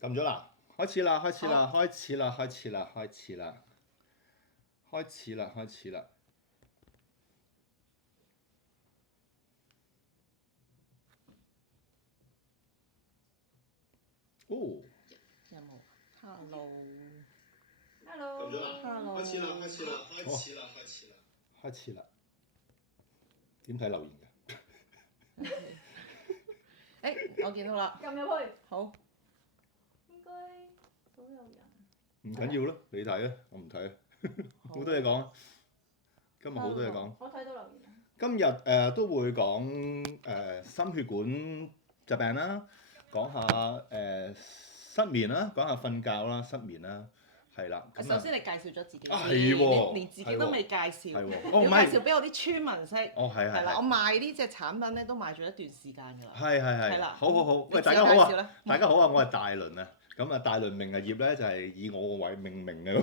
撳咗啦，開始啦，開始啦，開始啦，開始啦，開始啦，開始啦，開始啦。哦，有冇？Hello，撳咗啦， Hello 開始啦，開始啦，開始啦，開始啦，開始啦。點睇留言㗎？我見到啦，撳入去，好，應該所有人。唔緊要咯，你睇啊，我唔睇啊，好多嘢講啊。今日好多嘢講。我睇到留言啦。今日都會講心血管疾病啦，講下失眠啦，講下瞓覺啦，失眠啦，係啦。首先你介紹咗自己先，係喎，連自己都未介紹，係喎，你要介紹俾我啲村民識。係啦，我賣呢隻產品咧都賣咗一段時間㗎啦。係啦，好好好，喂大家好啊，大家好啊，我係大倫啊。咁啊，大倫明日業咧就係以我個位命名嘅，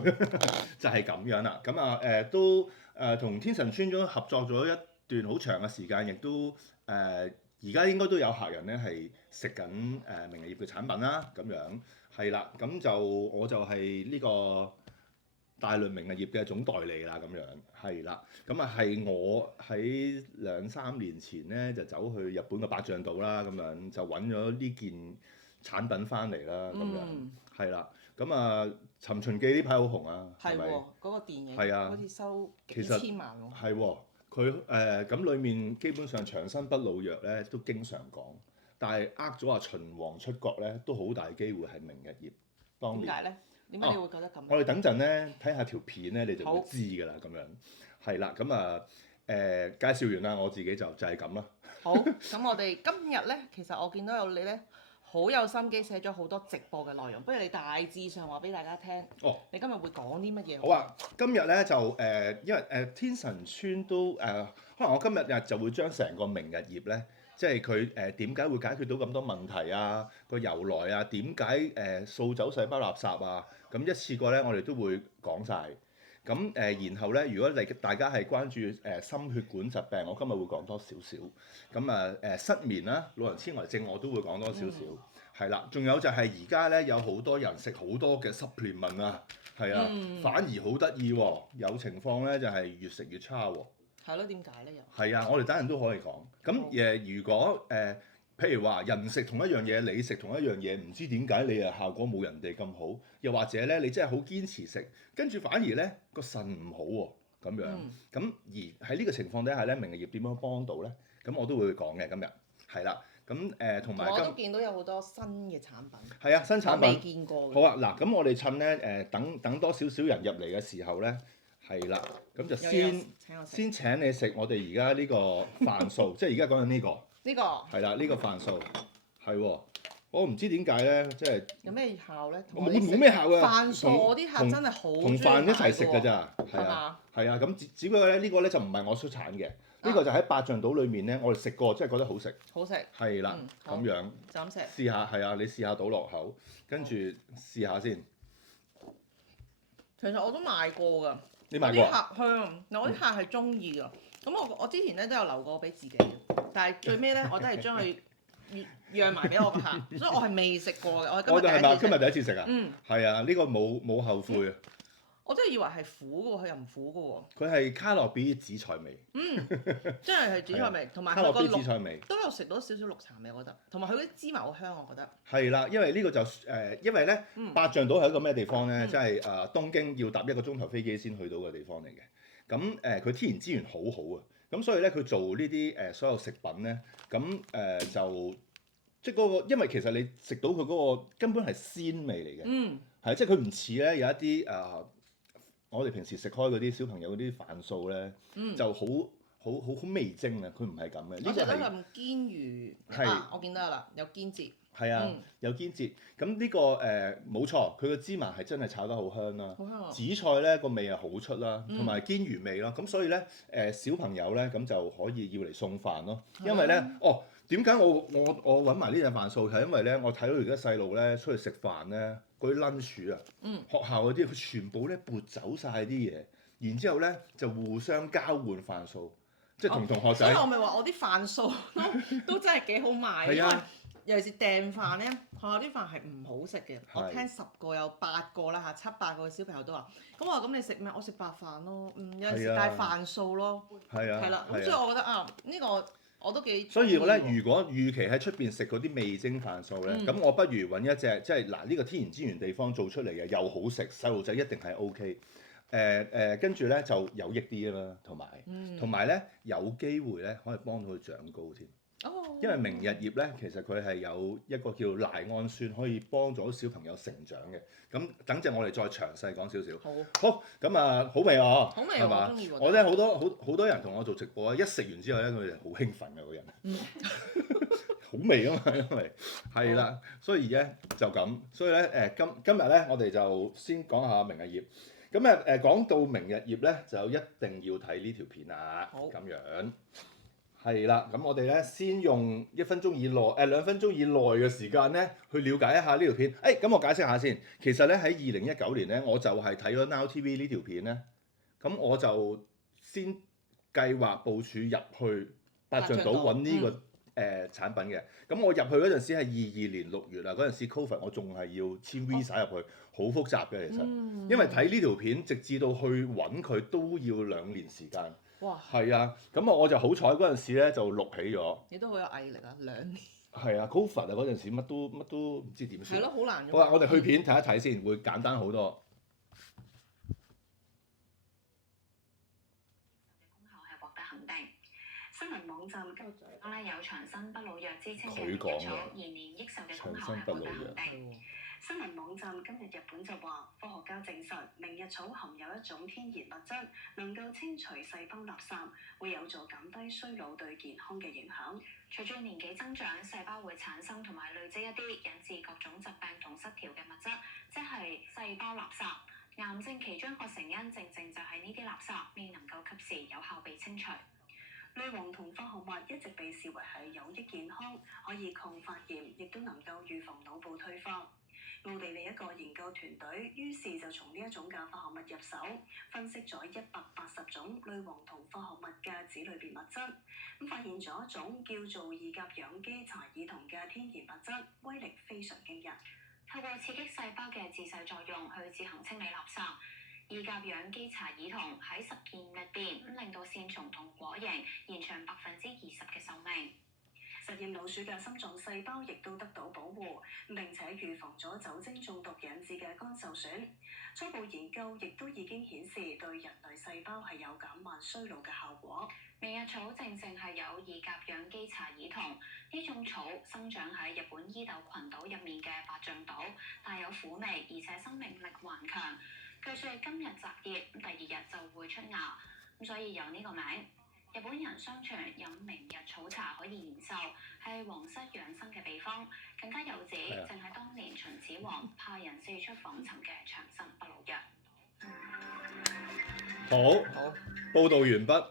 就係咁樣啦。咁啊都同天神村都合作咗一段好長嘅時間，亦都而家應該都有客人咧係食緊明日業嘅產品啦，咁樣係啦。咁就我就係呢個大倫明日業嘅總代理啦，咁樣係啦。咁啊係我喺2-3年前咧就走去日本嘅八丈島啦，咁樣就揾咗呢件產品翻嚟啦，咁樣係啦。咁啊《尋秦記》呢排好紅啊，係咪？嗰個電影係啊，好似收幾千萬喎。係喎，佢咁裡面基本上長生不老藥咧都經常講，但係咗話秦王出國咧都好大機會係明日業當年。點解咧？點解你會覺得咁？我哋等陣咧睇下條片咧，你就會知㗎啦，咁樣係啦。咁啊介紹完啦，我自己就係咁啦。好，咁我哋今日咧，其實我見到有你咧，好有心機寫咗好多直播嘅內容，不如你大致上話俾大家聽。哦，你今日會講啲乜嘢？好啊，今日咧就因為天神村都可能我今日就會將成個明日業咧，即係佢點解會解決到咁多問題啊，個由來啊，點解掃走細胞垃圾啊，咁一次過咧我哋都會講晒。咁然後咧，如果大家係關注心血管疾病，我今日會講多少少。咁失眠啦、老人痴呆症我都會講多少少。係啦，仲有就係而家咧有好多人食好多嘅 supplement 啊，係啊，反而好得意喎。有情況咧就係越食越差喎。係咯，點解咧又？係啊，我哋等陣都可以講。咁如果譬如話人食同一樣嘢，你食同一樣嘢，唔知點解你效果冇人哋咁好，又或者咧你真係好堅持食，跟住反而咧個腎唔好喎，咁樣。咁而喺呢個情況底下咧，明日業點樣幫到咧？咁我都會講嘅今日，係啦。咁同埋我都見到有好多新嘅產品。係啊，新產品。我未見過。好啊，嗱，咁我哋趁咧等多少少人入嚟嘅時候咧，係啦，咁就先請你食我哋而家呢個飯素，即係而家講緊呢個。呢個係啦，呢個飯素係喎，我唔知點解咧，即係有咩效咧？冇咩效㗎。飯素我啲客真係好同飯一齊食㗎咋，係啊，係啊，咁只不過咧呢個咧就唔係我出產嘅，呢個就喺八丈島裡面咧，我哋食過，真係覺得好食。好食。係啦，咁樣。就咁食。試下係啊，你試下倒落口，跟住試下先。其實我都賣過㗎。你賣過？啲客香，我啲客係中意㗎。咁我之前咧都有留過俾自己，但係最尾咧我都係將佢讓埋俾我個客，所以我係未食過嘅。我今日第一次食啊！係啊，呢個冇後悔啊！我真係以為係苦嘅喎，佢又唔苦嘅喎。佢係卡樂 B 紫菜味。真係紫菜味，同埋卡樂 B 紫菜味都有食到少少綠茶味，我覺得。同埋佢啲芝麻好香，我覺得。係啦，因為呢個就因為咧八丈島係一個咩地方咧？即係東京要搭1個鐘頭飛機先去到嘅地方嚟嘅。咁佢天然資源好好啊，咁所以咧佢做呢啲所有食品咧，咁就即係嗰個，因為其實你食到佢嗰個根本係鮮味嚟嘅，係即係佢唔似咧有一啲我哋平時食開嗰啲小朋友嗰啲飯素咧，就好味精啊，佢唔係咁嘅。我食得咁堅魚，我見到有啦，有堅節。係啊，有堅節。咁呢個冇錯，佢個芝麻係真係炒得好香啦。好香啊！紫菜咧個味係好出啦，同埋堅魚味咯。咁所以咧小朋友咧咁就可以要嚟送飯咯。因為咧點解我揾埋呢隻飯素係因為咧我睇到而家細路咧出去食飯咧嗰啲 lunch 啊，學校嗰啲佢全部咧撥走晒啲嘢，然之後咧就互相交換飯素。即係同同學所以仔。我咪話我啲飯數都真係幾好賣，因為係啊，尤其是訂飯咧，學校啲飯係唔好食嘅。我係聽10個有8個啦嚇，7、8個小朋友都話。咁我話咁你食咩？我食白飯咯，有陣時係啊帶飯數咯，係啊，係啦。咁係啊所以我覺得啊，呢個我都幾。所以我咧，鍾意喎如果預期喺出邊食嗰啲味精飯數咧，咁、我不如揾一隻即係嗱呢個天然資源地方做出嚟嘅，又好食，細路仔一定係 OK。跟住咧就有益啲啦，同埋咧有機會咧可以幫到佢長高添。哦，因為明日葉咧，其實佢係有一個叫賴氨酸，可以幫助小朋友成長嘅。咁等陣我哋再詳細講少少。好，好，咁啊好味啊，好味係嘛我中意喎我咧好多人同我做直播啊，一食完之後咧，佢哋好興奮嘅個人。好味啊嘛，因為係啦，所以咧就咁，所以咧今日咧我哋就先講下明日葉。咁講到明日葉咧，就一定要睇呢條片啊，好咁樣係啦。咁我哋咧先用1分鐘以內2分鐘以內嘅時間咧，去了解一下呢條片。咁我解釋下先。其實咧喺2019年咧，我就係睇咗 Now TV 呢條片咧，咁我就先計劃部署入去八象島揾呢個產品嘅。咁我入去嗰陣時係22年6月啦，嗰陣時 Covid 我仲係要簽 Visa 入去，好複雜嘅其實。因為睇呢條片，直至到去揾佢都要2年時間。哇！係啊，咁我就好彩嗰陣時咧就錄起咗。你都好有毅力啊，2年。係啊，Covid 啊嗰陣時乜都唔知點算。係咯，好難㗎。好啊，我哋去片睇一睇先，會簡單好多。功效係獲得肯定。新聞網站今日有長生不老藥之稱嘅佢講嘅草延年益壽嘅功效係獲得肯定。新聞網站今日日本就話，科學家證實明日草含有一種天然物質，能夠清除細胞垃圾，會有助減低衰老對健康嘅影響。隨住年紀增長，細胞會產生同埋累積一啲引致各種疾病同失調嘅物質，即係細胞垃圾。癌症其中一個成因正正就係呢啲垃圾未能夠及時有效被清除。類黃酮化合物一直被視為係有益健康，可以抗發炎，亦都能夠預防腦部退化。奧地利一個研究團隊於是就從呢一種嘅化合物入手，分析咗180種類黃酮化合物嘅子類別物質，咁發現咗一種叫做二甲氧基查爾酮嘅天然物質，威力非常驚人。透過刺激細胞嘅自噬作用去自行清理垃圾，二甲氧基查爾酮喺實驗入邊令到線蟲同果蠅延長20%嘅壽命。實驗老鼠嘅心臟細胞亦都得到保護，並且預防咗酒精中毒引致嘅肝受損。初步研究亦都已經顯示對人類細胞係有減慢衰老嘅效果。明日草正正係有二甲氧基查爾酮，呢種草生長喺日本伊豆群島入面嘅八丈島，帶有苦味，而且生命力頑強。據說今日摘葉，第2日就會出芽，咁所以有呢個名。日本人相傳飲明日草茶可以延壽，係皇室養生嘅秘方。更加有指，正係當年秦始皇派人四出訪尋嘅長生不老藥。好，報道完畢，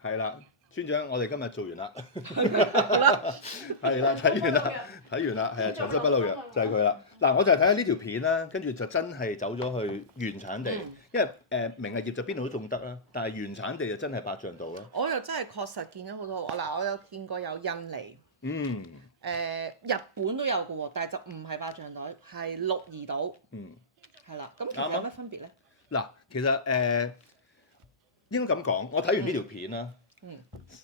係啦，村長，我哋今日做完啦，係啦，睇完啦，係啊，長生不老藥就係佢啦。嗱，我就係睇下呢條片啦，跟住就真係走咗去原產地，因為明日葉就邊度都種得啦，但係原產地就真係八丈島啦。我又真係確實見咗好多，我有見過有印尼，日本都有嘅喎，但係就唔係八丈島，係鹿兒島，係啦。咁其實有乜分別咧？嗱，其實應該咁講，我睇完呢條片啦，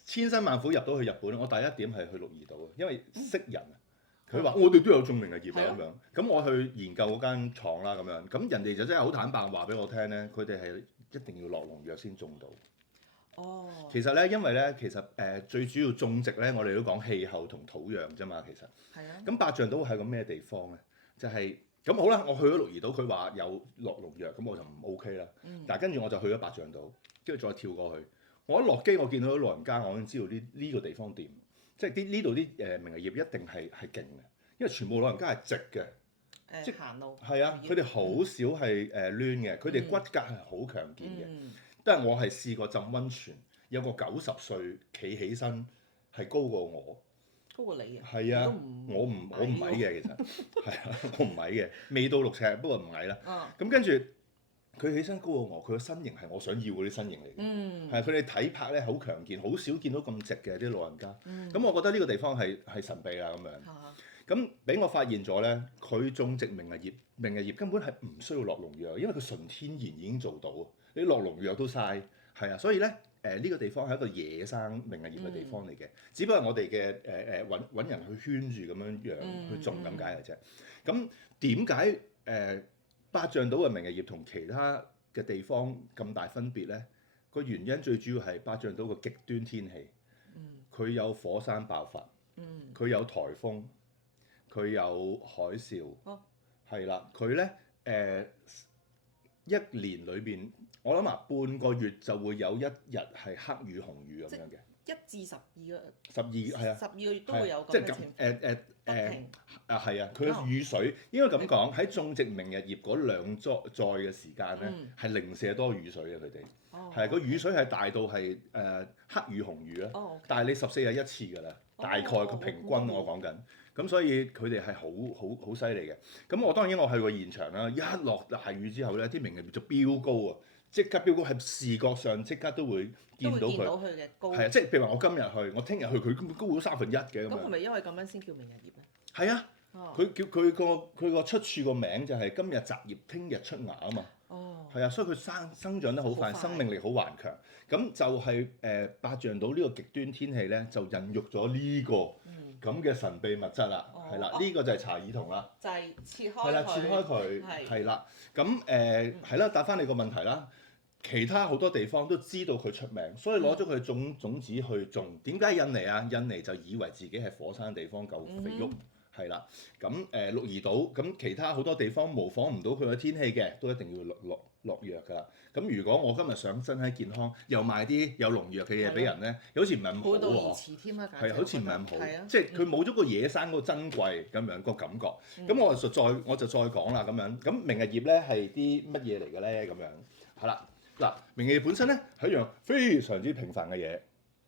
千辛萬苦入到去日本，我第一點係去鹿兒島啊，因為識人啊。佢話：我哋都有種明日葉啊咁樣。咁我去研究嗰間廠啦咁樣。咁人哋就真係好坦白話俾我聽咧，佢哋係一定要落農藥先種到。哦。其實咧，因為咧，其實最主要種植咧，我哋都講氣候同土壤啫嘛。其實。係啊。咁八丈島係個咩地方咧？就係咁好啦。我去咗鹿兒島，佢話有落農藥，咁我就唔 OK 啦。但係跟住我就去咗八丈島，跟住再跳過去。我一落機，我見到啲老人家，我已經知道呢個地方掂。即係呢度啲明日葉一定係勁嘅，因為全部老人家係直嘅，即行路。係啊，佢哋好少係攣嘅，佢哋骨骼係好強健嘅。但係我係試過浸温泉，有個90歲企起身係高過我，高過你嘅。係啊，我唔矮嘅其實，係啊，我唔矮嘅，未到6尺，不過唔矮啦。咁跟住佢起身高過我，佢個身形係我想要嗰啲身形嚟嘅，係佢哋體魄咧好強健，好少見到咁直嘅啲老人家。咁我覺得呢個地方係神秘啦咁樣。咁俾我發現咗咧，佢種植明日葉，明日葉根本係唔需要落農藥，因為佢純天然已經做到。你落農藥都嘥，係啊，所以咧呢個地方係一個野生明日葉嘅地方嚟嘅，只不過我哋嘅揾人去圈住咁樣養去種咁解嘅啫。咁點解八丈島嘅明日葉同其他嘅地方咁大分別咧？個原因最主要係八丈島個極端天氣，佢有火山爆發，佢有颱風，佢有海嘯，係啦，佢咧一年裏邊，我諗半個月就會有一日係黑雨紅雨咁樣嘅。1至12個。12係啊。12個月都會有咁嘅情況。係啊，佢嘅雨水應該咁講，喺種植明日葉嗰兩載嘅時間咧，係零舍多雨水嘅佢哋。係個雨水係大到係黑雨紅雨啦。但係你14日一次㗎啦，大概個平均我講緊。咁所以佢哋係好犀利嘅。咁我當然我去過現場啦，一落大雨之後咧，啲明日葉就飆高啊！即刻飆高，係視覺上即刻都會見到佢。嘅高。係啊，即係譬如話我今日去，我聽日去，佢根本高咗1/3嘅咁樣。咁係咪因為咁樣先叫明日葉咧？係啊，佢叫佢個出處個名就係今日摘葉，聽日出芽啊嘛。係啊，所以佢生長得好快，生命力好頑強。咁就係八丈島呢個極端天氣咧，就孕育咗呢個咁嘅神秘物質啦。係啦，呢個就係查爾酮啦。就係切開佢。係啦，切開佢。係啦，咁係啦，答翻你個問題啦。其他好多地方都知道佢出名，所以攞咗佢種子去種。點解印尼啊？印尼就以為自己係火山地方夠肥沃，係啦。咁鹿兒島咁其他好多地方模仿唔到佢嘅天氣嘅，都一定要落藥㗎啦。咁如果我今日想身體健康，又賣啲有農藥嘅嘢俾人咧，好似唔係咁好喎。背道而馳添啊！係好似唔係咁好，即係佢冇咗個野生嗰個珍貴咁樣個感覺。咁我就再講啦咁樣。咁明日葉咧係啲乜嘢嚟嘅咧？咁樣係啦。嗱，明日葉本身咧係一樣非常之平凡嘅嘢，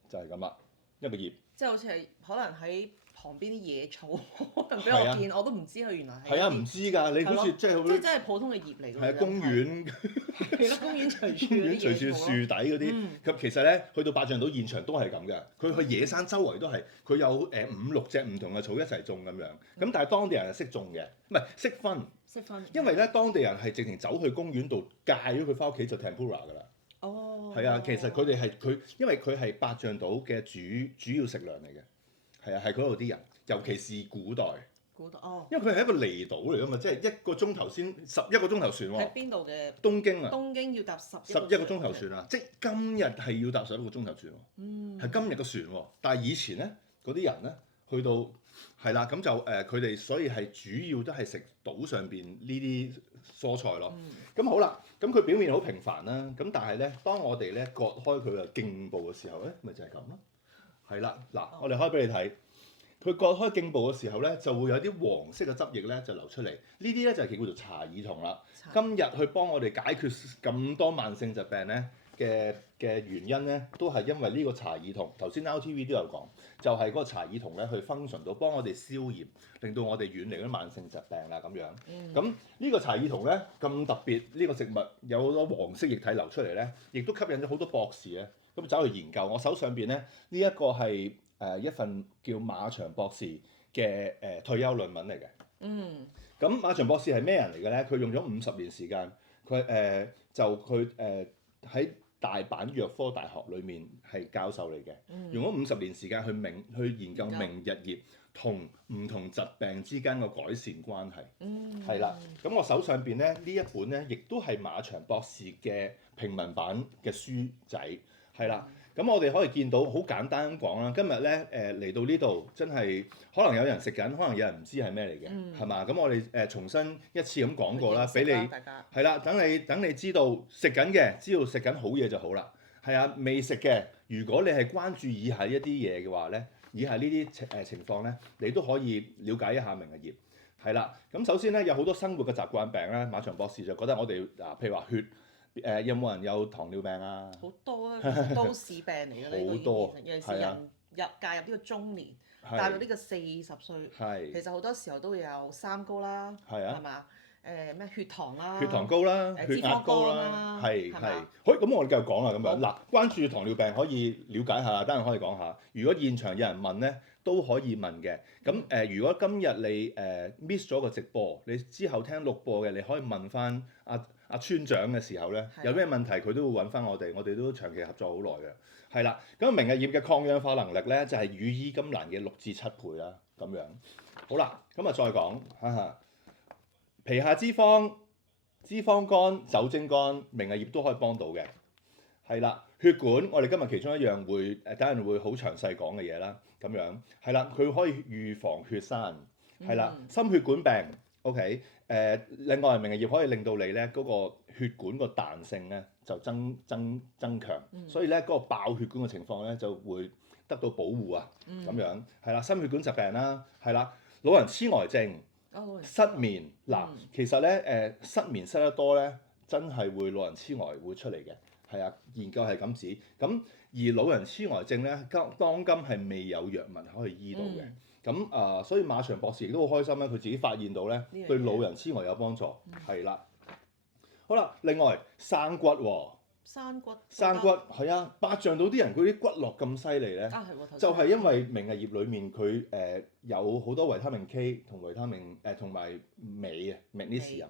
就係咁啦，一個葉。即係好似係可能喺旁邊啲野草，可能俾我見，我都唔知佢原來係。係啊，唔知㗎，你好似即係真係普通嘅葉嚟㗎。係啊，公園。係咯，公園隨處樹底嗰啲，咁其實咧去到八丈島現場都係咁嘅。佢去野山周圍都係，佢有5-6隻唔同嘅草一齊種咁樣。咁但係當地人係識種嘅，唔係識分。因為咧，當地人係直情走去公園度戒咗佢翻屋企就 tempura 㗎啦。係啊，其實佢哋係因為佢係八丈島嘅主要食糧嚟嘅。係啊，係嗰度啲人，尤其是古代。因為佢係一個離島嚟㗎嘛，即係1個鐘頭先11個鐘頭船喎。喺邊度嘅？東京啊。東京要搭11個鐘頭船啊！即係今日係要搭11個鐘頭船喎。係今日嘅船喎，但係以前咧嗰啲人咧去到係啦，咁就佢哋所以係主要都係食島上邊呢啲蔬菜咯。咁好啦，咁佢表面好平凡啦，咁但係咧，當我哋咧割開佢嘅莖部嘅時候咧，咪就係咁咯。係啦，嗱，我哋開俾你睇。佢割開莖部嘅時候咧，就會有啲黃色嘅汁液咧就流出嚟。呢啲咧就係叫做查爾酮啦。今日去幫我哋解決咁多慢性疾病咧嘅原因咧，都係因為呢個查爾酮。頭先 LTV 都有講，就係嗰個查爾酮咧去 function 到幫我哋消炎，令到我哋遠離嗰啲慢性疾病啦咁樣。咁呢個查爾酮咧咁特別，呢個食物有好多黃色液體流出嚟咧，亦都吸引咗好多博士咧咁走去研究。我手上邊咧呢一個係一份叫馬場博士嘅退休論文嚟嘅。咁馬場博士係咩人嚟嘅咧？佢用咗50年時間，佢喺大阪藥科大學裏面係教授嚟嘅，用咗50年時間去研究明日葉同唔同疾病之間嘅改善關係。係啦，咁我手上邊咧呢一本咧，亦都係馬場博士嘅平民版嘅書仔。係啦。咁我哋可以見到好簡單咁講啦，今日咧嚟到呢度真係可能有人食緊，可能有人唔知係咩嚟嘅，係嘛？咁我哋重新一次咁講過啦，俾你係啦，等你知道食緊嘅，知道食緊好嘢就好啦。係啊，未食嘅，如果你係關注以下一啲嘢嘅話咧，以下呢啲情況咧，你都可以了解一下明日葉。係啦，咁首先咧有好多生活嘅習慣病咧，馬場博士就覺得我哋譬如話血。有冇人有糖尿病啊？好多啦，都市病嚟㗎啦，好多，尤其是人介入呢個中年，踏入呢個40歲，其實好多時候都會有三高啦，係嘛？咩血糖啦，血糖高啦，血壓高啦，係。好，咁我哋繼續講啦，咁樣嗱，關注糖尿病可以了解下，等陣可以講下。如果現場有人問咧，都可以問嘅。咁如果今日你miss 咗個直播，你之後聽錄播嘅，你可以問翻阿村長嘅時候咧，有咩問題佢都會揾翻我哋都長期合作好耐嘅。係啦，咁明日葉嘅抗氧化能力咧就係羽衣甘藍嘅6至7倍啦，咁樣。好啦，咁啊再講，皮下脂肪、脂肪肝、酒精肝，明日葉都可以幫到嘅。係啦，血管我哋今日其中一樣會等陣會好詳細講嘅嘢啦，咁樣係啦，佢可以預防血栓，係啦，心血管病 OK，另外明日葉可以令到你咧嗰個血管個彈性咧就增強，所以咧嗰個爆血管嘅情況咧就會得到保護啊，咁樣係啦，心血管疾病啦，係啦，老人痴呆症。失眠嗱，其實咧失眠失得多咧，真係會老人痴呆會出嚟嘅，係啊，研究係咁指。咁而老人痴呆症咧，當今係未有藥物可以醫到嘅。咁所以馬翔博士亦都好開心咧，佢自己發現到咧對老人痴呆有幫助，係啦。好啦，另外生骨喎。生骨係啊，八丈島啲人佢啲骨骼咁犀利咧，就係因為明日葉裡面佢有好多維他命 K 同維他命同埋鎂啊 magnesium，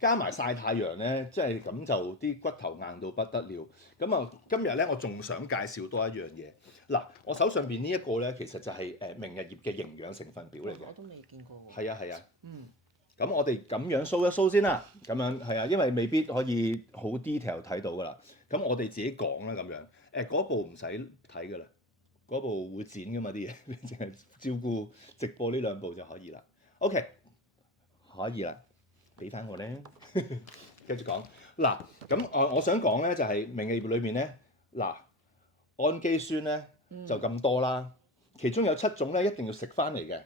加埋曬太陽咧，即係咁就啲骨頭硬到不得了。咁啊，今日咧我仲想介紹多一樣嘢。嗱，我手上邊呢一個咧，其實就係明日葉嘅營養成分表嚟嘅。我都未見過喎。係啊。咁我哋咁樣 show 一 show 先啦，咁樣係啊，因為未必可以好 detail 睇到㗎啦。咁我哋自己講啦，咁樣嗰部唔使睇㗎啦，嗰部會剪㗎嘛啲嘢，你淨係照顧直播呢兩部就可以啦。OK， 可以啦，俾翻我咧，繼續講嗱。咁我想講咧就係明日葉裏面咧嗱，氨基酸咧就咁多啦，其中有7種咧一定要食翻嚟嘅。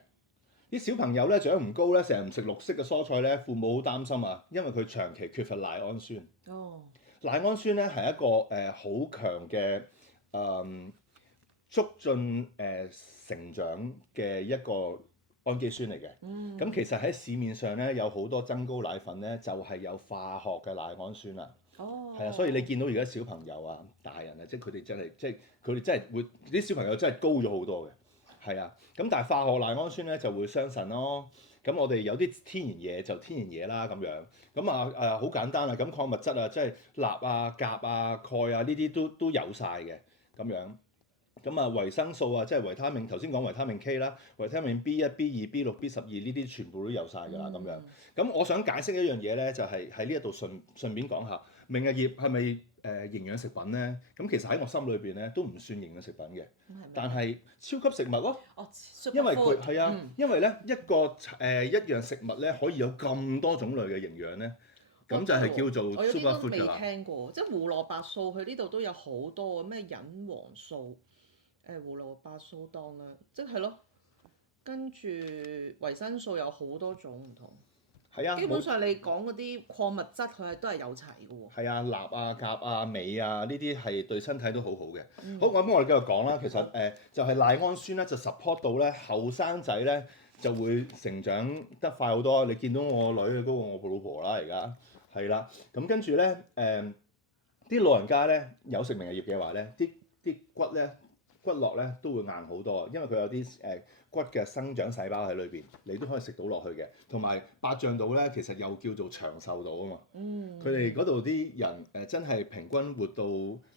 啲小朋友咧長唔高咧，成日唔食綠色嘅蔬菜咧，父母好擔心啊，因為佢長期缺乏賴氨酸。賴氨酸咧係一個好強嘅促進成長嘅一個氨基酸嚟嘅。咁其實喺市面上咧有好多增高奶粉咧，就係有化學嘅賴氨酸啦。係啊，所以你見到而家小朋友啊、大人啊，即係佢哋真係會啲小朋友真係高咗好多嘅。係啊，咁但係化學賴氨酸咧就會傷腎咯。咁我哋有啲天然嘢就天然嘢啦，咁樣。咁好簡單啦。咁礦物質啊，即係鈉啊、鉀啊、鈣啊呢啲都有晒嘅咁樣。咁維生素啊，即係維他命，頭先講維他命 K 啦，維他命 B1、B2、B6、B12呢啲全部都有晒㗎啦，咁樣。咁我想解釋一樣嘢咧，就係喺呢一度順便講下，明日葉係咪營養食品咧？咁其實喺我心裏邊咧都唔算營養食品嘅，但係超級食物咯。因為佢係啊，因為咧一樣食物咧可以有咁多種類嘅營養咧，咁就係叫做 super food 㗎啦。我有啲都未聽過，即係胡蘿蔔素，佢呢度都有好多咩隱黃素。胡蘿蔔素當啦，即係咯，跟住維生素有好多種唔同。係啊，基本上你講嗰啲礦物質佢都係有齊嘅喎。係啊，鈉啊、鉀啊、鎂啊呢啲係對身體都好好嘅。好，咁我哋繼續講啦。其實就係賴氨酸咧，就 support 到咧後生仔咧就會成長得快好多。你見到我女嗰個我老婆啦，而家係啦。咁跟住咧啲老人家咧有食明日葉嘅話咧，啲骨骼咧都會硬好多，因為佢有啲骨嘅生長細胞喺裏邊，你都可以食到落去嘅。同埋八丈島咧，其實又叫做長壽島啊嘛。佢哋嗰度啲人真係平均活到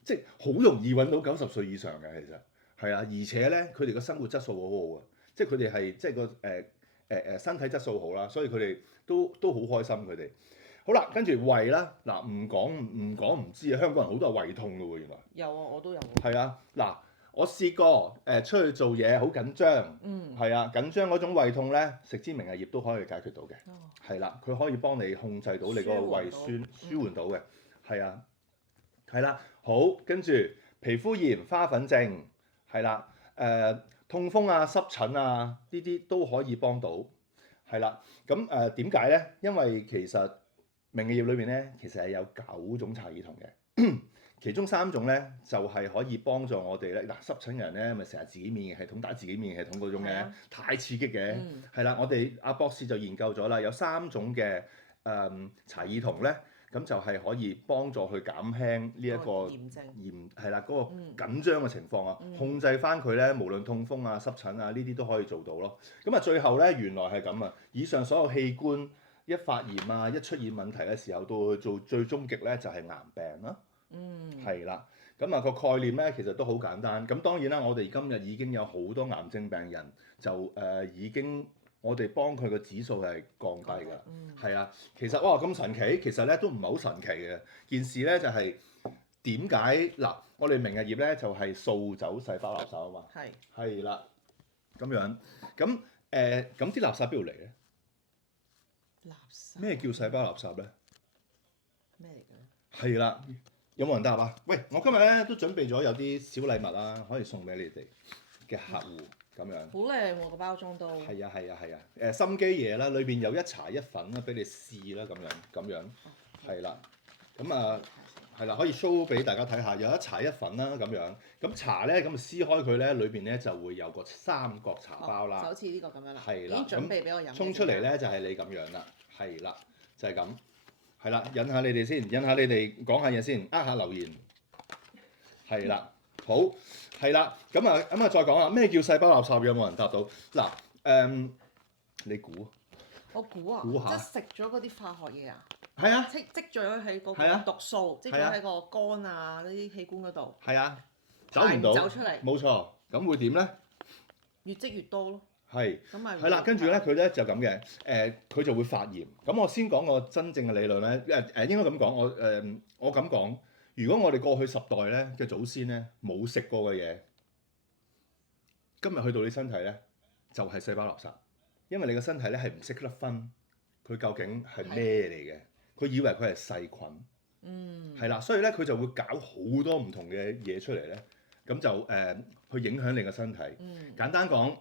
即係好容易揾到90歲以上嘅，其實係啊，而且咧佢哋嘅生活質素好好啊，即係佢哋係即係個身體質素好啦，所以佢哋都好開心佢哋。好啦，跟住胃啦，嗱唔講唔知啊，香港人好多係胃痛㗎喎，原來。有啊，我都有。係啊，嗱。我試過出去做嘢好緊張，係啊，緊張嗰種胃痛咧，食支明日葉都可以解決到嘅，係啦，佢可以幫你控制到你嗰個胃酸，舒緩到嘅，係啊，係啦，好，跟住皮膚炎、花粉症，係啦，痛風啊、濕疹啊呢啲都可以幫到，係啦，咁點解咧？因為其實明日葉裏邊咧，其實係有9種茶爾酮嘅。其中3種咧就係可以幫助我哋咧，嗱濕疹人咧咪成日自己免疫系統打自己免疫系統嗰種嘅，太刺激嘅，係啦，我哋阿博士就研究咗啦，有3種嘅查爾酮咧，咁就係可以幫助去減輕呢一個炎係啦嗰個緊張嘅情況啊，控制翻佢咧，無論痛風啊、濕疹啊呢啲都可以做到咯。咁啊，最後咧原來係咁啊，以上所有器官一發炎啊，一出現問題嘅時候，到去做最終極咧就係癌病啦。係啦。咁啊個概念咧其實都好簡單。咁當然啦，我哋今日已經有好多癌症病人就已經我哋幫佢個指數係降低㗎。係啊，其實哇咁神奇，其實咧都唔係好神奇嘅件事咧，就係點解嗱？我哋明日葉咧就係掃走細胞垃圾啊嘛。係啦，咁樣咁咁啲垃圾邊度嚟咧？垃圾咩叫細胞垃圾咧？咩嚟嘅咧？係啦。有冇人答啊？喂，我今日咧都準備咗有啲小禮物啦，可以送俾你哋嘅客戶咁樣。好靚喎個包裝都。係啊，心機嘢啦，裏邊有一茶一粉啦，俾你試啦咁樣，係啦，咁啊係啦，可以 show 俾大家睇下，有一茶一粉啦咁樣。咁茶咧咁撕開佢咧，裏邊咧就會有個三角茶包啦。就好似呢個咁樣啦。係啦，已經準備俾我飲。沖出嚟咧就係你咁樣啦，係啦，就係咁。係啦，引下你哋先，引下你哋講下嘢先，下留言。係啦，好，係啦，咁啊再講下咩叫細胞垃圾？有冇人答到？嗱，你估？我估啊，估下即係食咗嗰啲化學嘢啊。係啊。積咗喺嗰個毒素，積咗喺個肝啊嗰啲器官嗰度。係啊。走唔到。走出嚟。冇錯，咁會點咧？越積越多咯。係，咁咪係啦，跟住咧佢咧就咁嘅，佢就會發炎。咁我先講個真正嘅理論咧，應該咁講，我咁講，如果我哋過去10代咧嘅祖先咧冇食過嘅嘢，今日去到你身體咧就係細胞垃圾，因為你個身體咧係唔識得分佢究竟係咩嚟嘅，佢以為佢係細菌，係啦，所以咧佢就會搞好多唔同嘅嘢出嚟咧，咁就去影響你個身體。簡單講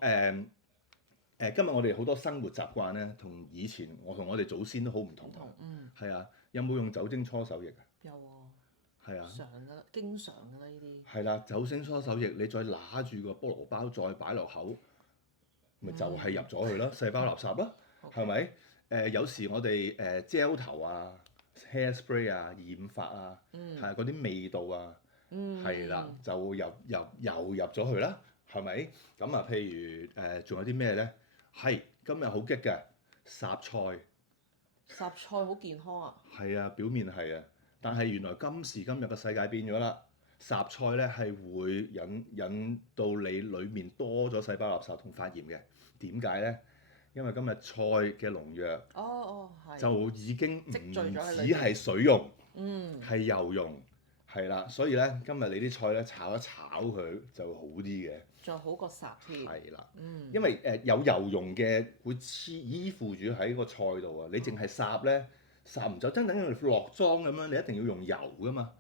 今日我哋好多生活習慣咧，同以前我哋祖先都好唔同。係啊，有冇用酒精搓手液啊？有喎。係啊。常㗎啦，經常㗎啦呢啲。係啦，酒精搓手液，你再揦住個菠蘿包，再擺落口，咪就係入咗去咯，細胞垃圾咯，係咪？有時我哋gel 頭啊、hairspray 啊、染髮啊，係嗰啲味道啊，係啦，就又入咗去啦，係咪？咁啊，譬如仲有啲咩咧？係今日好激嘅雜菜。雜菜好健康啊！係啊，表面係啊，但係原來今時今日嘅世界變咗啦，雜菜咧係會引到你裡面多咗細胞垃圾同發炎嘅。點解咧？因為今日菜嘅農藥就已經唔止係水溶，係油溶，係啦，所以咧今日你啲菜咧炒一炒佢就會好啲嘅。仲好過烚添。係啦，因為有油溶嘅會依附住喺個菜度啊，你淨係烚咧烚唔走，真等於落妝咁樣，你一定要用油噶嘛。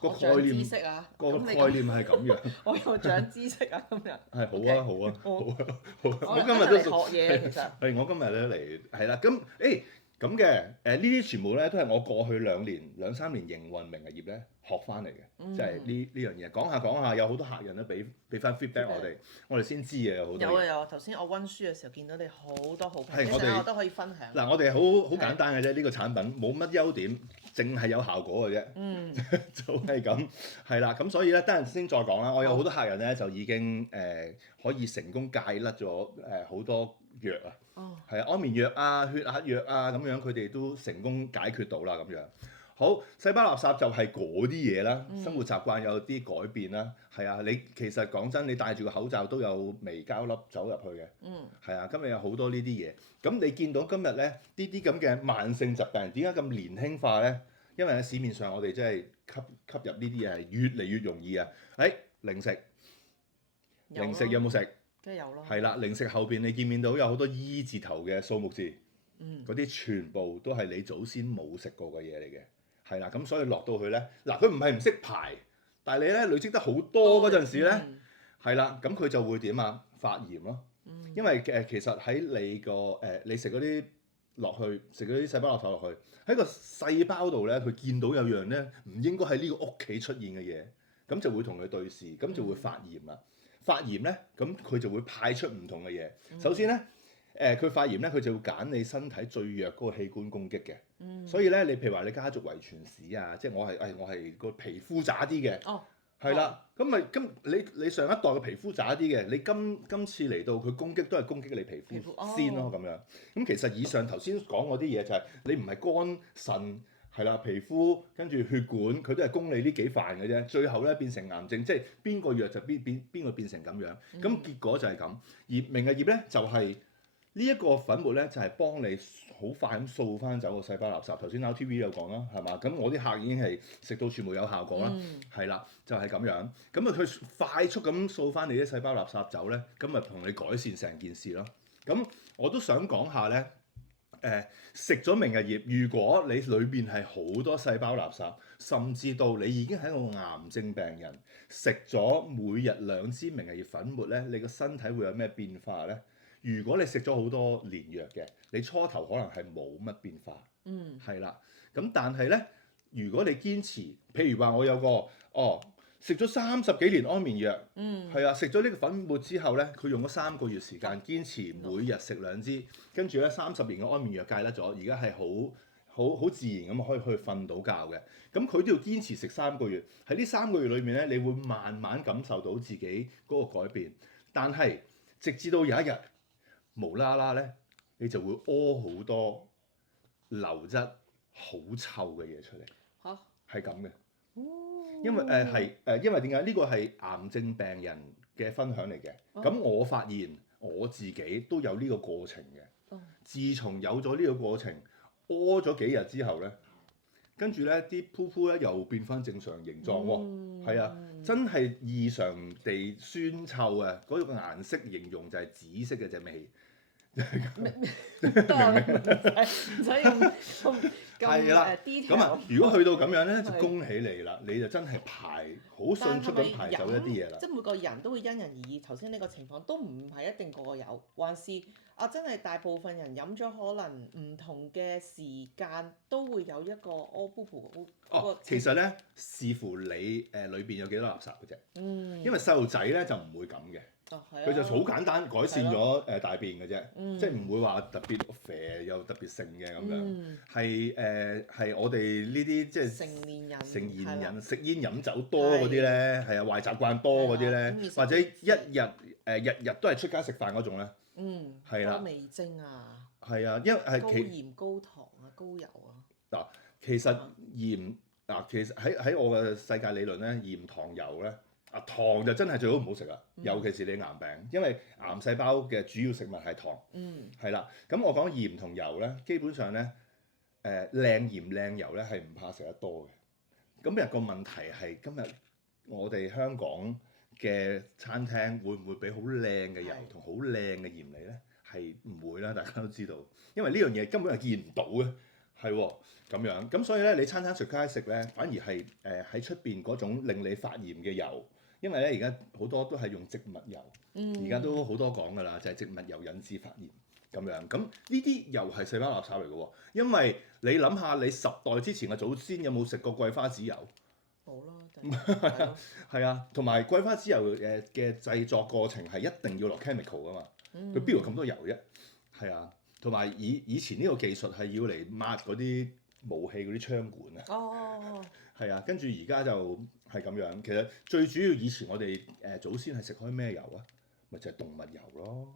個概念知識啊，個概念係咁樣。我又長知識啊，今日。係好啊！我今日都學嘢其實。係我今日咧嚟係啦，咁咁嘅呢啲全部咧都係我過去兩三年營運明日葉咧學翻嚟嘅，即係呢樣嘢講下，有好多客人都俾翻 feedback 我哋先知嘅有好多。有啊！頭先我溫書嘅時候見到你好多好評，我都可以分享。嗱，我哋好簡單嘅啫，呢個產品冇乜優點，淨係有效果嘅啫，就係咁係啦。咁所以咧，等陣先再講啦。我有好多客人咧就已經可以成功戒甩咗好多藥啊，係啊，安眠藥啊、血壓藥啊咁樣，佢哋都成功解決到啦咁樣。好，細胞垃圾就係嗰啲嘢啦，生活習慣有啲改變啦，係啊，你其實講真，你戴住個口罩都有微膠粒走入去嘅，係啊，今日有好多呢啲嘢。咁你見到今日咧呢啲咁嘅慢性疾病點解咁年輕化咧？因為喺市面上我哋真係吸入呢啲嘢係越嚟越容易啊！零食有冇食？梗係有咯。係啦，零食後邊你見唔見到有好多 E 字頭嘅數目字？嗰啲全部都係你祖先冇食過嘅嘢嚟嘅。係啦，咁所以落到去咧，嗱佢唔係唔識排，但係你咧累積得好多嗰陣時咧，係啦，咁佢就會點啊？發炎咯。因為其實喺你個你食嗰啲落去，食嗰啲細胞垃圾落去，喺個細胞度咧，佢見到有樣咧唔應該喺呢個屋企出現嘅嘢，咁就會同佢對視，咁就會發炎啦。發炎咧，咁佢就會派出唔同嘅嘢。首先咧，佢發炎咧，佢就會揀你身體最弱嗰個器官攻擊嘅。所以咧，你譬如話你家族遺傳史啊，即係我係個皮膚渣啲嘅。係啦，咁你上一代嘅皮膚渣啲嘅，你今次嚟到佢攻擊都係攻擊你皮膚先咯咁樣。咁其實以上頭先講嗰啲嘢就係你唔係肝腎係啦，皮膚跟住血管佢都係攻你呢幾範嘅啫。最後咧變成癌症，即係邊個藥就邊個變成咁樣。咁結果就係咁。而明日葉咧就係呢一個粉末咧，就係幫你好快咁掃翻走個細胞垃圾。頭先 RTV 有講啦，係嘛？咁我啲客已經係食到全部有效果啦，係啦，就係咁樣。咁佢快速咁掃翻你啲細胞垃圾走咧，咁咪同你改善成件事咯。咁我都想講下咧，食咗明日葉，如果你裏邊係好多細胞垃圾，甚至到你已經係一個癌症病人，食咗每日2支明日葉粉末咧，你個身體會有咩變化咧？如果你食咗好多年藥嘅，你初頭可能係冇乜變化，係啦。咁但係咧，如果你堅持，譬如話我有個食咗30幾年安眠藥，係啊，食咗呢個粉末之後咧，佢用咗3個月時間堅持每日食2支，跟住咧30年嘅安眠藥戒得咗，而家係好自然咁可以去瞓到覺嘅。咁佢都要堅持食3個月，喺呢3個月裏面咧，你會慢慢感受到自己嗰個改變。但係直至到有一日，無啦啦咧，你就會屙好多流質好臭嘅嘢出嚟。嚇，係咁嘅。因為因為點解？呢個係癌症病人嘅分享嚟嘅。咁我發現我自己都有呢個過程嘅。自從有咗呢個過程，屙咗幾日之後咧，跟住咧啲噗噗咧又變翻正常形狀喎。係啊，真係異常地酸臭啊！嗰個顏色形容就係紫色嘅隻味。唔使用咁 detail。咁啊，如果去到咁樣咧，就恭喜你啦！你就真係好迅速咁排走一啲嘢啦。即係每個人都會因人而異。頭先呢個情況都唔係一定個個有，還是真係大部分人飲咗可能唔同嘅時間都會有一個屙噗噗其實咧視乎你裏邊有幾多垃圾嘅啫。因為細路仔咧就唔會咁嘅。佢就好簡單改善咗大便嘅啫，即係唔會話特別肥又特別盛嘅咁樣，係我哋呢啲即係成年人食煙飲酒多嗰啲咧，係啊壞習慣多嗰啲咧，或者日日都係出街食飯嗰種咧，係啦，多味精啊，係啊，因為係高鹽高糖啊高油啊。嗱，其實鹽其實喺我嘅世界理論咧，鹽糖油咧。糖就真係最好唔好食啦，尤其是你癌病，因為癌細胞嘅主要食物係糖，係啦。咁我講鹽同油咧，基本上咧，靚鹽靚油咧係唔怕食得多嘅。咁日個問題係今日我哋香港嘅餐廳會唔會俾好靚嘅油同好靚嘅鹽嚟咧？係唔會啦，大家都知道，因為呢樣嘢根本係見唔到嘅，係喎咁樣。咁所以咧，你餐食街食咧，反而係喺出邊嗰種令你發炎嘅油。因為咧，而家好多都係用植物油，而家都好多講㗎啦，就係植物油引致發炎咁樣。咁呢啲又係細胞垃圾嚟嘅喎。因為你諗下，你10代之前嘅祖先有冇食過桂花籽油？冇啦，係啊，同埋桂花籽油嘅製作過程係一定要落 chemical 㗎嘛。佢邊度咁多油啫？係啊，同埋以前呢個技術係要嚟抹嗰啲武器嗰啲槍管啊。係啊，跟住而家就係咁樣。其實最主要以前我哋祖先係食開咩油啊？咪就係動物油咯。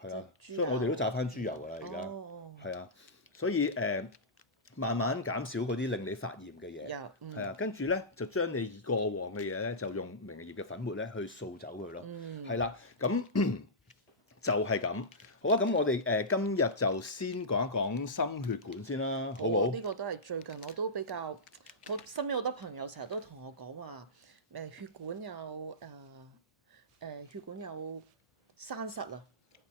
係啊，所以我哋都炸翻豬油㗎啦。而家係啊，所以慢慢減少嗰啲令你發炎嘅嘢。係啊，跟住咧就將你過往嘅嘢咧，就用明日葉嘅粉末咧去掃走佢咯。係啦，咁就係咁。好啊，咁我哋今日就先講一講心血管先啦，好唔好？呢個都係最近我都比較。我身邊好多朋友成日都同我講話，血管有血管有栓塞啊，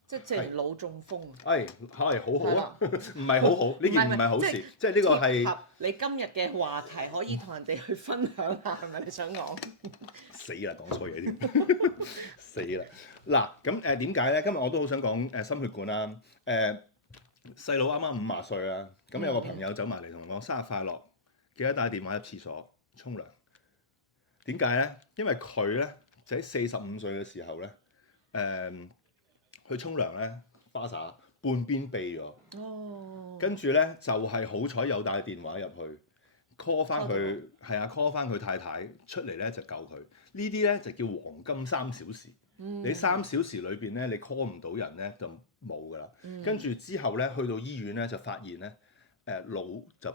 即係腦中風啊。係好好啊，唔係好好，呢件唔係好事，即係呢個係你今日嘅話題可以同人哋去分享下，係咪你想講？死啦，講錯嘢添，死啦！嗱，咁點解咧？今日我都好想講心血管啦。細佬啱啱50歲啦，咁有個朋友走埋嚟同我講生日快樂。記得帶電話入廁所沖涼。點解咧？因為佢咧就喺45歲嘅時候咧，去沖涼咧，花灑半邊痹咗。哦。跟住咧就係好彩有帶電話入去 call 翻佢，係啊 call 翻佢太太出嚟咧就救佢。呢啲咧就叫黃金3小時。你3小時裏邊咧，你 call 唔到人咧就冇㗎啦。跟住之後咧，去到醫院咧就發現咧，腦就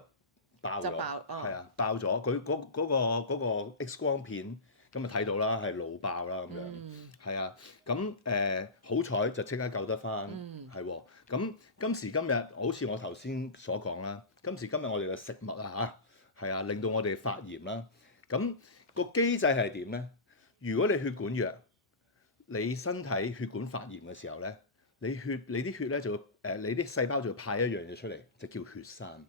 爆咗，係啊爆咗。佢嗰個 X 光片咁啊睇到啦，係腦爆啦咁樣，係啊。咁好彩就即刻救得翻，係喎。咁今時今日好似我頭先所講啦，今時今日我哋嘅食物啊嚇，係啊令到我哋發炎啦。咁個機制係點咧？如果你血管弱，你身體血管發炎嘅時候咧，你啲血咧就會你啲細胞就會派一樣嘢出嚟，就叫血栓。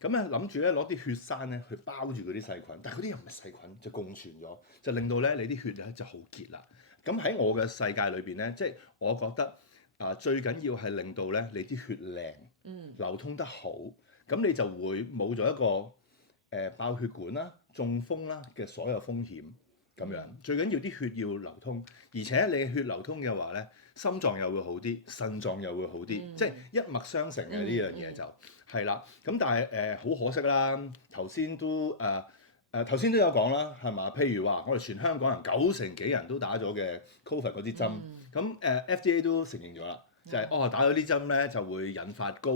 咁啊諗住咧攞啲血栓咧去包住嗰啲細菌，但係嗰啲又唔係細菌，就共存咗，就令到咧你啲血咧就好結啦。咁喺我嘅世界裏邊咧，即係我覺得最緊要係令到咧你啲血靚，流通得好，咁你就會冇咗一個爆血管啦、中風啦嘅所有風險。咁樣最緊要啲血要流通，而且你血流通嘅話咧，心臟又會好啲，腎臟又會好啲，即係一脈相承嘅呢樣嘢就係啦。咁但係好可惜啦，頭先都有講啦，係嘛？譬如話我哋全香港人90%幾人都打咗嘅 Covid 嗰支針，咁FDA 都承認咗啦，就係打咗啲針咧就會引發高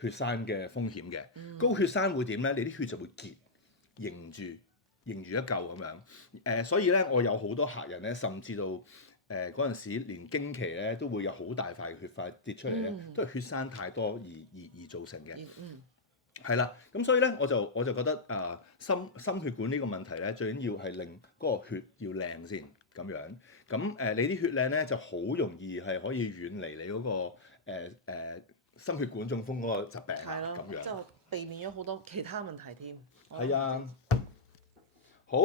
血栓嘅風險嘅。高血栓會點咧？你啲血就會結凝住一嚿咁樣，所以咧我有好多客人咧，甚至到嗰陣時連經期咧都會有好大塊嘅血塊跌出嚟咧，都係血栓太多而造成嘅。係啦，咁所以咧我就覺得心血管呢個問題咧，最緊要係令嗰個血要靚先咁樣。咁你啲血靚咧就好容易係可以遠離你嗰個心血管中風嗰個疾病啦咁樣。就避免咗好多其他問題添。係啊。好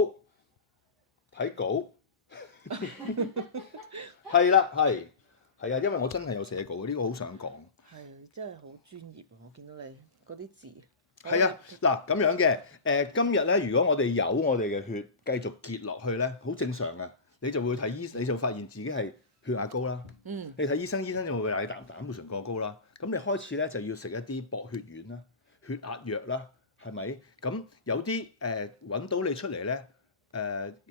睇稿，係啦，係啊，因為我真係有寫稿，呢個好想講。係，真係好專業啊！我見到你嗰啲字。係啊，嗱咁樣嘅，今日咧，如果我哋有我哋嘅血繼續結落去咧，好正常嘅，你就會睇你就發現自己係血壓高啦。你睇醫生就會話你膽固醇過高啦。咁你開始咧就要食一啲薄血丸啦、血壓藥啦。係咪？咁有啲揾到你出嚟咧，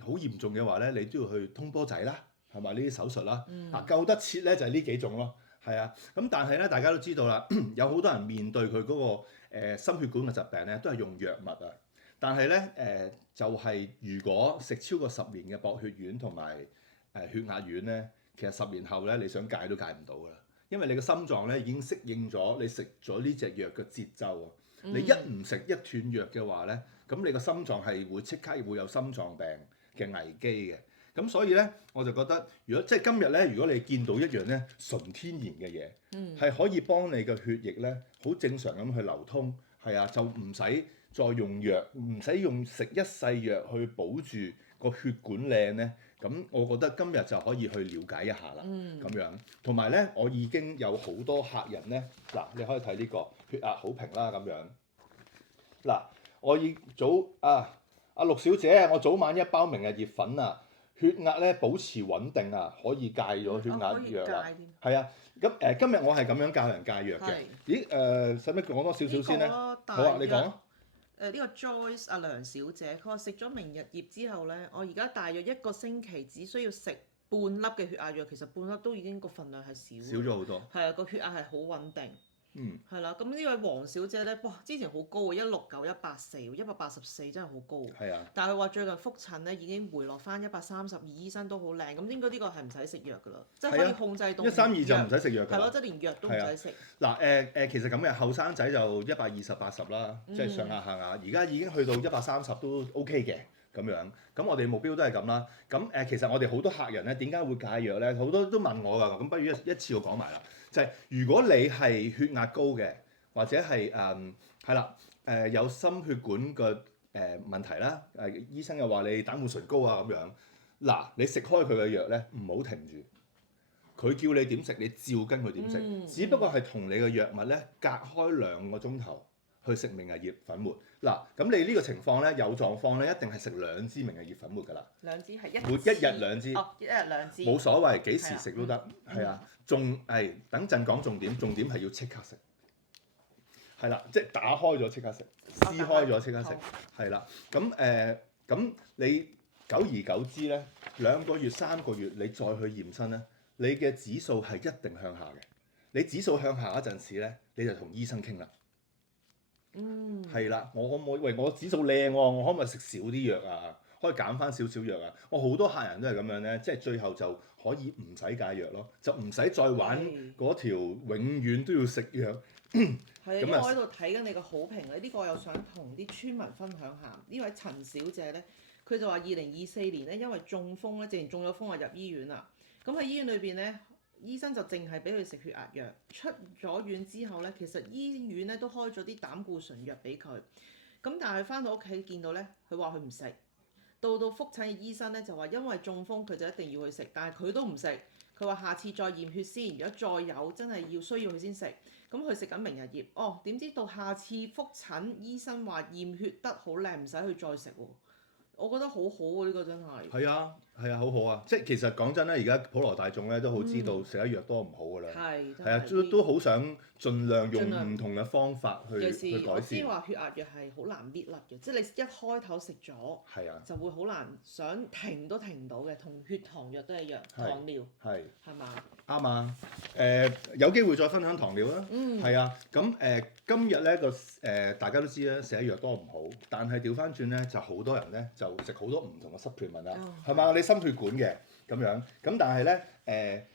好嚴重嘅話咧，你都要去通波仔啦，係咪？呢啲手術啦，救得切咧就係呢幾種咯，係啊。咁但係咧，大家都知道啦，有好多人面對佢嗰個心血管嘅疾病咧，都係用藥物啊。但係咧就係如果食超過10年嘅薄血丸同埋血壓丸咧，其實10年後咧你想戒都戒唔到㗎啦，因為你個心臟咧已經適應咗你食咗呢隻藥嘅節奏啊。你一唔食一斷藥嘅話咧，咁你個心臟係會即刻會有心臟病嘅危機嘅。咁所以咧，我就覺得，如果即係今日咧，如果你見到一樣咧純天然嘅嘢，係可以幫你嘅血液咧好正常咁去流通，係啊，就唔使再用藥，唔使用食一世藥去保住個血管靚咧。咁我覺得今日就可以去了解一下啦，咁樣。同埋咧，我已經有好多客人咧，嗱，你可以睇呢個血壓好平啦，咁樣。嗱，我阿陸小姐，我早晚1包明日熱粉啊，血壓咧保持穩定啊，可以戒咗血壓藥啦。係啊，咁今日我係咁樣教人戒藥嘅。咦使唔使講多少少先咧？好啊，你講啊。呢個 Joyce 阿梁小姐，佢話食咗明日葉之後咧，我而家大約1個星期只需要食半粒嘅血壓藥，其實半粒都已經個份量係少咗好多。係啊，個血壓係好穩定。係啦，咁呢位黃小姐咧，哇，之前好高啊，169、184、184真係好高。係啊。但係佢話最近覆診咧已經回落翻132，醫生都好靚，咁應該呢個係唔使食藥㗎啦，即係可以控制到。132就唔使食藥㗎。係咯，即係連藥都唔使食。嗱其實咁嘅後生仔就120、80啦，即係上下下壓，而家已經去到130都 OK 嘅咁樣。咁我哋目標都係咁啦。咁其實我哋好多客人咧點解會戒藥咧？好多都問我㗎，咁不如一次我講埋啦。就係如果你係血壓高嘅，或者係有心血管嘅問題啦，醫生又話你膽固醇高啊咁樣，嗱你食開佢嘅藥咧，唔好停住，佢叫你點食，你照跟佢點食，只不過係同你嘅藥物咧隔開2個鐘頭去食明日葉粉末。嗱，咁你呢個情況咧有狀況咧，一定係食2支明日葉粉末㗎啦。2支係每一日2支。哦，一日2支。冇所謂，幾時食都得，係啊。嗯仲係等陣講重點，重點係要即刻食。係啦，即係打開咗即刻食，撕開咗即刻食，係啦。咁你久而久之咧，2個月、3個月，你再去驗身咧，你嘅指數係一定向下嘅。你指數向下嗰陣時咧，你就同醫生傾啦。係啦，我可唔可以？喂，我指數靚喎，我可唔可以食少啲藥啊？可以減翻少少藥啊！我好多客人都係咁樣咧，即係最後就可以唔使戒藥咯，就唔使再玩嗰條永遠都要食藥。係啊，因為我喺度睇緊你個好評咧，呢個我又想同啲村民分享下。呢位陳小姐咧，佢就話2024年咧，因為中風咧，竟然中咗風啊入醫院啦。咁喺醫院裏邊咧，醫生就淨係俾佢食血壓藥。出咗院之後咧，其實醫院咧都開咗啲膽固醇藥俾佢。咁但係翻到屋企見到咧，佢話佢唔食。到覆診嘅醫生咧就話因為中風佢就一定要去食，但係佢都唔食。佢話下次再驗血先，如果再有真係需要佢先食。咁佢食緊明日葉，哦，點知到下次覆診醫生話驗血得好靚，唔使去再食喎。我覺得好好喎，呢個真係。係啊，好好啊！即係其實講真咧，而家普羅大眾咧都好知道食得藥多唔好㗎啦。係啊，都好想盡量用唔同嘅方法去改善。我知話血壓藥係好難搣甩嘅，即係你一開頭食咗，就會好難想停都停唔到嘅，同血糖藥都一樣，糖尿係嘛？啱啊！有機會再分享糖尿啦。係啊，咁今日咧大家都知啦，食得藥多唔好，但係調翻轉咧就好多人咧就食好多唔同嘅 supplement 啦，係嘛？你心血管嘅咁樣，咁但係咧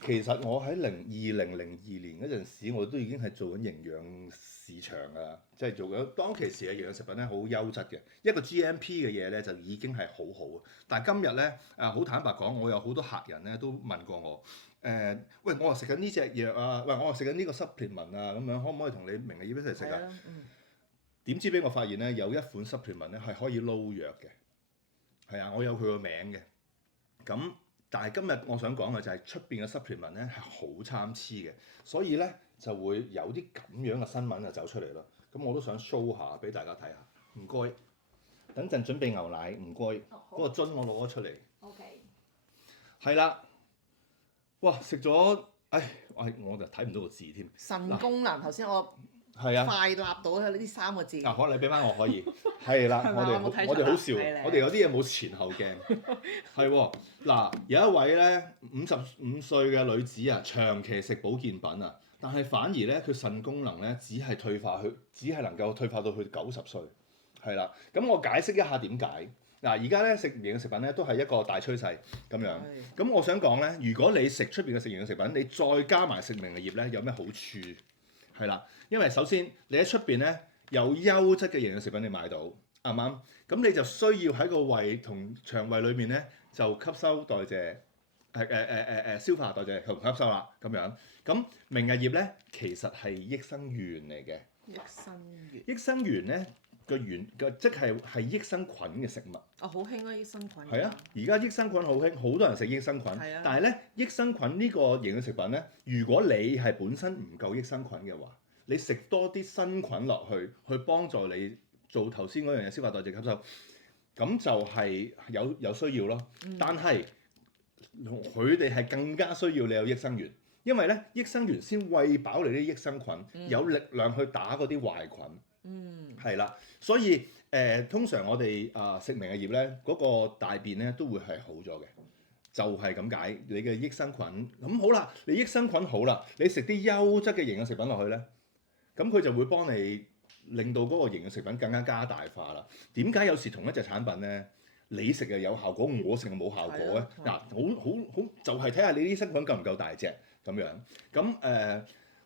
其實我喺2002年嗰陣時，我都已經係做緊營養市場㗎啦，即係做緊當其時嘅營養食品咧好優質嘅，一個 GMP 嘅嘢咧就已經係好好。但係今日咧好坦白講，我有好多客人咧都問過我。喂，我話食緊呢隻藥啊，喂，我話食緊呢個 supplement 啊，咁樣可唔可以同你明日葉一齊食啊？點知俾我發現咧，有一款 supplement 咧係可以撈藥嘅，係啊，我有佢個名嘅。咁但係今日我想講嘅就係出邊嘅 supplement 咧係好參差嘅，所以咧就會有啲咁樣嘅新聞就走出嚟咯。咁我都想 show 下俾大家睇下，唔該。等陣準備牛奶，唔該。嗰個樽我攞咗出嚟。OK。係啦。哇！食咗，我就睇唔到個字添。腎功能頭先我快立到呢3個字。可能你俾翻我可以。係啦，我哋好笑，我哋有啲嘢冇前後鏡。係喎，嗱有一位咧55歲嘅女子啊，長期食保健品啊，但係反而咧佢腎功能咧只係能夠退化到去90歲。係啦，咁我解釋一下點解。嗱，而家咧食營養食品咧都係一個大趨勢咁樣。咁我想講咧，如果你食出邊嘅食營養食品，你再加埋食明日葉咧，有咩好處？係啦，因為首先你喺出邊咧有優質嘅營養食品你買到，啱唔啱？咁你就需要喺個胃同腸胃裏面咧就吸收代謝，消化代謝同吸收啦咁樣。咁明日葉咧其實係益生元嚟嘅。益生元咧。即係益生菌嘅食物。好興啊！益生菌。係啊，而家益生菌好興，好多人食益生菌。但係咧，益生菌呢個營養食品咧，如果你係本身唔夠益生菌嘅話，你食多啲新菌落去幫助你做頭先嗰樣嘢消化代謝吸收，咁就係有需要咯。但係佢哋係更加需要你有益生元，因為咧益生元先餵飽你啲益生菌，有力量去打嗰啲壞菌。係啦，所以通常我哋食明日葉咧，嗰個大便咧都會係好咗嘅，就係咁解。你嘅益生菌咁好啦，你益生菌好啦，你食啲優質嘅營養食品落去咧，咁佢就會幫你令到嗰個營養食品更加大化啦。點解有時同一隻產品咧，你食又有效果，我食又冇效果咧？嗱，好就係睇下你啲益生菌夠唔夠大隻咁樣。咁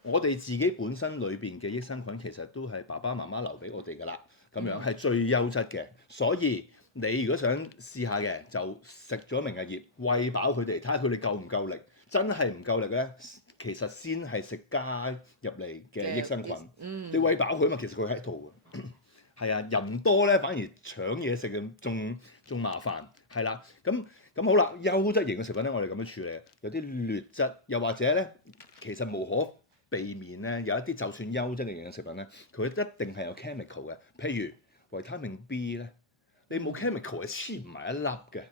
我哋自己本身裏邊嘅益生菌其實都係爸爸媽媽留俾我哋㗎啦，咁樣係最優質嘅。所以你如果想試下嘅，就食咗明日葉，餵飽佢哋，睇下佢哋夠唔夠力。真係唔夠力咧，其實先係食加入嚟嘅益生菌。你餵飽佢嘛，其實佢喺度嘅。係啊，人多咧反而搶嘢食嘅，仲麻煩。係啦，咁好啦，優質型嘅食品咧，我哋咁樣處理，有啲劣質，又或者咧，其實無可避免咧有一啲就算優質嘅營養食品咧，佢一定係有 chemical 嘅。譬如維他命 B 咧，你冇 chemical 係黐唔埋一粒嘅，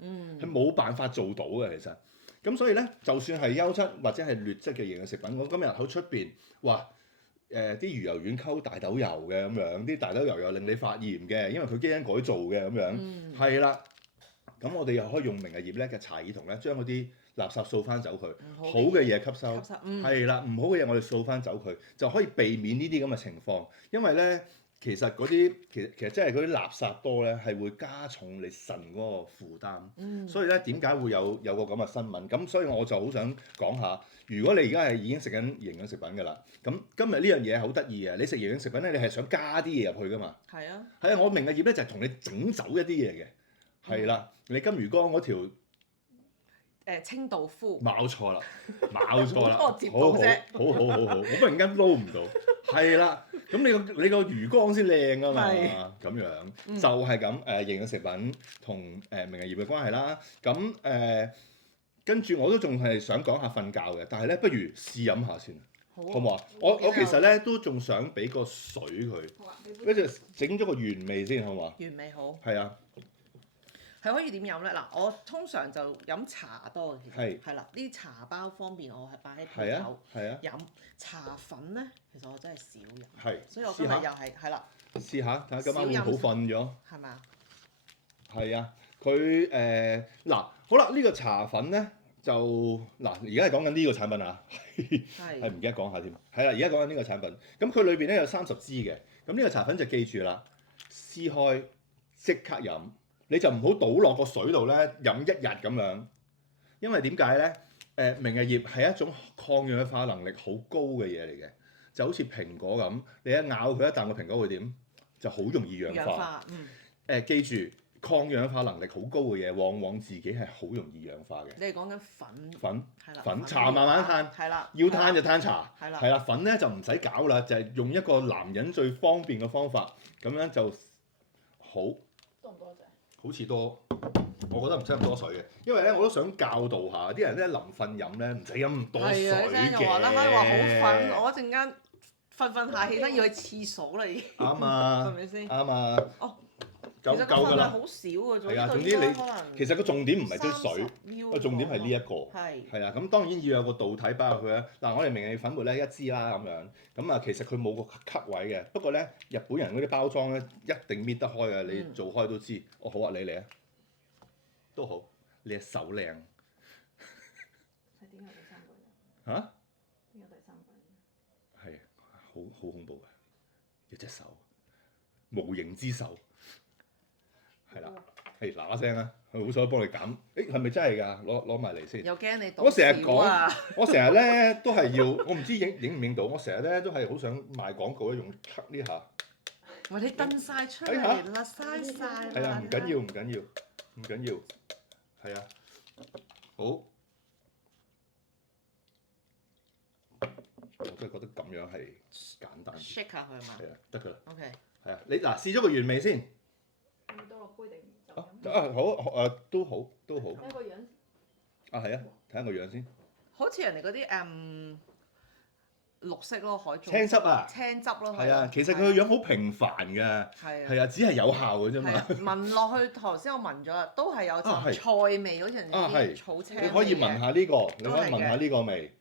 係冇辦法做到嘅其實。咁所以咧，就算係優質或者係劣質嘅營養食品，我今日喺出邊，哇啲魚油丸溝大豆油嘅咁樣，啲大豆油又令你發炎嘅，因為佢基因改造嘅咁樣，係啦。咁我哋又可以用明日葉咧嘅茶葉酮咧，將嗰啲垃圾掃翻走佢，好嘅嘢吸收，係啦，唔好嘅嘢我哋掃翻走佢，就可以避免呢啲咁嘅情況。因為咧，其實嗰啲其實真係嗰啲垃圾多咧，係會加重你腎嗰個負擔。所以咧，點解會有個咁嘅新聞？咁所以我就好想講下，如果你而家係已經食緊營養食品㗎啦，咁今日呢樣嘢好得意啊！你食營養食品咧，你係想加啲嘢入去㗎嘛？係啊，我明日葉咧就係同你整走一啲嘢嘅。係啦，你金魚缸嗰條清道夫，冇錯啦，冇錯啦，好多接觸啫，好，我忽然間撈唔到，係啦，咁你個魚缸先靚啊嘛，咁樣就係咁營養食品同明日葉嘅關係啦，咁跟住我都仲係想講下瞓覺嘅，但係咧不如試飲下先，好唔好啊？我其實咧都仲想俾個水佢，跟住整咗個原味先，好唔好啊？原味好，係啊。係可以點飲咧？嗱，我通常就飲茶多嘅，其實係啦。啲茶包方便，我係擺喺鋪頭飲。茶粉咧，其實我真係少飲，所以我今日又係啦。試下睇下今晚會好瞓咗。係咪啊？係啊，佢嗱好啦，呢個茶粉咧就嗱，而家係講緊呢個產品啊，係唔記得講下添。係啦，而家講緊呢個產品，咁佢裏邊咧有30支嘅，咁呢個茶粉就記住啦，撕開即刻飲。你就唔好倒落個水度咧飲一日咁樣，因為點解咧？明日葉係一種抗氧化能力好高嘅嘢嚟嘅，就好似蘋果咁，你一咬佢一啖個蘋果會點？就好容易氧化。記住抗氧化能力好高嘅嘢，往往自己係好容易氧化嘅。你係講緊粉茶慢慢攤，係啦，要攤就攤茶，係啦，粉咧就唔使搞啦，就係用一個男人最方便嘅方法，咁樣就好。多唔多啫？好似多，我覺得唔使咁多水嘅，因為咧我都想教導下啲人咧臨瞓飲咧唔使飲咁多水嘅。係啊，又話啦，可以話好瞓，我一陣間瞓下起身要去廁所啦已經。啱啊，係咪先？啱啊。哦，夠㗎啦。好少㗎啫。係啊，總之你其實個重點唔係啲水，個重點係呢一個。係啊，咁當然要有個導體包入去啦。嗱，我哋明日粉末咧一支啦咁樣，咁啊其實佢冇個吸位嘅，不過咧日本人嗰啲包裝咧一定搣得開嘅，你做開都知。哦好啊，你嚟啊，都好，你隻手靚。係點解第三個人？嚇？點解第三個人？係好恐怖嘅，一隻手，無形之手。係啦，係嗱嗱聲啊！佢好想幫你減，誒係咪真係㗎？攞埋嚟先。又驚你倒少啊！我成日咧都係要，我唔知影唔影到。我成日咧都係好想賣廣告咧，用咳呢下。喂，你蹬晒出嚟啦，嘥晒啦！係啊，唔緊要，係啊，好。我真係覺得咁樣係簡單。shake 下佢嘛？係啊，得㗎啦。OK。係啊，你嗱試咗個原味先。倒落杯定就飲？好都好。睇下個樣先。係啊，睇下個樣先。好似人哋嗰啲綠色咯，海藻。青汁啊！青汁咯。係啊，其實佢個樣好平凡㗎。係啊，只係有效嘅啫嘛。聞落去頭先我聞咗啦，都係有陣菜味，好似人哋啲草青。你可以聞下呢個，你可以聞下呢個味。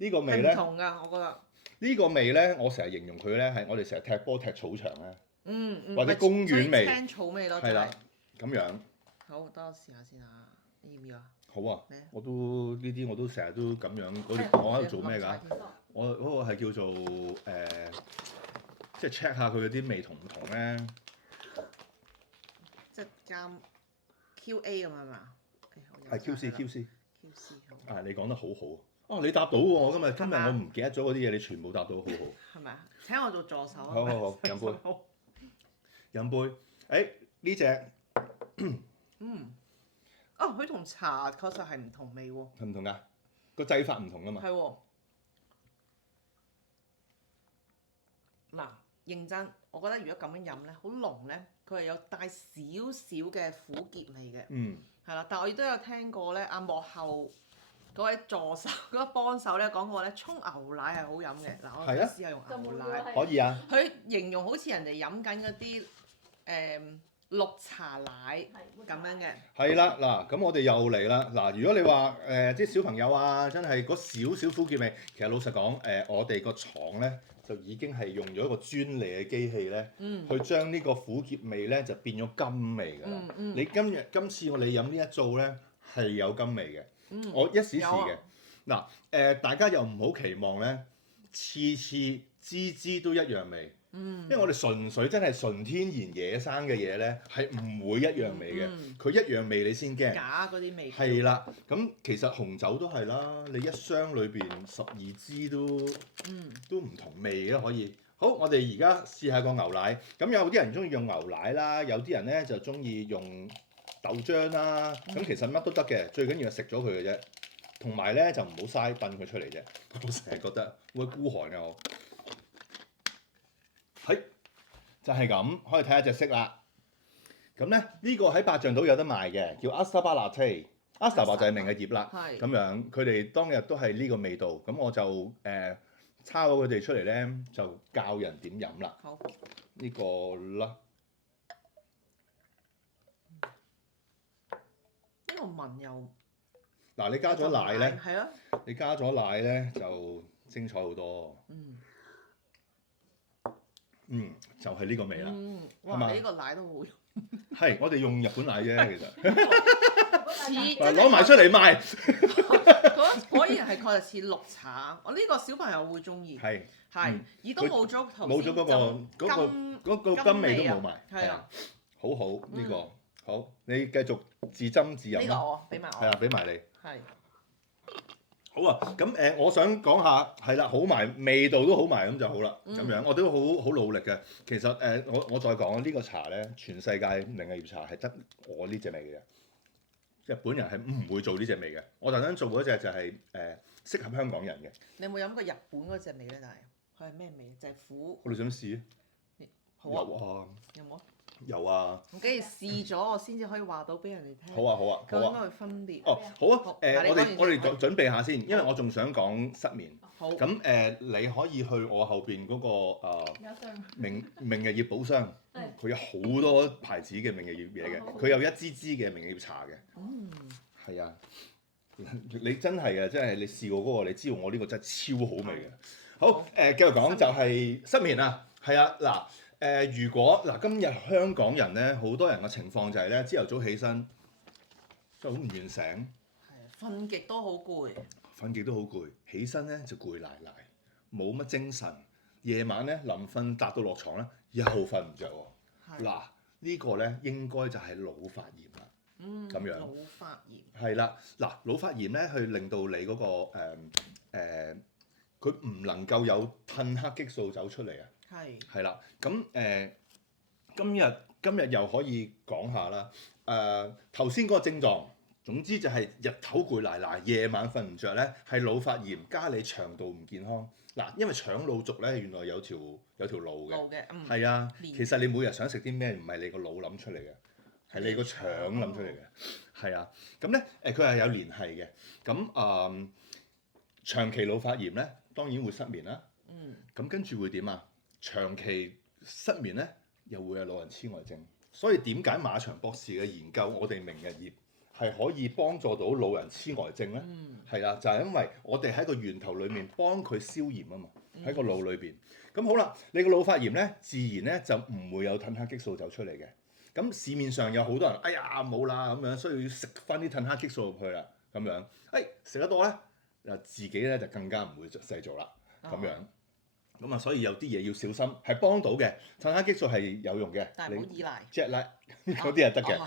呢個味咧。唔同㗎，我覺得。呢個味咧，我成日形容佢咧係我哋成日踢波踢草場咧。或者公園味，青草味咯，係啦，咁樣。好，等我試下先啊，你要唔要啊？好啊，我都呢啲我都成日都咁樣。我喺度做咩㗎？我嗰個係叫做即係 check 下佢嗰啲味同唔同咧。即係監 QA 咁係嘛？係 QC。啊，你講得好好。哦，你答到喎！我今日我唔記得咗嗰啲嘢，你全部答到好好。係咪啊？請我做助手啊！好，飲杯。飲杯，呢隻，佢同茶確實係唔同味喎。係唔同㗎，個製法唔同啊嘛。係喎。嗱，認真，我覺得如果咁樣飲咧，好濃咧，佢係有帶少少嘅苦澀味嘅。係啦，但係我亦都有聽過咧，阿幕後嗰位助手嗰位幫手咧講過咧，沖牛奶係好飲嘅。嗱，我係啊試下用牛奶。可以啊。佢形容好似人哋飲緊嗰啲綠茶奶咁樣嘅。係啦，嗱，咁我哋又嚟啦。嗱，如果你話即係小朋友啊，真係嗰少少苦澀味，其實老實講，我哋個廠咧就已經係用咗一個專利嘅機器咧，去將呢個苦澀味咧就變咗甘味㗎啦。你今次我哋飲呢一組咧係有甘味嘅，我一時時嘅。嗱，大家又唔好期望咧，次支都一樣味。因為我哋純粹真係純天然野生嘅嘢咧，係唔會一樣味嘅。佢一樣味你先驚。假嗰啲味。係啦，咁其實紅酒都係啦，你一箱裏邊12支都唔同味嘅可以。好，我哋而家試下個牛奶。咁有啲人中意用牛奶啦，有啲人咧就中意用豆漿啦。咁其實乜都得嘅，最緊要係食咗佢嘅啫。同埋咧就唔好嘥燉佢出嚟啫。我成日覺得會孤寒嘅我。係，就係咁，可以睇下隻色啦。咁咧呢個喺百象島有得賣嘅，叫 Astaba Latte。Astaba 就係明日葉啦。咁樣佢哋當日都係呢個味道，咁我就抄咗佢哋出嚟咧，就教人點飲啦。好。呢個啦。呢個聞又嗱，你加咗奶咧，係啊，你加咗奶咧就精彩好多。就係呢個味啦。哇！呢個奶都好用。係，我哋用日本奶啫，其實。似攞埋出嚟賣。果然係確實似綠茶，我呢個小朋友會中意。係。而都冇咗頭冇咗嗰個甘味都冇埋。係啊。好呢個，好，你繼續自斟自飲啦。呢個我俾埋我。係啊，俾埋你。係。好啊，咁我想講下，係啦，好埋味道都好埋咁就好啦，咁樣我都好努力嘅。其實我再講呢個茶咧，全世界明日葉茶係得我呢隻味嘅啫，日本人係唔會做呢隻味嘅。我特登做嗰隻就係適合香港人嘅。你有冇飲過日本嗰隻味咧？但係佢係咩味？就係苦。我哋想試？好啊。有冇？有啊。我梗係試咗，我先至可以話到俾人哋聽。好啊。究竟應該會分別。好啊。我哋準備下先，因為我仲想講失眠。好。咁你可以去我後邊嗰個明日葉寶箱，佢有好多牌子嘅明日葉嘢嘅，佢有一支嘅明日葉茶嘅。係啊，你真係啊，真係你試過嗰個，你知道我呢個真係超好味嘅。好，繼續講就係失眠啊，係啊，嗱。如果今日香港人咧，好多人嘅情況就係咧，朝頭早起身就好唔願醒，瞓極都好攰，起身咧就攰賴賴，冇乜精神，夜晚咧臨瞓達到落床咧又瞓唔着喎。嗱，呢個咧應該就係腦發炎啦。咁樣。腦發炎。係啦，嗱，腦發炎咧，去令到你嗰個佢唔能夠有褪黑激素走出嚟啊。係啦，咁今日又可以講下啦。頭先嗰個症狀，總之就係日頭攰賴賴，夜晚瞓唔着咧，係腦發炎加你腸道唔健康。嗱，因為腸腦軸咧，原來有條路嘅。係啊，其實你每日想食啲咩，唔係你個腦諗出嚟嘅，係你個腸諗出嚟嘅。係啊，咁咧佢係有聯繫嘅。咁長期腦發炎咧，當然會失眠啦。咁跟住會點啊？長期失眠咧，又會有老人痴呆症。所以點解馬場博士嘅研究，我哋明日葉係可以幫助到老人痴呆症咧？係啦，就係因為我哋喺個源頭裏面幫佢消炎啊嘛，喺個腦裏邊。咁好啦，你個腦發炎咧，自然咧就唔會有褪黑激素走出嚟嘅。咁市面上有好多人，哎呀冇啦咁樣，所以要食翻啲褪黑激素入去啦，咁樣，食得多咧，自己咧就更加唔會製造啦，咁樣。咁啊，所以有啲嘢要小心，係幫到嘅。褪黑激素係有用嘅，但係唔好依賴。Jet lag 嗰啲係得嘅，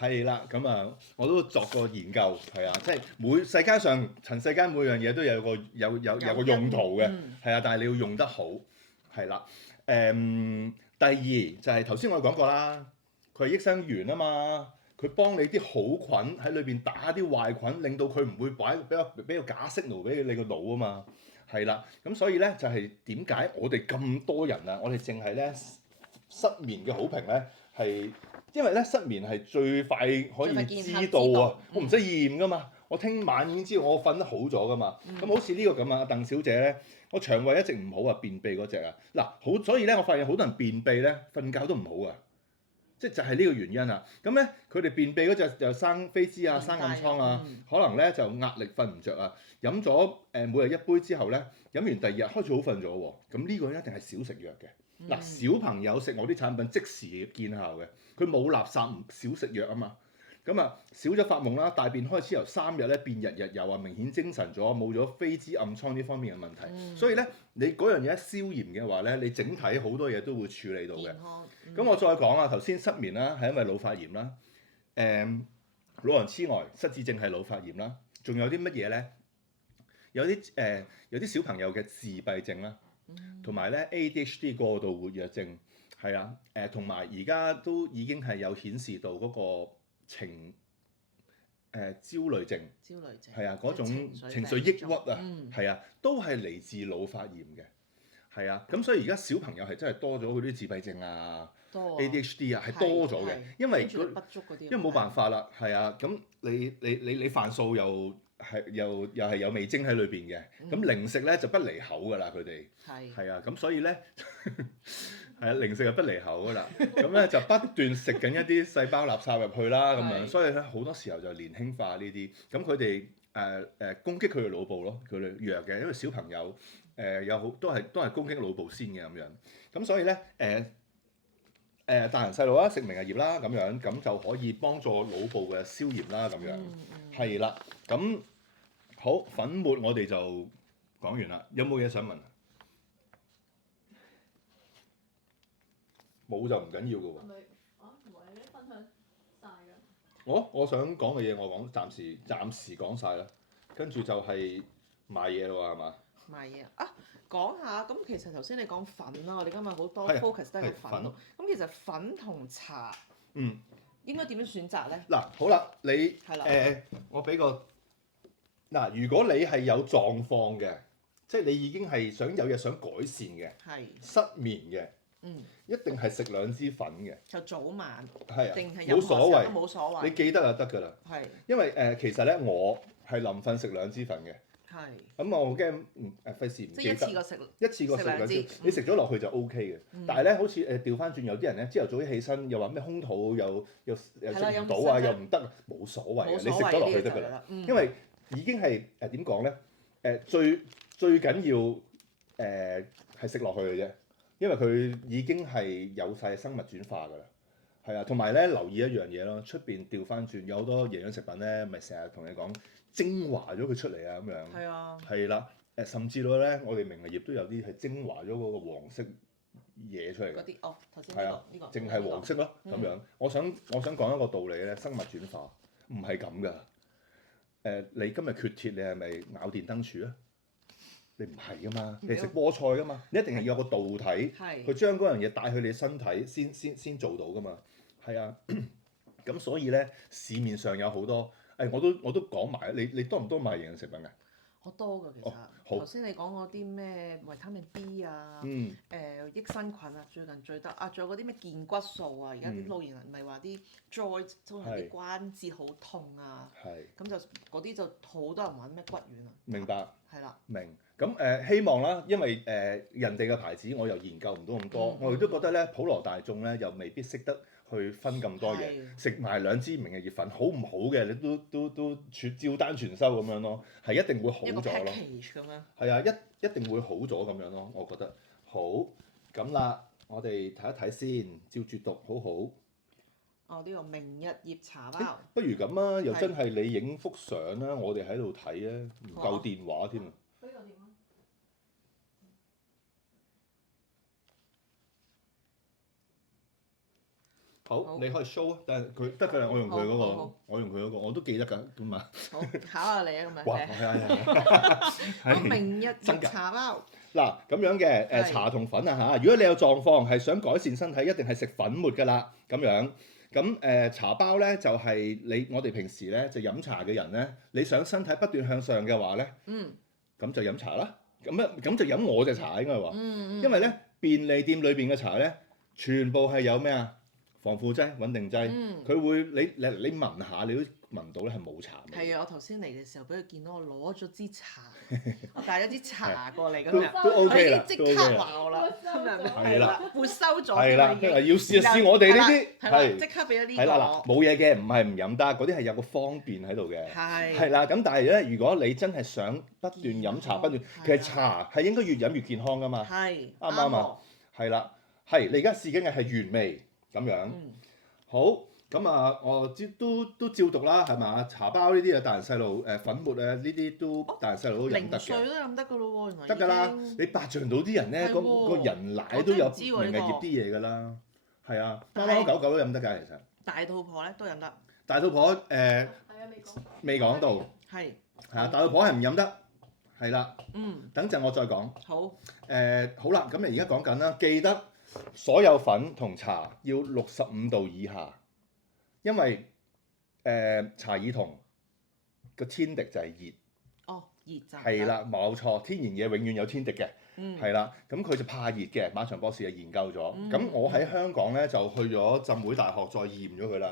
係啦。咁啊，我都作過研究，係啊，即係世界上塵世間每樣嘢都有個用途嘅，係啊。但係你要用得好，係啦。第二就係頭先我講過啦，佢係益生元啊嘛，佢幫你啲好菌喺裏邊打啲壞菌，令到佢唔會俾個假 signal 俾你個腦啊嘛。係啦，咁所以咧就係點解我哋咁多人啊？我哋淨係咧失眠嘅好評咧，係因為咧失眠係最快可以知道啊！我唔使驗噶嘛，我聽晚已經知道我瞓得好咗㗎嘛。咁好似呢個咁啊，鄧小姐咧，我腸胃一直唔好啊，便秘嗰只啊。嗱，好，所以咧我發現好多人便秘咧，瞓覺都唔好啊。即就係呢個原因啊！咁咧，佢哋便秘嗰隻就生痱滋啊、生暗瘡啊，可能咧就壓力瞓唔着啊。飲咗每日一杯之後咧，飲完第二日開始好瞓咗喎。咁呢個一定係少食藥嘅。嗱，小朋友食我啲產品即時見效嘅，佢冇垃圾唔少食藥啊嘛。咁啊，少咗發夢啦，大便開始由3日咧變日日有啊，明顯精神咗，冇咗痱滋暗瘡呢方面嘅問題。所以咧，你嗰樣嘢一消炎嘅話咧，你整體好多嘢都會處理到嘅。咁我再講啊，頭先失眠啦，係因為腦發炎啦。老人痴呆、失智症係腦發炎啦。仲有啲乜嘢咧？有啲小朋友嘅自閉症啦，同埋咧 ADHD 過度活躍症，係啊，同埋而家都已經係有顯示到嗰個焦慮症，係啊，嗰種情緒抑鬱啊，係啊，都係嚟自腦發炎嘅，係啊，咁所以而家小朋友係真係多咗嗰啲自閉症啊、ADHD 啊，係多咗嘅，因為冇辦法啦，係啊，咁你飯數又係有味精喺裏邊嘅，咁零食咧就不離口㗎啦，佢哋係啊，咁所以咧。係啊，零食係不離口㗎啦，咁咧就不斷食緊一啲細胞垃圾入去啦，咁樣，所以咧好多時候就年輕化呢啲，咁佢哋攻擊佢嘅腦部咯，佢哋弱嘅，因為小朋友有好都係攻擊腦部先嘅咁樣，咁所以咧大人細路啦，食明日葉啦，咁樣咁就可以幫助腦部嘅消炎啦，咁樣係啦，咁好粉末我哋就講完啦，有冇嘢想問？冇就唔緊要嘅喎。係咪唔係你分享晒㗎？我想講嘅嘢我講暫時講晒啦，跟住就係賣嘢咯喎，係嘛？賣嘢啊！講下咁，其實頭先你講粉啦，我哋今日好多 focus 都係粉咯。咁其實粉同茶，應該點樣選擇咧？嗱，好啦，你我俾個嗱，如果你係有狀況嘅，即係你已經係想有嘢想改善嘅，失眠嘅。一定係食2支粉嘅，就早晚，係啊，定係冇所謂，冇所謂，你記得就得㗎啦。係，因為其實咧，我係臨瞓食2支粉嘅。係。咁我驚費事唔記得。即係一次過食2支，你食咗落去就 O K 嘅。但係咧，好似調翻轉有啲人咧，朝頭早一起身又話咩空肚又食唔到啊，又唔得，冇所謂嘅，你食咗落去得㗎啦。因為已經係點講咧？最緊要係食落去嘅啫。因為佢已經係有晒生物轉化㗎啦，係啊，同埋咧留意一樣嘢咯，出邊調翻轉有好多營養食品咧，咪成日同你講精華咗佢出嚟啊咁樣，係啊，係啦，甚至到咧我哋明日葉都有啲係精華咗嗰個黃色嘢出嚟嘅，嗰啲頭先呢個淨係黃色咯咁樣。我想講一個道理咧，生物轉化唔係咁㗎。你今日缺鐵，你係咪咬電燈柱啊？你唔係噶嘛，你食菠菜噶嘛，你一定係要有個導體，佢將嗰樣嘢帶去你身體先做到噶嘛，係啊，咁所以咧市面上有好多，我都講埋，你多唔多買營養食品㗎？我多㗎其實，頭先你講嗰啲咩維他命 B 啊，益生菌啊，最近最得啊，仲有嗰啲咩健骨素啊，而家啲老年人咪話啲 joint 都係啲關節好痛啊，咁就嗰啲就好多人揾咩骨丸啊，明白，係啦，明。咁希望啦，因為人哋嘅牌子我又研究唔到咁多，我亦都覺得咧普羅大眾咧又未必識得去分咁多嘢，食埋2支明日葉粉好唔好嘅，你都照單全收咁樣咯，係一定會好咗咯，係啊，一定會好咗咁樣咯，我覺得好咁啦，我哋睇一睇先，照住讀好好。哦，呢個明日葉茶包。不如咁啊，又真係你影幅相啦，我哋喺度睇啊，唔夠電話添啊。好，你可以 show 啊，但係佢得㗎啦，我用佢嗰個，我都記得㗎，咁啊。好，考下你啊，咁樣。哇，係。明日葉茶包。嗱，咁樣嘅茶同粉啊嚇，如果你有狀況係想改善身體，一定係食粉末㗎啦，咁樣。咁茶包咧就係我哋平時咧就飲茶嘅人咧，你想身體不斷向上嘅話咧，咁就飲茶啦。咁就飲我隻茶應該話，因為咧便利店裏邊嘅茶咧，全部係有咩啊？防腐劑、穩定劑，佢會你聞下，你都聞到咧係冇茶味。係啊，我頭先嚟嘅時候俾佢見到我攞咗支茶，我帶咗支茶過嚟咁都樣，都 OK 啦，佢已經即刻都 OK 啦。話我啦，咁樣係啦，沒收咗係啦，㗎已經要試就試我哋呢啲，係啦，即刻俾咗呢係啦嗱，個，冇嘢嘅，唔係唔飲得，嗰啲係有個方便喺度嘅。係係啦，咁但係咧，如果你真係想不斷飲茶，不斷，其實茶係應該越飲越健康噶嘛。係啱唔啱啊？係啦，係你而家試緊嘅係原味咁樣。好，咁啊，我都照讀啦，係嘛？茶包呢啲啊，大人細路粉末啊，呢啲都大人細路都飲得零碎嘅。都飲得㗎咯喎，原來得㗎啦，已經你八丈島啲人咧，係個喎人奶都有我真係唔知喎呢個明係醃啲嘢㗎啦。係啊，但係貓貓狗狗都飲得㗎，其實。大肚婆咧都飲得，大肚婆係啊，未講。未講到，係係啊，大肚婆係唔飲得，係啦。嗯等陣我再講。好好啦，咁你而家講緊啦，記得所有粉同茶要65度以下，因為茶爾酮個天敵就係熱。哦熱就係啦，冇錯，天然嘢永遠有天敵嘅，係啦，咁佢就怕熱嘅。馬場博士就研究咗，咁我喺香港咧就去咗浸會大學再驗咗佢啦，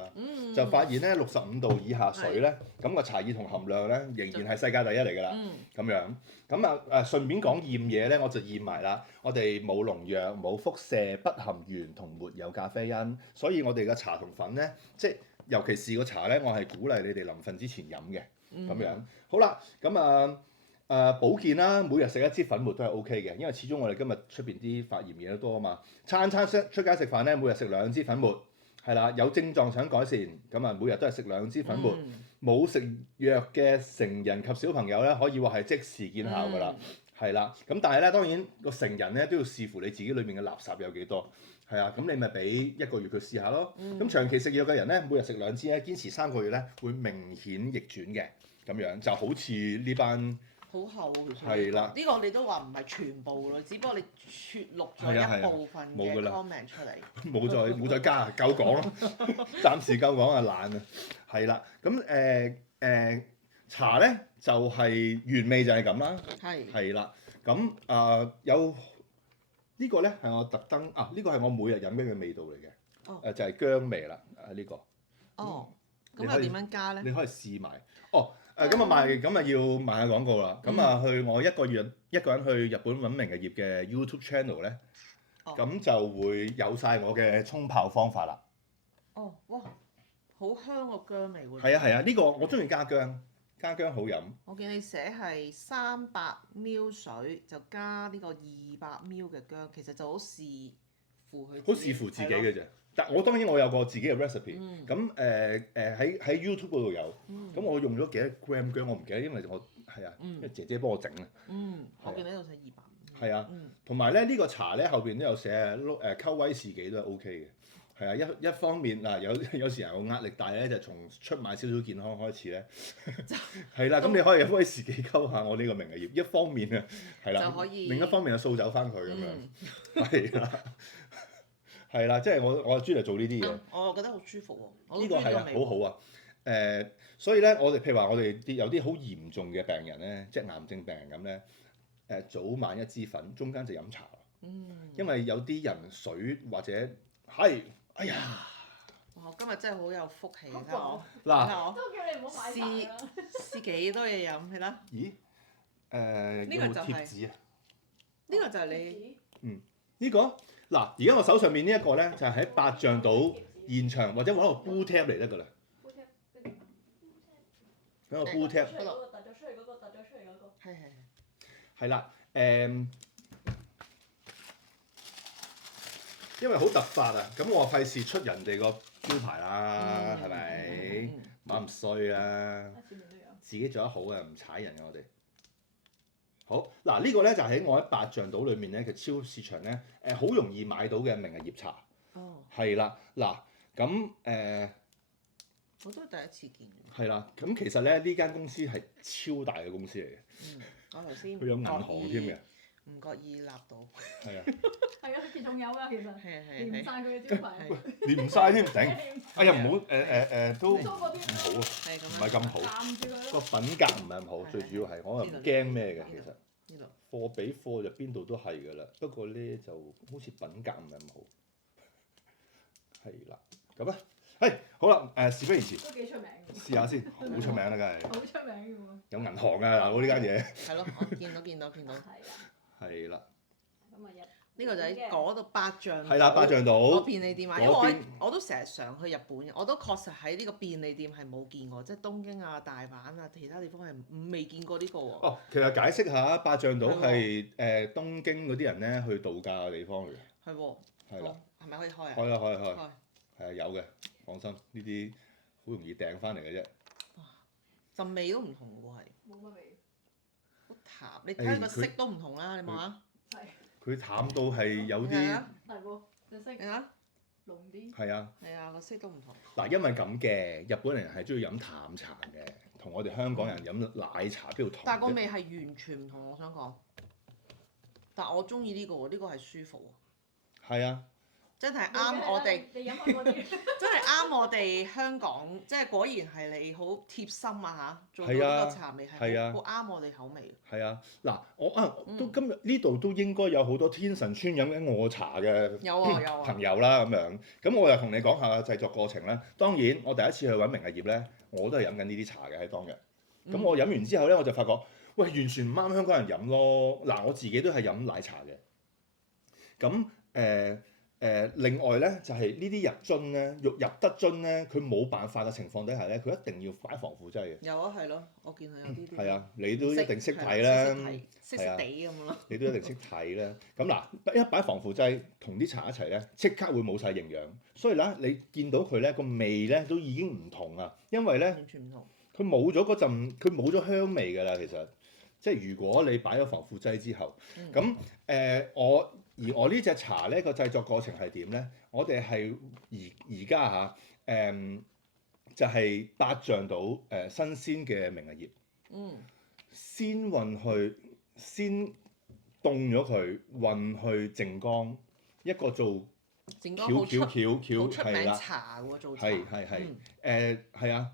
就發現咧65度以下水咧，咁個茶爾酮含量咧仍然係世界第一嚟㗎啦，咁樣，咁啊順便講驗嘢咧，我就驗埋啦，我哋冇農藥、冇輻射、不含鉛同沒有咖啡因，所以我哋嘅茶同粉咧，即係尤其是個茶咧，我係鼓勵你哋臨瞓之前飲嘅。咁樣好啦，咁保健啦，每日食一支粉末都係 OK 嘅，因為始終我哋今日出邊啲發炎嘢都多啊嘛。餐出街食飯咧，每日食2支粉末，係啦。有症狀想改善，咁啊每日都係食2支粉末。冇食藥嘅成人及小朋友咧，可以話係即時見效㗎啦，係啦。咁但係咧，當然個成人咧都要視乎你自己裏面嘅垃圾有幾多，係啊。咁你咪俾1個月佢試下咯。咁長期食藥嘅人咧，每日食2支咧，堅持3個月咧，會明顯逆轉嘅。咁樣就好似呢班好厚其實係啦，呢個你都話唔係全部咯，只不過你撮錄咗一部分嘅 comment 出嚟。冇再加，夠講咯，暫時夠講啊懶啊，係啦。咁茶咧就係原味就係咁啦，係啦。咁有呢個咧係我特登呢個係我每日飲嘅味道嚟嘅，就係薑味啦呢個。哦，咁又點樣加咧？你可以試埋。咁啊要賣下廣告啦。咁去我一個人去日本揾明日葉嘅 YouTube channel 咧，咁就會有晒我嘅沖泡方法啦。哦，哇，好香個薑味喎！係啊，呢個我中意加薑好飲。我見你寫係300ml水就加呢個200ml嘅薑，其實就好視乎佢。好視乎自己嘅啫。但我當然我有個自己嘅 recipe，咁喺 YouTube 嗰度有，咁我用咗幾多 gram 薑我唔記得，因為我係啊，因為姐姐幫我整啊。我見呢度寫200。係啊，同埋咧呢個茶咧後邊都有寫溝威士忌都係 OK 嘅，係啊一方面嗱有時候壓力大咧就從出賣少少健康開始咧，係啦，咁你可以威士忌溝下我呢個明日葉，一方面啊係啦，另一方面就掃走翻佢咁樣，係啦。係啦，即係我專嚟做呢啲嘢。我覺得好舒服喎。呢個係好好啊。所以咧，我哋譬如話，我哋有啲好嚴重嘅病人咧，即係癌症病人咁咧，早晚一支粉，中間就飲茶。因為有啲人水或者係，哎呀！我今日真係好有福氣㗎嗱，都叫你唔好買茶啦。試幾多嘢飲係啦。咦？呢個就係貼紙啊！呢個就係你。呢個嗱，而家我手上面呢一個咧，就係喺八丈島現場或者揾個 blue tab 嚟得㗎啦。揾個 blue tab。突咗出嚟嗰個，突咗出嚟嗰個。係。係啦，因為好突發啊，咁我費事出人哋個招牌啦，係咪？馬唔衰啦，自己做得好嘅，唔踩人嘅我哋。好嗱，呢個咧就喺我喺八丈島裏面咧嘅超市場咧，好容易買到嘅明日葉茶。係啦，嗱咁我都係第一次見。係啦，咁其實咧呢間公司係超大嘅公司嚟嘅。我頭先佢有銀行添嘅。唔覺意立到。係啊。係啊，佢仲有㗎，其實連唔晒佢嘅招牌。連唔晒添，頂！哎呀，唔好都唔好啊，唔係咁好。個品格唔係咁好，最主要係我又唔驚咩嘅，其實。貨比貨就邊度都係㗎啦，不過咧就好似品格唔係咁好。係啦，咁啊，好啦，事不宜遲，都幾出名嘅。試下先，好出名啦，梗係。好出名嘅喎。有銀行啊，嗱，呢間嘢。係咯，我見到。係啦。係啦。咁啊呢個就喺嗰度八丈島。係啦，八丈島。個便利店啊，因為我都成日上去日本嘅，我都確實喺呢個便利店係冇見過，即係東京啊、大阪啊，其他地方係未見過呢個喎。哦，其實解釋下，八丈島係東京嗰啲人咧去度假嘅地方嚟嘅。係喎。係啦。係咪可以開啊？開啦，開。開。係啊，有嘅，放心，呢啲好容易訂翻嚟嘅啫。陣味都唔同嘅喎，係。冇乜味。好淡，你睇下個色都唔同啦，你望下。係。佢淡到係有啲。係喎，隻色。係啊。濃啲。係啊。係啊，個色都唔同。嗱，因為咁嘅，日本人係中意飲淡茶嘅，同我哋香港人飲奶茶邊度同啫？但係個味係完全唔同，我想講。但係我中意呢個喎，呢個係舒服喎。係啊。真係啱我哋，你飲開嗰啲，真係啱我哋香港，即係果然係你好貼心啊嚇，做到呢個茶味係好啱我哋口味。係啊，嗱都今日呢度都應該有好多天神村飲緊我茶嘅朋友啦咁樣，咁我又同你講下製作過程啦。當然我第一次去揾明日葉咧，我都係飲緊呢啲茶嘅喺當日。咁我飲完之後咧，我就發覺，喂，完全唔啱香港人飲咯。嗱，我自己都係飲奶茶嘅。咁另外咧就係呢啲入樽咧，入得樽咧，佢冇辦法嘅情況底下咧，佢一定要擺防腐劑嘅。有啊，係咯，我見佢有啲。係啊，你都一定識睇啦，識地咁咯。你都一定識睇啦。咁嗱，一擺防腐劑同啲茶一齊咧，即刻會冇晒營養。所以咧，你見到佢咧個味咧都已經唔同啊，因為咧完全唔同。佢冇咗嗰陣，佢冇咗香味㗎啦。其實即係如果你擺咗防腐劑之後，咁我呢隻茶咧個製作過程係點咧？我哋係而家就係八丈島新鮮嘅明日葉，先先凍咗佢，運去靜岡，一個做靜岡好出名啦，茶喎做茶。係啊，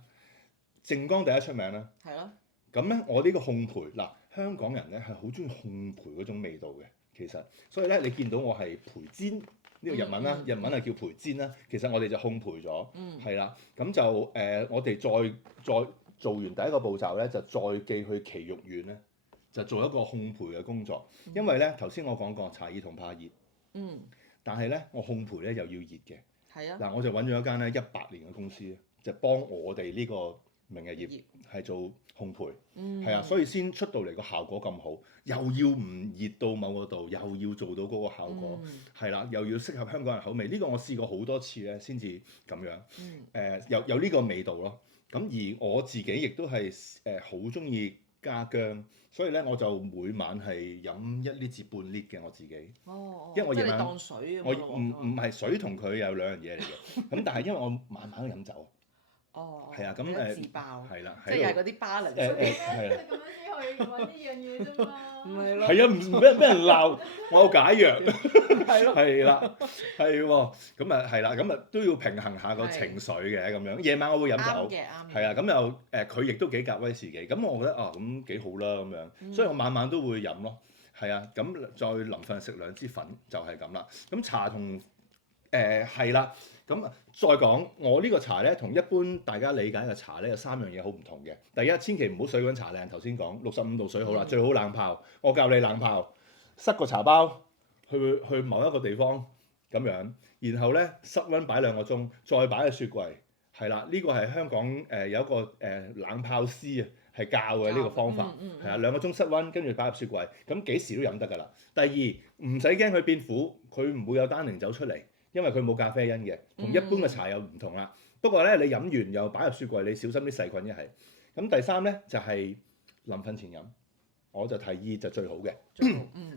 靜岡第一出名啦。係咯。咁咧，我呢個烘焙嗱，香港人咧係好中意烘焙嗰種味道嘅。其實，所以咧，你見到我係焙煎呢個日文啦，日文係叫焙煎啦。其實我哋就烘焙咗，係啦。咁就我哋再做完第一個步驟咧，就再寄去埼玉縣咧，就做一個烘焙嘅工作。因為咧，頭先我講過茶葉同怕熱，但係咧，我烘焙咧又要熱嘅。係啊。嗱，我就揾咗一間咧100年嘅公司，就幫我哋呢個明日葉係做烘焙，係啊，所以先出到嚟個效果咁好，又要唔熱到某個度，又要做到嗰個效果，係啦，又要適合香港人口味。呢個我試過好多次咧，先至咁樣，有呢個味道咯。咁而我自己亦都係好中意加薑，所以咧我就每晚係飲1 lit 至半 lit 嘅我自己。因為我夜晚當水我唔係水同佢有兩樣嘢嚟嘅，咁但係因為我晚晚都飲酒。係啊，咁自爆係啦，即係嗰啲 balance。係啦，咁樣先去揾呢樣嘢啫嘛。唔係咯。係啊，唔俾人鬧，我有解藥。係咯。係啦，係喎，咁啊係啦，咁啊都要平衡下個情緒嘅咁樣。夜晚我會飲酒。啱嘅。係啊，咁又佢亦都幾夾威士忌，咁我覺得咁幾好啦咁樣，所以我晚晚都會飲咯。係啊，咁再臨瞓食2支粉就係咁啦。咁茶同係啦。咁再講，我呢個茶咧，同一般大家理解嘅茶咧，有3樣嘢好唔同嘅。第一，千祈唔好水滾茶靚，頭先講65度水好啦，最好冷泡。我教你冷泡，塞個茶包去某一個地方咁樣，然後咧室溫擺2個鐘，再擺喺雪櫃。係啦，呢個係香港有一個冷泡師啊，係教嘅呢個方法。係啊，2個鐘室溫，跟住擺入雪櫃，咁幾時都飲得㗎啦。第二，唔使驚佢變苦，佢唔會有單寧走出嚟。因為佢冇咖啡因嘅，同一般嘅茶又唔同啦。不過咧，你飲完又擺入雪櫃，你小心啲細菌一係。咁第3咧就係臨瞓前飲，我就提議就最好嘅，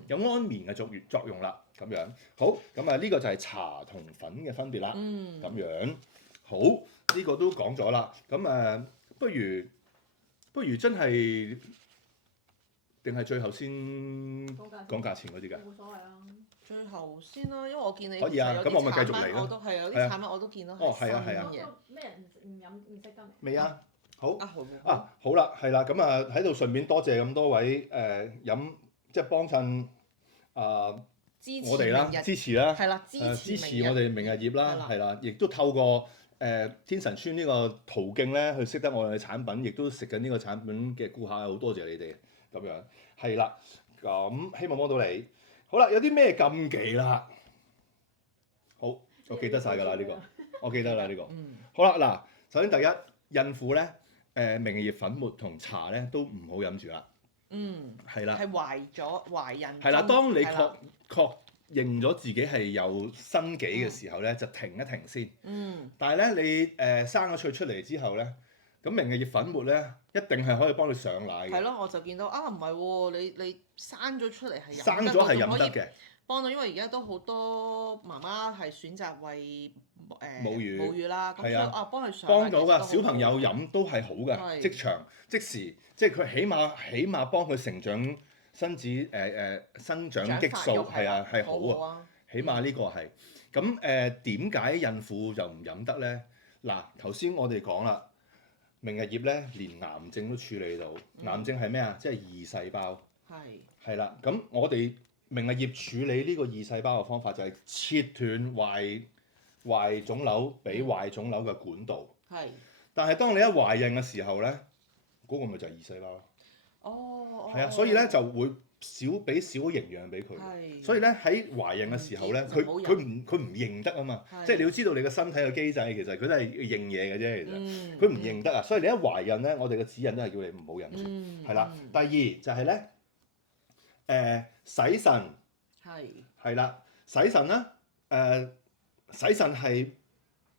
有安眠嘅作用啦。咁樣好，咁呢個就係茶同粉嘅分別啦。咁樣好，呢個都講咗啦。咁不如真係定係最後先講價錢嗰啲㗎？冇所謂啊。最後先啦，因為我見你可以啊，咁我咪繼續嚟咯。我都係有啲產品我都見到係新嘅。咩人唔飲唔識得未啊？好啊好啦，係啦，咁喺度順便多謝咁多位即係幫襯支持我哋啦，明日支持啦，係啦，支支持明日我哋明日業啦，係啦係啦，亦都透過天神村呢個途徑咧，去識得我哋嘅產品，亦都食緊呢個產品嘅顧客，好多謝你哋咁樣，係啦，咁希望幫到你。好啦，有啲咩禁忌啦？好，我記得晒㗎啦呢個，我記得啦呢個。嗯好啦，嗱，首先第一，孕婦咧，明日葉粉末同茶咧都唔好飲住啦，嗯，係啦。係懷孕係啦，中當你係啦確認咗自己係有生幾嘅時候咧，就停一停先。嗯但係咧，你生咗出嚟之後咧，咁明日葉粉末咧一定係可以幫你上奶嘅。係咯，我就見到啊，唔係喎，你生咗出嚟係生飲得咗係飲得仲可以嘅，幫到，因為而家都好多媽媽係選擇餵母乳母乳啦，咁所以係啊啊幫佢上幫到㗎。奶其實都好小朋友好飲都係好嘅，係即場即時，即係佢起碼幫佢成長生長激素係啊係好啊。啊，起碼呢個係咁點解孕婦就唔飲得咧？嗱，頭先我哋講啦，明日葉咧連癌症都處理到。癌症係咩啊？即係異細胞。係係啦，咁我哋明日葉處理呢個異細胞嘅方法就係切斷壞腫瘤俾壞腫瘤嘅管道。係但係當你一懷孕嘅時候咧，嗰個咪就係異細胞咯。哦，係啊，所以咧就會俾少營養俾佢。係所以咧喺懷孕嘅時候咧，唔佢好飲佢唔認得啊嘛，係即係你要知道你個身體嘅機制，其實佢都係認嘢嘅啫，其實嗯佢唔認得啊，所以你一懷孕咧，我哋嘅指引都係叫你唔好飲住，嗯係啦。嗯第二就係咧，洗腎係係啦，洗腎啦，洗腎係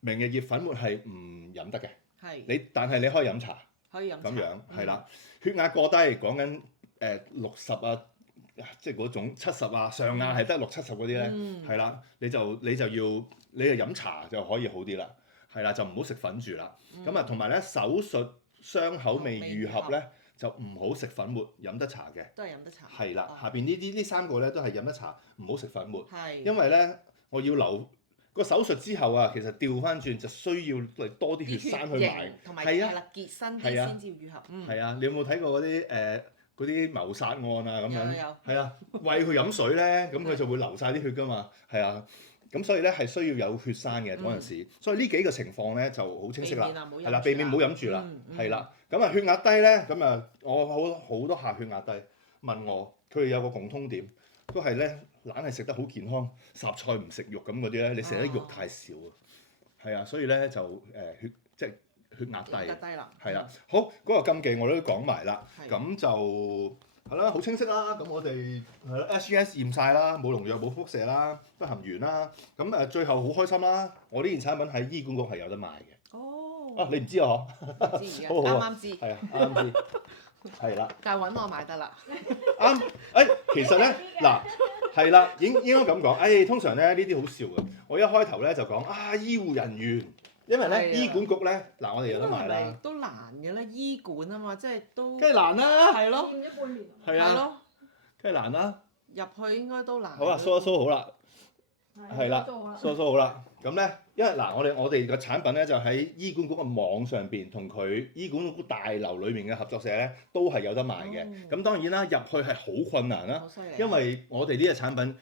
明日葉粉末係唔飲得嘅，係但係你可以飲茶可以飲咁樣茶係啦。血壓過低講緊60啊。即係嗰種70啊，上壓係得60、70嗰啲咧，嗯係啦、你就飲茶就可以好啲啦，係啦，就唔好食粉住啦。咁啊、同埋咧手術傷口未愈合咧，就唔好食粉末，飲得茶嘅。都係飲得茶。係啦，哦下邊呢三個咧都係飲得茶，唔好食粉末，係因為咧我要留個手術之後啊，其實調翻轉就需要多啲血栓去埋，同埋係啊係啦，結身啲係啊先至愈合。嗯，係啊，你有冇睇過嗰啲謀殺案啊咁樣？有係啊，餵佢飲水咧，咁佢就會流晒啲血噶嘛，係啊，咁所以咧係需要有血栓嘅嗰陣時，所以呢幾個情況咧就好清晰啦，係啦，避免唔好飲住啦，係啦，咁啊血壓低咧，咁啊我好多客血壓低問我，佢哋有個共通點，都係咧懶係食得好健康，霎菜唔食肉咁嗰啲咧，你食得肉太少啊，係啊，所以咧就血壓低，啦，係啦，好嗰個禁忌我都講埋啦，係咁就係啦，好清晰啦。咁我哋係啦 SGS 驗晒啦，冇農藥冇輻射啦，不含鉛啦。咁最後好開心啦，我呢件產品喺醫管局係有得賣嘅。哦，啊，你唔知啊嗬？知而家好好啊啱啱知，係啊，啱知。係啦，但係揾我買得啦。啱。其實咧嗱，係啦，應該咁講。通常咧呢啲好笑嘅。我一開頭咧就講醫護人員。因為咧，係啊醫管局咧，嗱我哋有得賣係咪啦，都難嘅咧？醫管啊嘛，即係都梗係難啦，係咯，驗咗半年。係啊，咯，梗係難啦。入去應該都難。好啦，梳一梳好啦，係啦做啦，梳一梳好啦。咁咧，因為嗱，我哋嘅產品咧就喺醫管局嘅網上邊，同佢醫管局大樓裏面嘅合作社咧，都係有得賣嘅。咁當然啦，入去係好困難啦，好犀利。因為我哋呢個產品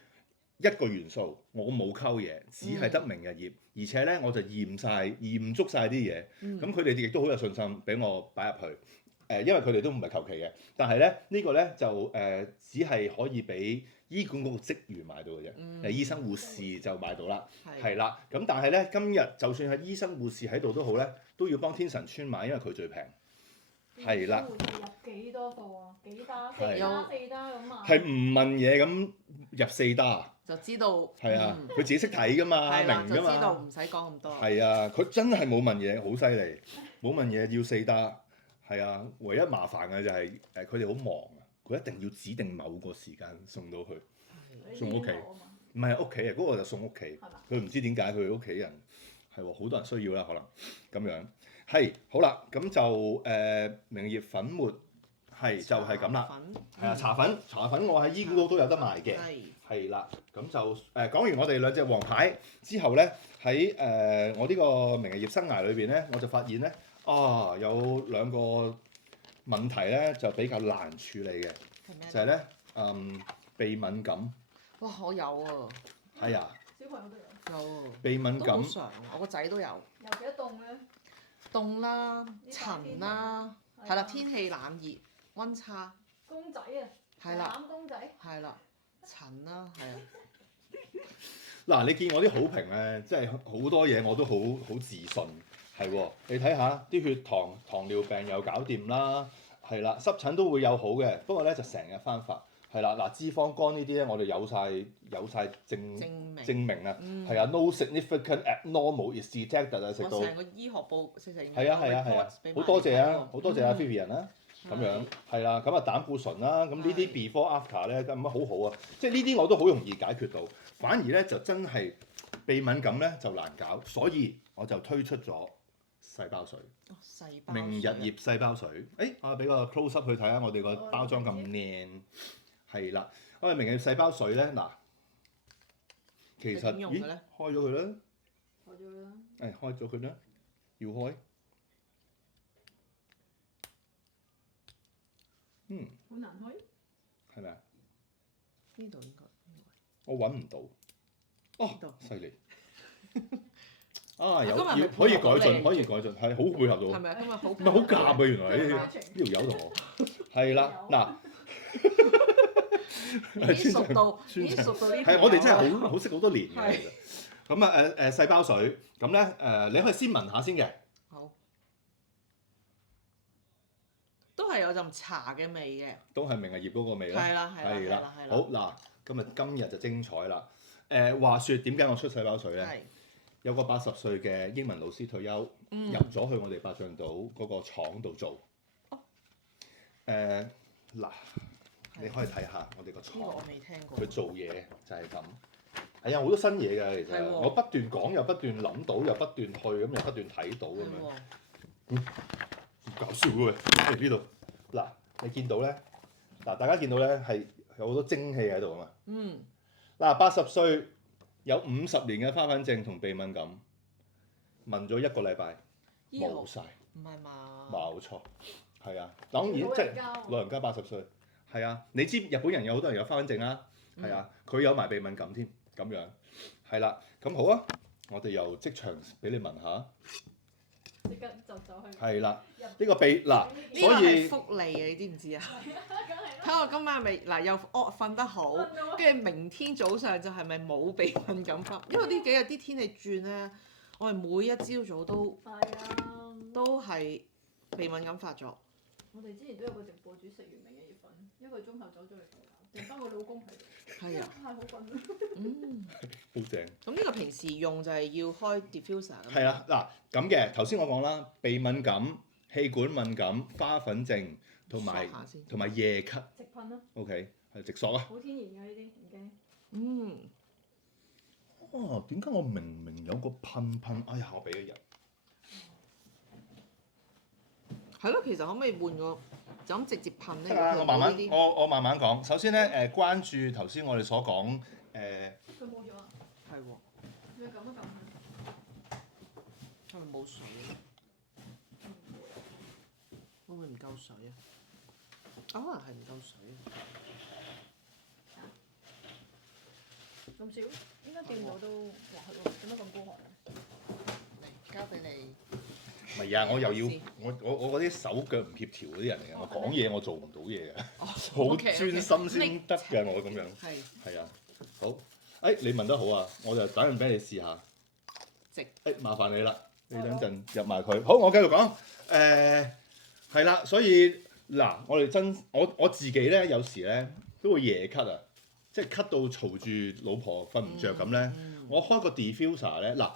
一個元素我冇溝嘢，只係得明日葉，而且咧我就驗足晒啲嘢。咁佢哋亦都好有信心俾我擺入去。因為佢哋都唔係求其嘅，但係咧呢個咧就只係可以俾醫管局嘅職員買到嘅啫，醫生護士就買到啦，係啦。咁但係咧今日就算係醫生護士喺度都好咧，都要幫天神村買，因為佢最平。係啦。入幾多貨啊？幾打？係四打咁啊？係唔問嘢咁入4打。就知道。係啊，佢自己識睇㗎嘛，係啦，明㗎就知道嘛。唔使講咁多。係啊，佢真係冇問嘢，好犀利，冇問嘢要4打。係啊，唯一麻煩嘅就係佢哋好忙啊，佢一定要指定某個時間送到去，送屋企。唔係屋企啊，嗰個就送屋企。佢唔知點解佢屋企人係喎，好多人需要啦，可能咁樣。係好啦，咁就明日葉粉末係就係咁啦。係啊，茶粉我喺醫管局都有得賣嘅。係啦，咁就講完我哋兩隻王牌之後咧，喺我呢個明日葉生涯裏邊咧，我就發現咧。有2個問題咧就比較難處理嘅，就係咧鼻敏感。哇！我有啊，係啊，小朋友都有。有啊，鼻敏感都好。常，我個仔都有。有幾多凍咧？凍啦、呢排天塵啦，係啦，係啊天氣冷熱、温差，公仔啊，係啦，攬公仔。係啦，塵啦，係啊，嗱，你見我啲好評咧，即係好多嘢我都好自信，係喎。你睇下啲血糖、糖尿病又搞掂啦，係啦，濕疹都會有好嘅，不過咧就成日翻發，係啦。嗱，脂肪肝呢啲咧，我哋有晒證明啊，係啊，no significant abnormal is detected 啊，食到我成個醫學報食係啊，好多謝啊，好多謝啊 Vivian 啦，咁樣係啦，咁啊膽固醇啦，咁呢啲 before after 咧咁啊好好啊，即係呢啲我都好容易解決到，反而咧就真係鼻敏感咧就難搞，所以我就推出咗細胞水，哦，細胞明日葉細胞水，我俾個 close up 去睇下我哋個包裝咁靚，係啦，我哋明日葉細胞水咧嗱，其實咦開咗佢啦，開咗啦。開咗佢啦，要開。好難開。係咪啊？呢度應該我揾唔到。哦，犀利！啊，有今日要可以改進，可以改進，係好配合到。係咪啊？今日好唔係好夾啊！原來呢條友同我係啦，嗱，已經熟到呢。係我哋真係好識好多年嘅其實。咁啊細胞水，咁咧你可以先聞下先嘅。好，都係有陣茶嘅味嘅。都係明日葉嗰個味啦。係啦，係啦。好嗱，今日就精彩啦。話説點解我出細胞水咧？係。有個80歲嘅英文老師退休，入咗去我哋百丈島嗰個廠度做。嗱，你可以睇下我哋個廠。呢個我未聽過。佢做嘢就係咁。係啊，好多新嘢㗎，其實。我不斷講，又不斷諗到，又不斷去，咁又不斷睇到咁樣。搞笑嘅喎，呢度嗱，你見到咧？嗱，大家見到咧係有好多蒸氣喺度啊嘛。嗱，80歲。有50年嘅花粉症同鼻敏感，聞咗1個禮拜冇晒。唔係嘛？冇錯，係啊，當然即係老人家80歲，係啊，你知日本人有好多人有花粉症啦，係啊，佢有埋鼻敏感添，咁樣係啦，咁好啊，我哋又即場俾你聞下，即刻就走去。係啦，呢個鼻嗱，所以係福利啊！你知唔知啊？睇我今晚咪嗱又瞓得好，跟住明天早上就係咪冇鼻敏感發？因為呢幾日啲天氣轉咧，我係每一朝早都係鼻敏感發作。我哋之前都有個直播主食完明日葉粉，1個鐘後走咗去瞓覺，剩翻個老公喺度。係啊。太好瞓啦。好正。咁呢個平時用就係要開 diffuser。係啊，嗱咁嘅頭先我講啦，鼻敏感、氣管敏感、花粉症。同埋夜咳，直噴啦。OK， 係直索啊。好天然㗎呢啲，唔驚。點解我明有個噴？哎呀，我俾咗人。係咯，其實可唔可以換個就咁直接噴咧？我慢慢講。首先咧關注頭先我哋所講佢冇咗啊。係喎。你撳一撳佢。係咪冇水啊？會唔會唔夠水啊？可能係唔夠水啊！咁少？應該掂到都哇係喎，點解咁高寒啊？嚟交俾你。唔係啊！我又要我嗰啲手腳唔協調嗰啲人嚟嘅，我講嘢我做唔到嘢嘅，好專心先得嘅我咁樣。係啊，好，你問得好啊，我就等陣俾你試下。麻煩你啦，你等陣入埋佢。好，我繼續講。係啦，所以嗱，我自己咧，有時咧都會夜咳啊，即係咳到嘈住老婆瞓唔着咁咧。我開個 diffuser 咧，嗱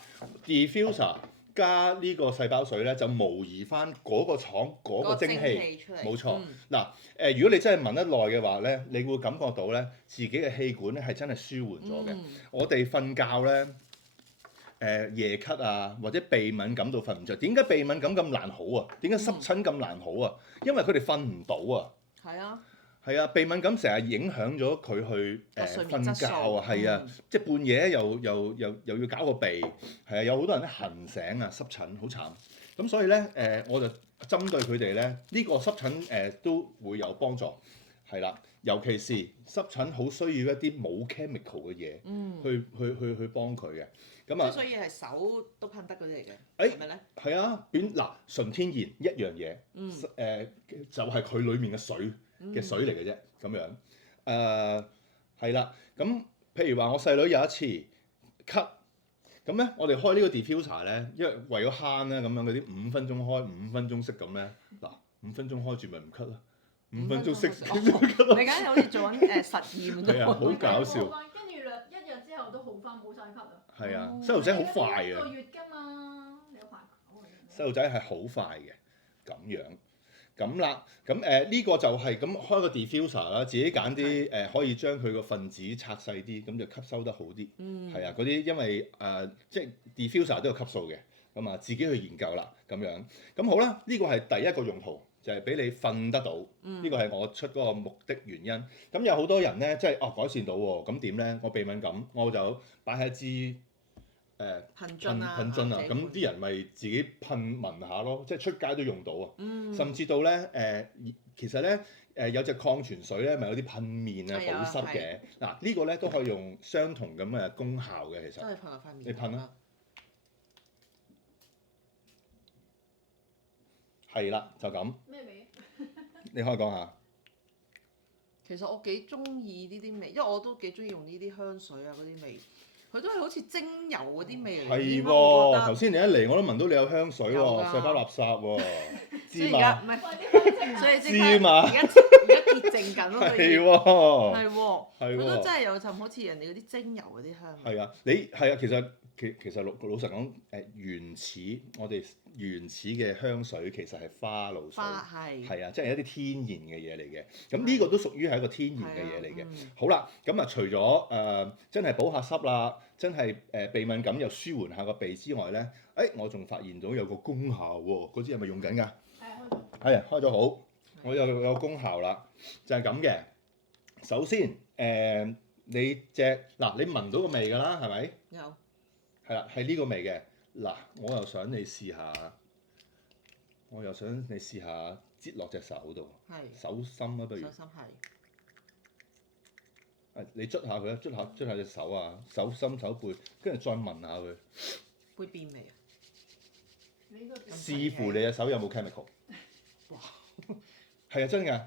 diffuser 加呢個細胞水咧，就模擬翻嗰個廠嗰個蒸氣，冇錯。嗱如果你真係聞得耐嘅話咧，你會感覺到咧自己嘅氣管咧係真係舒緩咗嘅。我哋瞓覺咧。夜咳啊，或者鼻敏感到瞓唔着。點解鼻敏感咁難好啊？點解濕疹咁難好啊？因為佢哋瞓唔到啊。係啊，鼻敏感成日影響咗佢去瞓覺啊，係啊，即係半夜又要搞個鼻，係啊，有好多人咧痕醒啊，濕疹好慘。咁所以咧我就針對佢哋咧呢個濕疹都會有幫助，係啦。尤其是濕疹好需要一啲冇 chemical 嘅嘢，去幫佢嘅。咁啊，所以係手都噴得嗰啲嚟嘅，誒係咪咧？係啊，嗱純天然一樣嘢，就係佢裡面嘅水嚟嘅啫，咁樣係啦。咁譬如話我細女有一次咳，咁咧我哋開呢個 diffuser 咧，因為為咗慳咧咁樣嗰啲5分鐘開5分鐘熄咁咧，嗱5分鐘開住咪唔咳咯，5分鐘熄咳咯。你梗係好似做緊實驗係啊，好搞笑。跟住一日之後都好翻，冇晒咳啊。係啊，細路仔好快嘅。一個月㗎嘛，你有排搞啊。細路仔係好快嘅，咁樣咁啦，咁呢個就係咁開個 diffuser 啦，自己揀啲可以將佢個分子拆細啲，咁就吸收得好啲。係啊，嗰啲因為即係 diffuser 都有級數嘅，咁啊自己去研究啦，咁樣咁好啦。呢個係第一個用途，就係俾你瞓得到。呢個係我出嗰個目的原因。咁有好多人咧，即係改善到喎，咁點咧？我鼻敏感，我就擺喺一支噴樽啊，咁啲人咪自己噴聞下咯，即係出街都用到啊。甚至到咧其實咧有隻礦泉水咧，咪有啲噴面啊保濕嘅。嗱呢個咧都可以用相同咁嘅功效嘅，其實。都係噴落塊面。你噴啦。係啦，就咁。咩味？你可以講下。其實我幾中意呢啲味，因為我都幾中意用呢啲香水啊嗰啲味，佢都係好似精油嗰啲味嚟。係喎，頭先你一嚟我都聞到你有香水喎，細包垃圾喎，芝麻。唔係，所以即刻芝麻。而家潔淨緊咯。係喎。係喎。係喎。佢都真係有陣好似人哋嗰啲精油嗰啲香味。係啊，你係啊，其實老實講，我哋原始嘅香水其實係花露水，係啊，即係一啲天然嘅嘢嚟嘅。咁呢個都屬於係一個天然嘅嘢嚟嘅。好啦，咁啊除咗真係補下濕啦，真係鼻敏感又舒緩下個鼻之外咧，我仲發現到有個功效喎，嗰支係咪用緊㗎？係開咗好，我有功效啦，就係咁嘅。首先你聞到個味㗎啦，係咪？有。係啦，係呢個味嘅。嗱，我又想你試下擠落隻手度。係。手心啊，不如。手心係。你捽下佢啦，捽下隻手啊，手心手背，跟住再聞下佢。會變味啊？視乎你隻手有冇 chemical。哇！係啊，真㗎。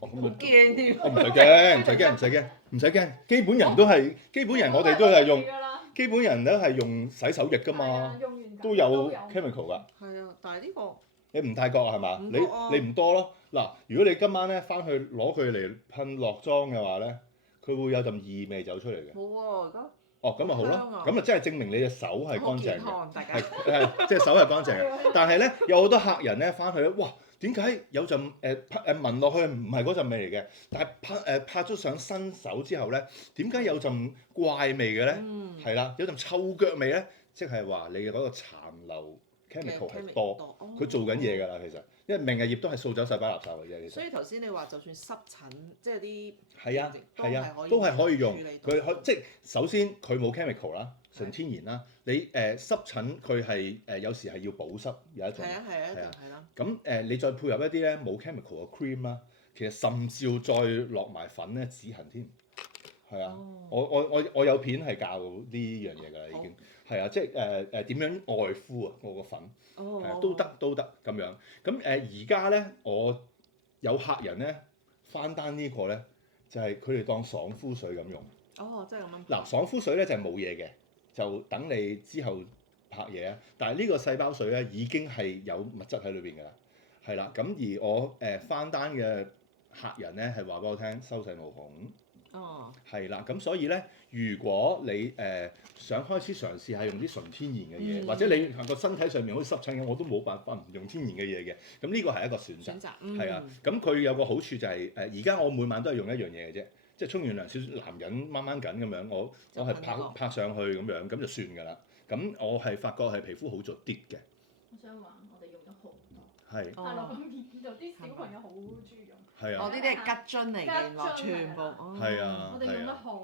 好驚添！我唔使驚，基本人我哋都係用，基本人都係用洗手液㗎嘛，都有 chemical 㗎。係啊，但係呢個你唔太覺係嘛？你唔多咯。嗱，如果你今晚咧翻去攞佢嚟噴落妝嘅話咧，佢會有陣異味走出嚟嘅。冇喎，而家。哦，咁咪好咯，咁啊真係證明你隻手係乾淨嘅，係即係手係乾淨嘅。但係咧有好多客人咧翻去咧，哇！點解有陣聞落去唔係嗰陣味嚟嘅？但係拍咗上新手之後咧，點解有陣怪味嘅咧？係啦，有陣臭腳味咧，即係話你嘅嗰個殘留 chemical 係多，佢做緊嘢㗎啦，其實。因為明日葉都係掃走細胞垃圾嘅啫，其實。所以頭先你話就算濕疹，即係啲係啊，都係可以用。佢即係首先佢冇 chemical 啦，純天然啦。你濕疹佢係有時係要保濕有一種。係啊。咁你再配合一啲咧冇 chemical 嘅 cream 啦，其實甚至要再落埋粉咧止痕添。係啊，我有片係教呢樣嘢㗎啦，已經。係啊，即係點樣外敷啊？我個粉。都得咁樣。咁而家咧，我有客人咧翻單呢個咧，就係佢哋當爽膚水咁用。哦，即係咁樣。嗱，爽膚水咧就係冇嘢嘅，就等你之後拍嘢啊。但係呢個細胞水咧已經係有物質喺裏邊㗎啦。係啦，咁而我翻單嘅客人咧係話俾我聽收細毛孔。哦。係啦，咁所以咧，如果你想開始嘗試係用啲純天然嘅嘢，或者你個身體上面好似濕疹咁，我都冇辦法唔用天然嘅嘢嘅。咁呢個係一個選擇。係啊，咁佢有個好處就係而家我每晚都係用一樣嘢嘅啫，即係沖完涼少少男人掹掹緊咁樣，我係拍上去咁樣，咁就算㗎啦。咁我係發覺係皮膚好咗啲嘅。我想話我哋用咗好多。係。係咯，咁就啲小朋友好中意用。係啊，哦，呢啲係吉樽嚟嘅，原來全部。係啊我哋用得好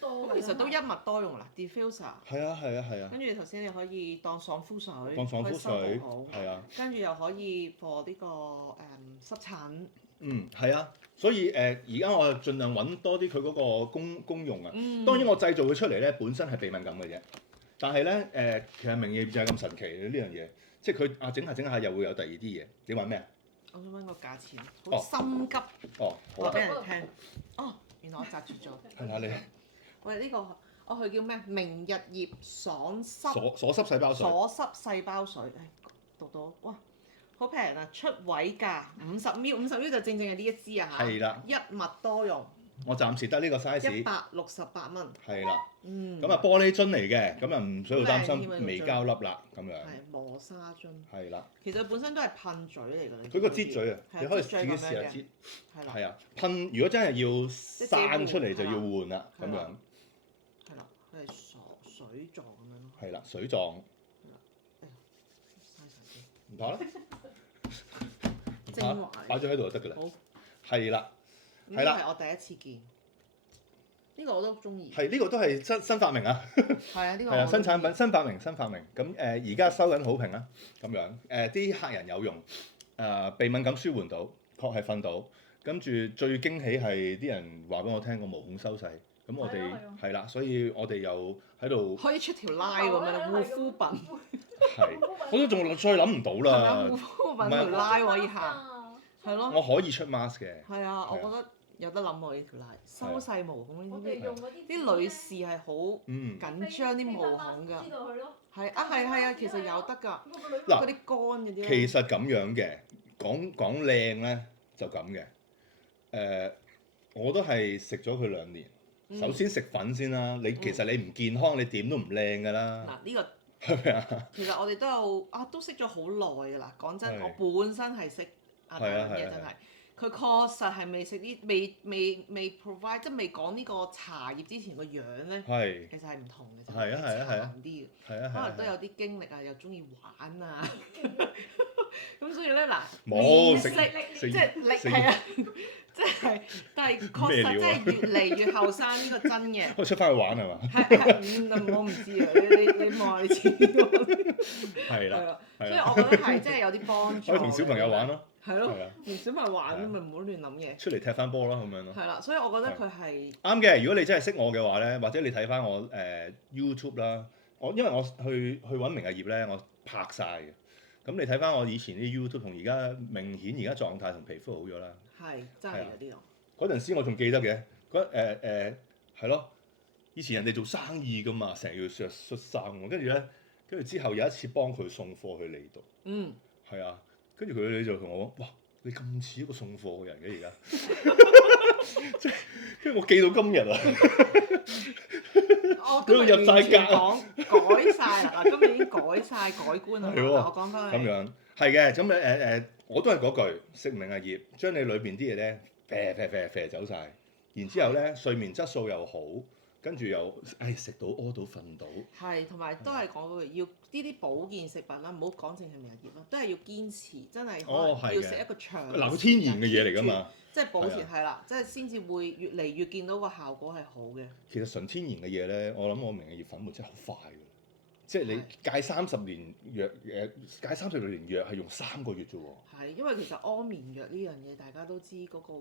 多。咁其實都一物多用啦 ，diffuser。係啊係啊係啊，跟住頭先你可以當爽膚水，當爽膚水可以修補好。係啊。跟住又可以 for 呢個濕疹。係啊，所以而家我盡量揾多啲佢嗰個功用啊。當然我製造佢出嚟咧，本身係鼻敏感嘅啫。但係咧其實明葉就係咁神奇嘅呢樣嘢，即係佢整下整下又會有第二啲嘢。你話咩啊？我想揾個價錢，好心急好話俾啊。人聽。哦，原來我擲住咗。睇下你喂，呢個佢叫咩？明日葉爽濕鎖濕細胞水，鎖濕細胞水，讀到哇，好平啊！出位價50ml 就正正係呢一支啊嚇。係啦，一物多用。我暫時得呢個 size。168蚊。係啦。嗯。咁啊玻璃樽嚟嘅，咁啊唔需要擔好靚添啊心微膠粒啦，咁樣。係磨砂樽。係啦。其實佢本身都係噴嘴嚟㗎。佢個擠嘴啊，你可以自己試下擠。係啦。係啊，噴如果真係要散出嚟就要換啦，咁樣。係啦，佢係水狀咁樣咯。係啦，水狀。唔怕啦。精華。擺咗喺度就得㗎啦。好。係啦。呢個係我第一次見。呢個我都中意。係呢個都係新發明啊！係啊，呢個係啊，新產品新發明。咁而家收緊好評啦，咁樣啲客人有用，鼻敏感舒緩到，確係瞓到。跟住最驚喜係啲人話俾我聽個毛孔收細，咁我哋係啦，所以我哋又喺度可以出條 line 咁樣護膚品。係，我都仲再諗唔到啦。護膚品條 line 可以行，係咯。我可以出 mask 嘅。係啊，我覺得有得諗喎呢條 line，收細毛孔呢啲。啲女士係好緊張啲毛孔㗎。係啊，其實有得㗎。嗰啲乾嗰啲。其實咁樣嘅，講靚咧就咁嘅。我都係食咗佢2年。首先食粉先啦，其實你唔健康，你點都唔靚㗎啦。嗱呢個係咪啊？其實我哋都有都識咗好耐㗎啦。講真，我本身係識大樣嘢真係。佢確實係未食啲未 provide， 即係未講呢個茶葉之前個樣咧，其實係唔同嘅，就係殘啲嘅，可能都有啲經歷啊，又中意玩啊，咁所以咧嗱，冇食即係力係啊，即係，但係確實即係越嚟越後生呢個真嘅。我出翻去玩係嘛？我唔知啊，你望下你錢喎。係啦，所以我覺得係即係有啲幫助。可以同小朋友玩咯。係咯，同小朋友玩咁咪唔好亂諗嘢。出嚟踢翻波咯，咁樣咯。係啦，所以我覺得佢係啱嘅。如果你真係識我嘅話咧，或者你睇翻我YouTube 啦，因為我去揾明日葉咧，我拍晒嘅。咁你睇翻我以前啲 YouTube 同而家明顯而家狀態同皮膚好咗啦。係真係有啲咯。嗰陣時我仲記得嘅，係咯，以前人哋做生意噶嘛，成日要着恤衫喎，跟住之後有一次幫佢送貨去你度。係啊。跟住佢就同我講：哇！你咁似一個送貨嘅人嘅而家，即係跟住我記到今日啊！我今日入晒格，改晒啦！今日已經改觀啦。我講翻咁樣係嘅，咁我都係嗰句食明日葉，將你裏邊啲嘢咧啡走晒，然之後咧睡眠質素又好。跟住又食到屙到瞓到，係同埋都係講嗰句，要呢啲保健食品啦，唔好講淨係明日葉啦，都係要堅持，真係要食一個長。嗱，天然嘅嘢嚟㗎嘛，即係保持係啦，即係先至會越嚟越見到個效果係好嘅。其實純天然嘅嘢咧，我諗我明日葉粉末真係好快㗎，即係你戒30年藥戒36年藥係用3個月啫喎。係因為其實安眠藥呢樣嘢大家都知嗰個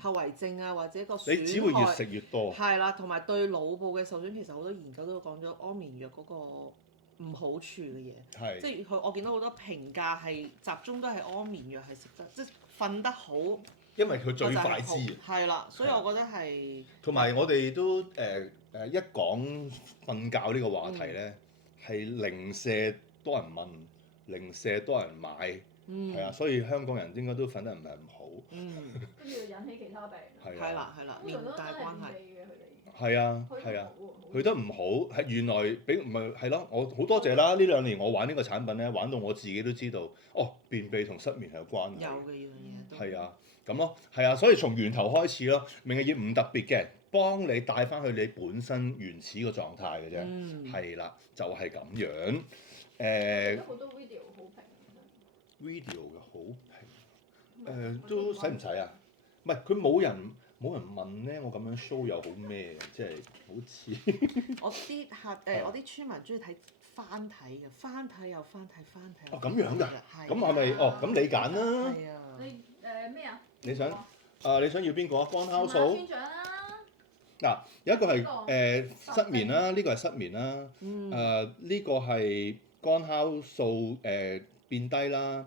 後遺症啊，或者個損害，你只會越食越多。係啦，同埋對腦部嘅受損，其實好多研究都講咗安眠藥嗰個唔好處嘅嘢。係。即係我見到好多評價係集中都係安眠藥係食得，即係瞓得好。因為佢最快知。係啦，所以我覺得係。同埋我哋都一講瞓覺呢個話題咧，係零舍多人問，零舍多人買。係啊，所以香港人應該都瞓得唔係咁好。跟住引起其他病。係啦，連帶關係。係啊，去得唔好係原來係咯，我好多謝啦！呢2年我玩呢個產品咧，玩到我自己都知道，便秘同失眠係有關係。有嘅樣嘢。係啊，咁咯，係啊，所以從源頭開始咯，明日葉唔特別嘅，幫你帶翻去你本身原始個狀態嘅啫。係啦，就係咁樣。好多 video 好評。video 嘅好評，都使唔使啊？唔係佢冇人問咧，我咁樣 show 又好咩？即係好似我啲我啲村民中意睇翻睇嘅，翻睇又翻睇，翻睇又哦咁樣㗎，係咁係咪咁你揀啦？係啊，你咩啊？你想你想要邊個啊？乾酵素村長啦，嗱，有一個係呢個失眠啦，呢個係失眠啦。呢個係乾酵素變低啦。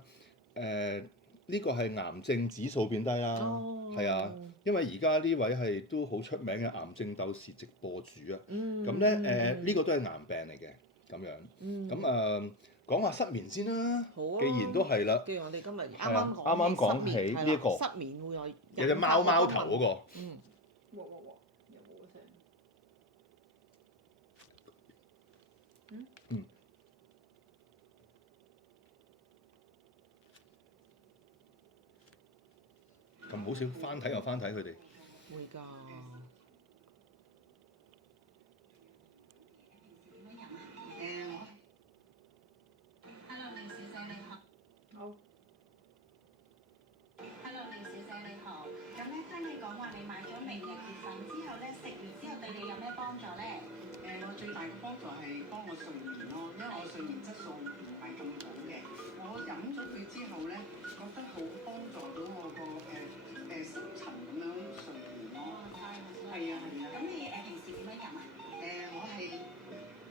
呢個係癌症指數變低啦。哦，係啊，因為而家呢位係都好出名嘅癌症鬥士直播主啊。咁咧呢個都係癌病嚟嘅咁樣。咁講下失眠先啦。好啊，既然都係啦，既然我哋今日係啊啱啱講起呢一個失眠會有隻貓貓頭嗰個。哇哇哇！又冇咗聲。咁好少翻睇又翻睇佢哋。會㗎。Hello，凌小姐你好。好。Hello，凌小姐你好。咁咧，聽你講話你買咗明日熱粉之後咧，食完之後對你有咩幫助咧？我最大嘅幫助係幫我睡眠咯，因為我睡眠質素唔係咁好嘅。我飲咗佢之後咧，覺得好幫助到我個深層咁樣睡眠咯。係啊係啊。咁你平時點樣飲啊？我係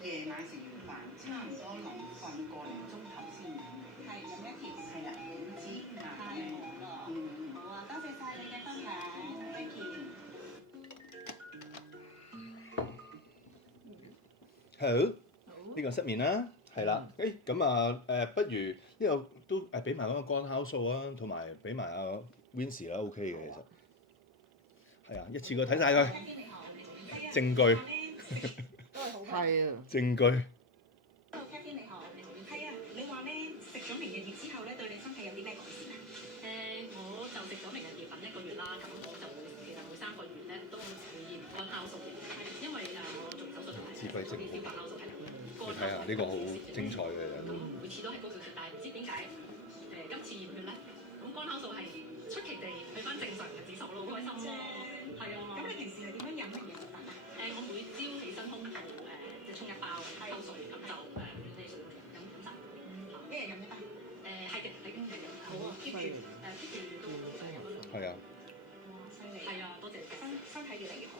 夜晚食完飯，差唔多臨瞓個零鐘頭先飲嘅。係飲一條。係啦，兩支太好啦。好啊，多謝晒你嘅分享 ，thank you。好，呢個失眠啦，係啦。咁不如呢個都俾埋嗰個乾酵素啊，同埋俾埋阿 Vincy 啦 ，OK 嘅其實。係啊，一次過睇晒佢。證據。係啊。證據。 Kathy 你好，係啊，你話咧食咗明日葉之後咧，對你身體有啲咩改善啊？我就食咗明日葉粉1個月啦，咁我就其實每3個月咧都會驗乾酵素嘅，因為我做手術同埋自費證啲消化酵素係你睇下呢個好精彩嘅。咁每次都係高少少，但係唔知點解今次驗血咧，咁乾酵素係出奇地去翻正常嘅指數咯，好開心咯，係啊。咁你平時係點樣飲明日葉粉啊？我每朝起身空肚即係沖1包溝水，咁就你水飲晒。一日飲一包。係嘅，好啊，keep 住keep 住都係啊。哇，犀利！係啊，多謝你。身體越嚟越好。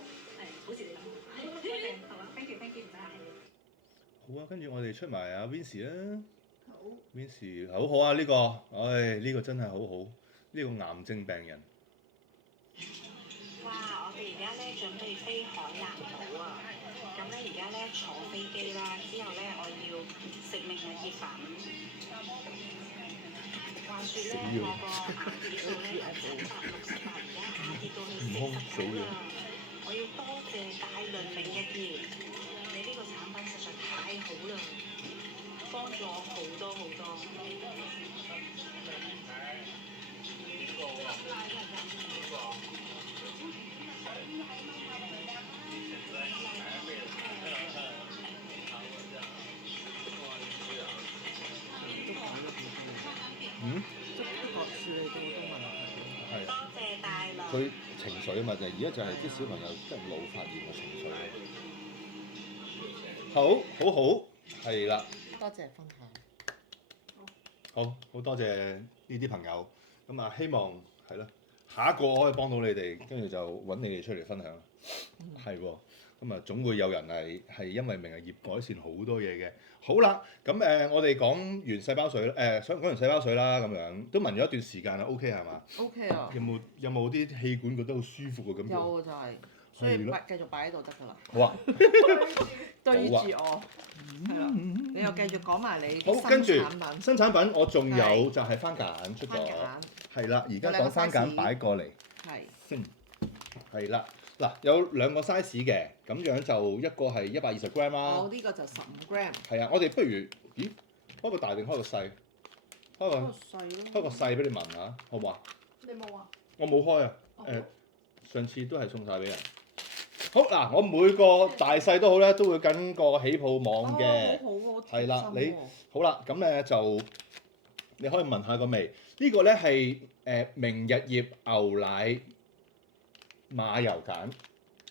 好似你咁。多謝，好啊，thank you，thank you，唔該。好啊，跟住我哋出埋阿 Vincy 啦。好。 Vincy 好好啊，呢個，呢個真係好好，呢個癌症病人。哇！我哋而家咧準備飛海南島啊，咁咧而家咧坐飛機啦，之後咧我要食明日葉粉。話説咧，我個癌指數咧368，而家下跌到去49啦。我要多謝大輪明日葉，你呢個產品實在太好啦，幫助我好多好多。即係呢個處理到好多問題。係。多謝大輪。佢情緒啊嘛，而家就係啲小朋友真係腦發炎嘅情緒。好，係啦。多謝分享。好多謝呢啲朋友。咁啊，希望係啦，下一個我可以幫到你哋，跟住就揾你哋出嚟分享。係喎。咁啊，總會有人係因為明日葉改善好多嘢嘅。好啦，咁我哋講完細胞水想講完細胞水啦，咁樣都聞咗一段時間啦 ，OK 係嘛 OK 啊。有冇啲氣管覺得好舒服嘅感覺？有啊，就係，所以繼續擺喺度得㗎啦。好啊。對住我。係啦。你又繼續講埋你啲好，跟住新產品。新產品我仲有就係番梘出咗。番梘。係啦，而家講番梘擺過嚟。係。先。係啦。嗱，有2個 size 嘅，咁樣就一個係120g 啦。我呢個就15g。係啊，我哋不如，開個大定開個細？開個細咯。開個細俾你聞下，好唔好啊？你冇啊？我冇開啊。上次都係送晒俾人。好嗱，我每個大細都好咧，都會跟個起泡網嘅。好好喎。係啦，你好啦，咁咧就你可以聞下個味。呢個咧係明日葉牛奶馬油鹼，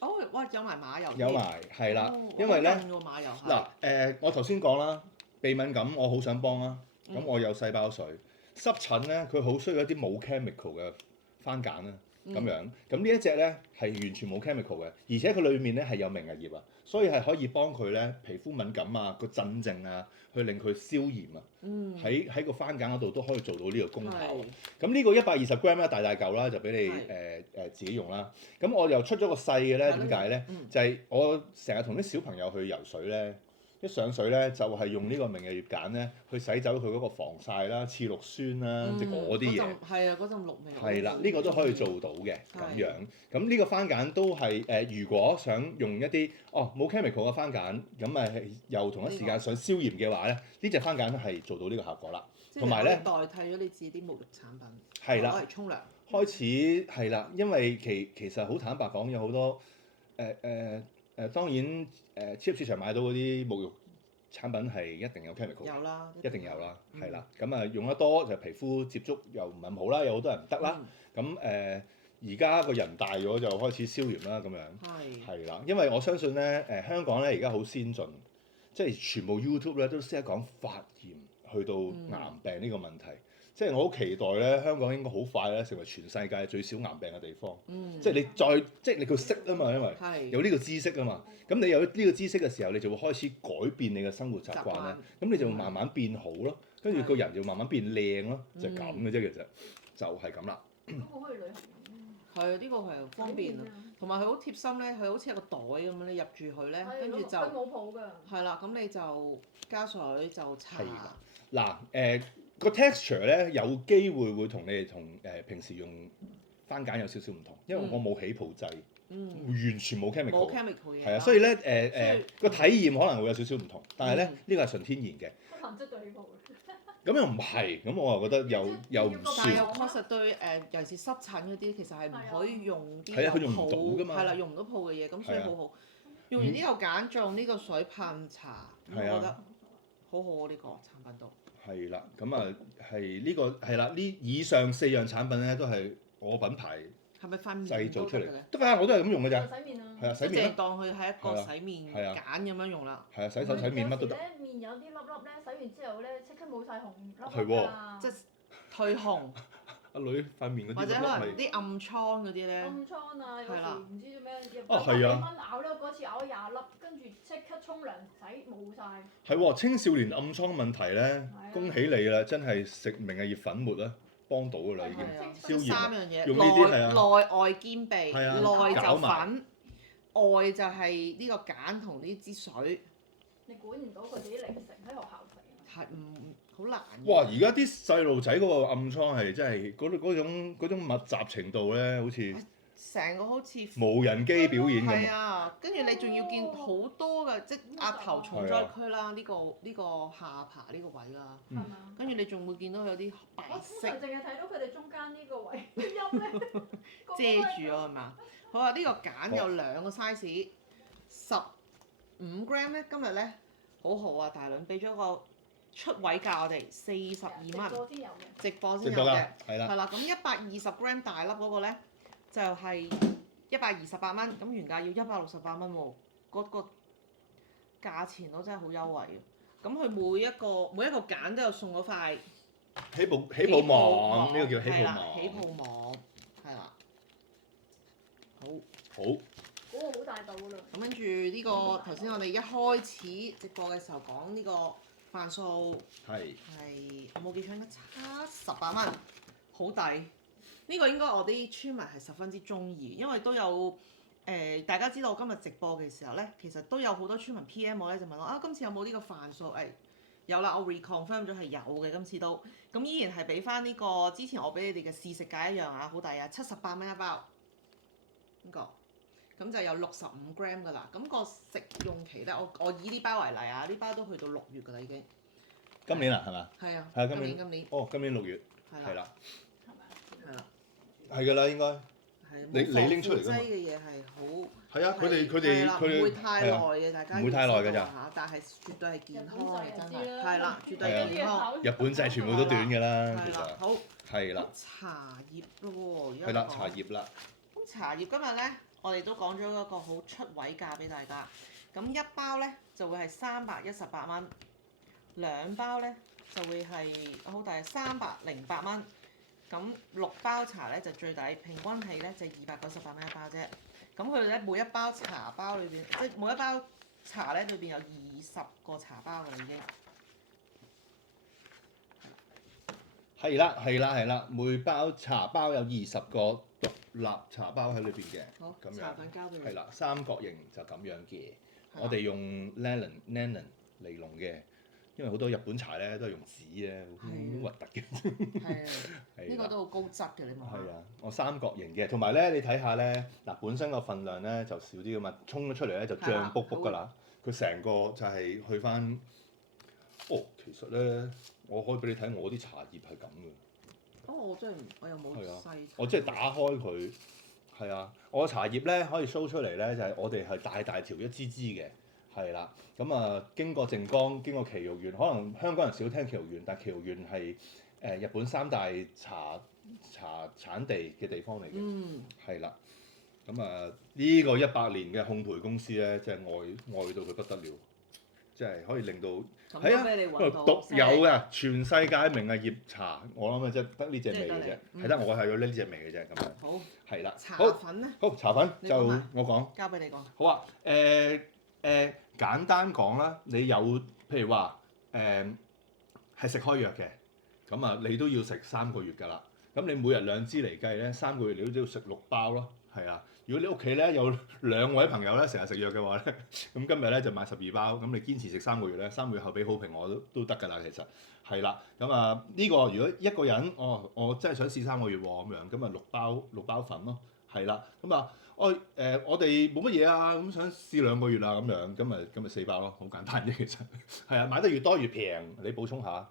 哦，哇，有埋馬油添。有埋係啦，哦因為咧好韌喎馬油係。嗱我頭先講啦，鼻敏感我好想幫啦，咁我有細胞水，濕疹咧佢好需要一啲冇 chemical 嘅番梘啦。咁樣，咁呢一隻咧係完全冇 chemical 嘅，而且佢裡面咧係有明日葉啊，所以係可以幫佢咧皮膚敏感啊、個鎮靜啊，去令佢消炎啊。喺個番梘嗰度都可以做到呢個功效。咁呢個120g咧大嚿啦，就俾你自己用啦。咁我又出咗個細嘅咧，點解咧？就係我成日同啲小朋友去游水咧。一上水咧，就係用呢個明日葉鹼咧，去洗走佢嗰個防曬啦、次氯酸啦，即係嗰啲嘢。係啊，嗰陣綠味。係啦，呢個都可以做到嘅咁樣。咁呢個番梘都係如果想用一啲冇 chemical 嘅番梘，咁又同一時間想消炎嘅話咧，呢隻番梘係做到呢個效果啦。同埋咧，代替咗你自己啲沐浴產品。係啦。攞嚟沖涼。開始係啦，因為其實好坦白講，有好多當然超級市場買到嗰啲沐浴產品係一定有 chemical，有啦，一定有啦，係啦。咁用得多就皮膚接觸又唔係咁好啦，有好多人唔得啦。咁而家個人大咗就開始消炎啦，咁樣係啦。因為我相信咧香港咧而家好先進，即係全部 YouTube 咧都識得講發炎去到癌病呢個問題。即係我好期待咧，香港應該好快咧成為全世界最少癌病嘅地方。即係你佢識啊嘛，因為有呢個知識啊嘛。咁你有呢個知識嘅時候，你就會開始改變你嘅生活習慣咧。咁你就會慢慢變好咯，跟住個人就慢慢變靚咯，就係咁嘅啫。其實就係咁啦。咁我可以旅行咁。係啊，呢個係方便啊，同埋佢好貼心咧，佢好似一個袋咁樣，你入住佢咧，跟住就佢冇泡㗎。係啦，咁你就加水就搽。嗱個 texture 咧有機會同你哋平時用番梘有少少唔同，因為我冇起泡劑，完全冇 chemical。冇 chemical 嘢。係啊，所以咧個體驗可能會有少少唔同，但係咧呢個係純天然嘅。不能質對起泡嘅。咁又唔係，咁我又覺得又唔算。但係又確實對尤其是濕疹嗰啲，其實係唔可以用啲係啊，佢用唔到㗎嘛。係啦，用唔到泡嘅嘢，咁所以好好。用完呢個鹼，再用呢個水噴搽，我覺得好好啊！呢個產品都。係啦，咁係呢個係啦，呢以上4樣產品咧都係我品牌製造出嚟，得㗎，我都係咁用㗎咋。洗面啊。係啊，洗面。即係當佢係一個洗面鹼咁樣用啦。係啊，洗手洗面乜都得。面有啲粒粒咧，洗完之後咧，即刻冇晒紅粒係喎，即係退紅。阿女塊面嗰啲或者可能啲暗瘡嗰啲咧。暗瘡啊，有時唔知做咩入係啊。幾蚊咬咧，嗰次咬咗20粒，跟住即刻沖涼洗冇晒。係喎，青少年暗瘡問題咧，恭喜你啦！真係食明日葉粉末啦，幫到㗎啦已經。消炎。3樣嘢，用呢啲係啊。內外兼備，內就粉，外就係呢個鹼同呢支水。你管唔到佢自己零食喺學校食。係好難。哇！而家啲細路仔嗰個暗瘡係真係嗰種密集程度咧，好似成個好似無人機表演咁。係啊，跟住你仲要見好多嘅，即係額頭重災區啦，呢個下巴呢個位啦。係嘛？跟住你仲會見到有啲白色。我淨係睇到佢哋中間呢個位陰咧遮住啊，係嘛？好啊，呢個鹼有2個 size，15g 咧，今日咧好好啊，大倫俾咗個出位價我哋42蚊，直播先有嘅，係啦，咁120g 大粒嗰個咧就係128蚊，咁原價要168蚊喎，嗰個價錢都真係好優惠嘅。咁佢每一個鹼都有送嗰塊起泡網，呢個叫起泡網，起泡網係啦，好。嗰個好大度㗎啦。咁跟住呢個頭先我哋一開始直播嘅時候講呢個飯素係我冇記錯應該78蚊，好抵。呢個應該我啲村民係十分之中意，因為都有大家知道我今日直播嘅時候咧，其實都有好多村民 PM 我咧，就問我今次有冇呢個飯素？有啦，我 reconfirm 咗係有嘅，今次都咁依然係俾翻呢個之前我俾你哋嘅試食價一樣啊，好抵啊，78蚊一包呢個。咁就有65g 㗎啦，咁個食用期咧，我以呢包為例啊，呢包都去到6月㗎啦已經。今年啊，係嘛？係啊。係啊，今年。今年。哦，今年6月。係啦。係咪？係啦。係㗎啦，應該。你拎出嚟㗎嘛冇防腐劑嘅嘢係好。係啊，佢哋係啦唔會太耐係啊嘅，大家唔會太耐㗎要知道咋嚇，但係絕對係健康嘅，真日本就係知啦係係啦，絕對係啊係健康。日本製全部都短㗎啦，其係啦，實好。係啦咁，茶葉咯喎，係啦，茶葉啦，咁茶葉今日咧，我哋都講咗一個好出位價俾大家。咁一包咧就會係318蚊，兩包咧就會係好大308蚊。咁6包茶咧就最抵，平均起咧就298蚊一包啫。咁佢哋咧每一包茶包裏邊，即係每一包茶咧裏邊有20個茶包㗎啦已經。係啦，每包茶包有20個獨立茶包喺裏邊嘅，好，咁樣茶粉交俾你。係啦，三角形就咁樣嘅。係啦我哋用 nylon 尼龍嘅，因為好多日本茶咧都係用紙咧，好核突嘅。係啊，係啦呢個都好高質嘅，你望下。係啊，我三角形嘅，同埋咧你睇下咧，嗱本身個份量咧就少啲噶嘛，沖咗出嚟咧就係啦脹卜卜噶啦，佢成個就係去翻。哦，其實咧，我可以俾你睇我啲茶葉係咁嘅。哦，我真係我又冇係啊細。我即係打開佢，係啊，我茶葉咧可以 show 出嚟咧，就係、我哋係大條一支支嘅，係啦。咁啊，經過靜岡，經過埼玉縣，可能香港人少聽埼玉縣，但係埼玉縣係日本三大茶產地嘅地方嚟嘅，嗯。係啦。咁啊，呢個100年嘅烘焙公司咧，真係愛到佢不得了，即係可以令到。咁係啊，都俾你揾到。獨有嘅，全世界名藝葉茶，我諗啊，即係得呢隻味嘅啫，即係得你係得我係有呢隻味嘅啫，咁樣好。係啦。茶好，粉咧，好茶粉就你講下我講。交俾你講。好啊，簡單講啦，你有譬如話係食開藥嘅，咁啊你都要食3個月㗎啦。咁你每日2支嚟計咧，3個月你都要食6包咯，係啊。如果你屋企咧有2位朋友咧成日食藥嘅話咧，咁今日咧就買12包，咁你堅持食3個月咧，3個月後俾好評我都得㗎啦，其實係啦。咁啊呢個如果一個人，我真係想試3個月喎咁樣，咁啊6包粉咯，係啦。咁啊我哋冇乜嘢啊，咁想試2個月啦咁樣，咁咪4包咯，好簡單啫其實。係啊，買得越多越平，你補充下。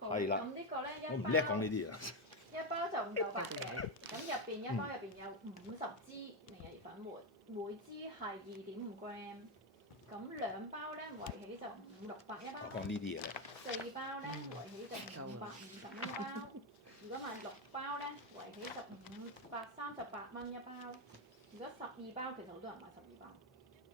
好係啦咁呢個咧我唔一包叻講呢啲嘢。一包就598嘅，咁一包入邊有50支明日粉末，每支係2.5 gram，咁2包咧圍起就568一包我，講呢啲嘢咧。 4包咧圍起就550蚊一包，如果買6包咧圍起就538蚊一包，如果12包其實好多人買12包，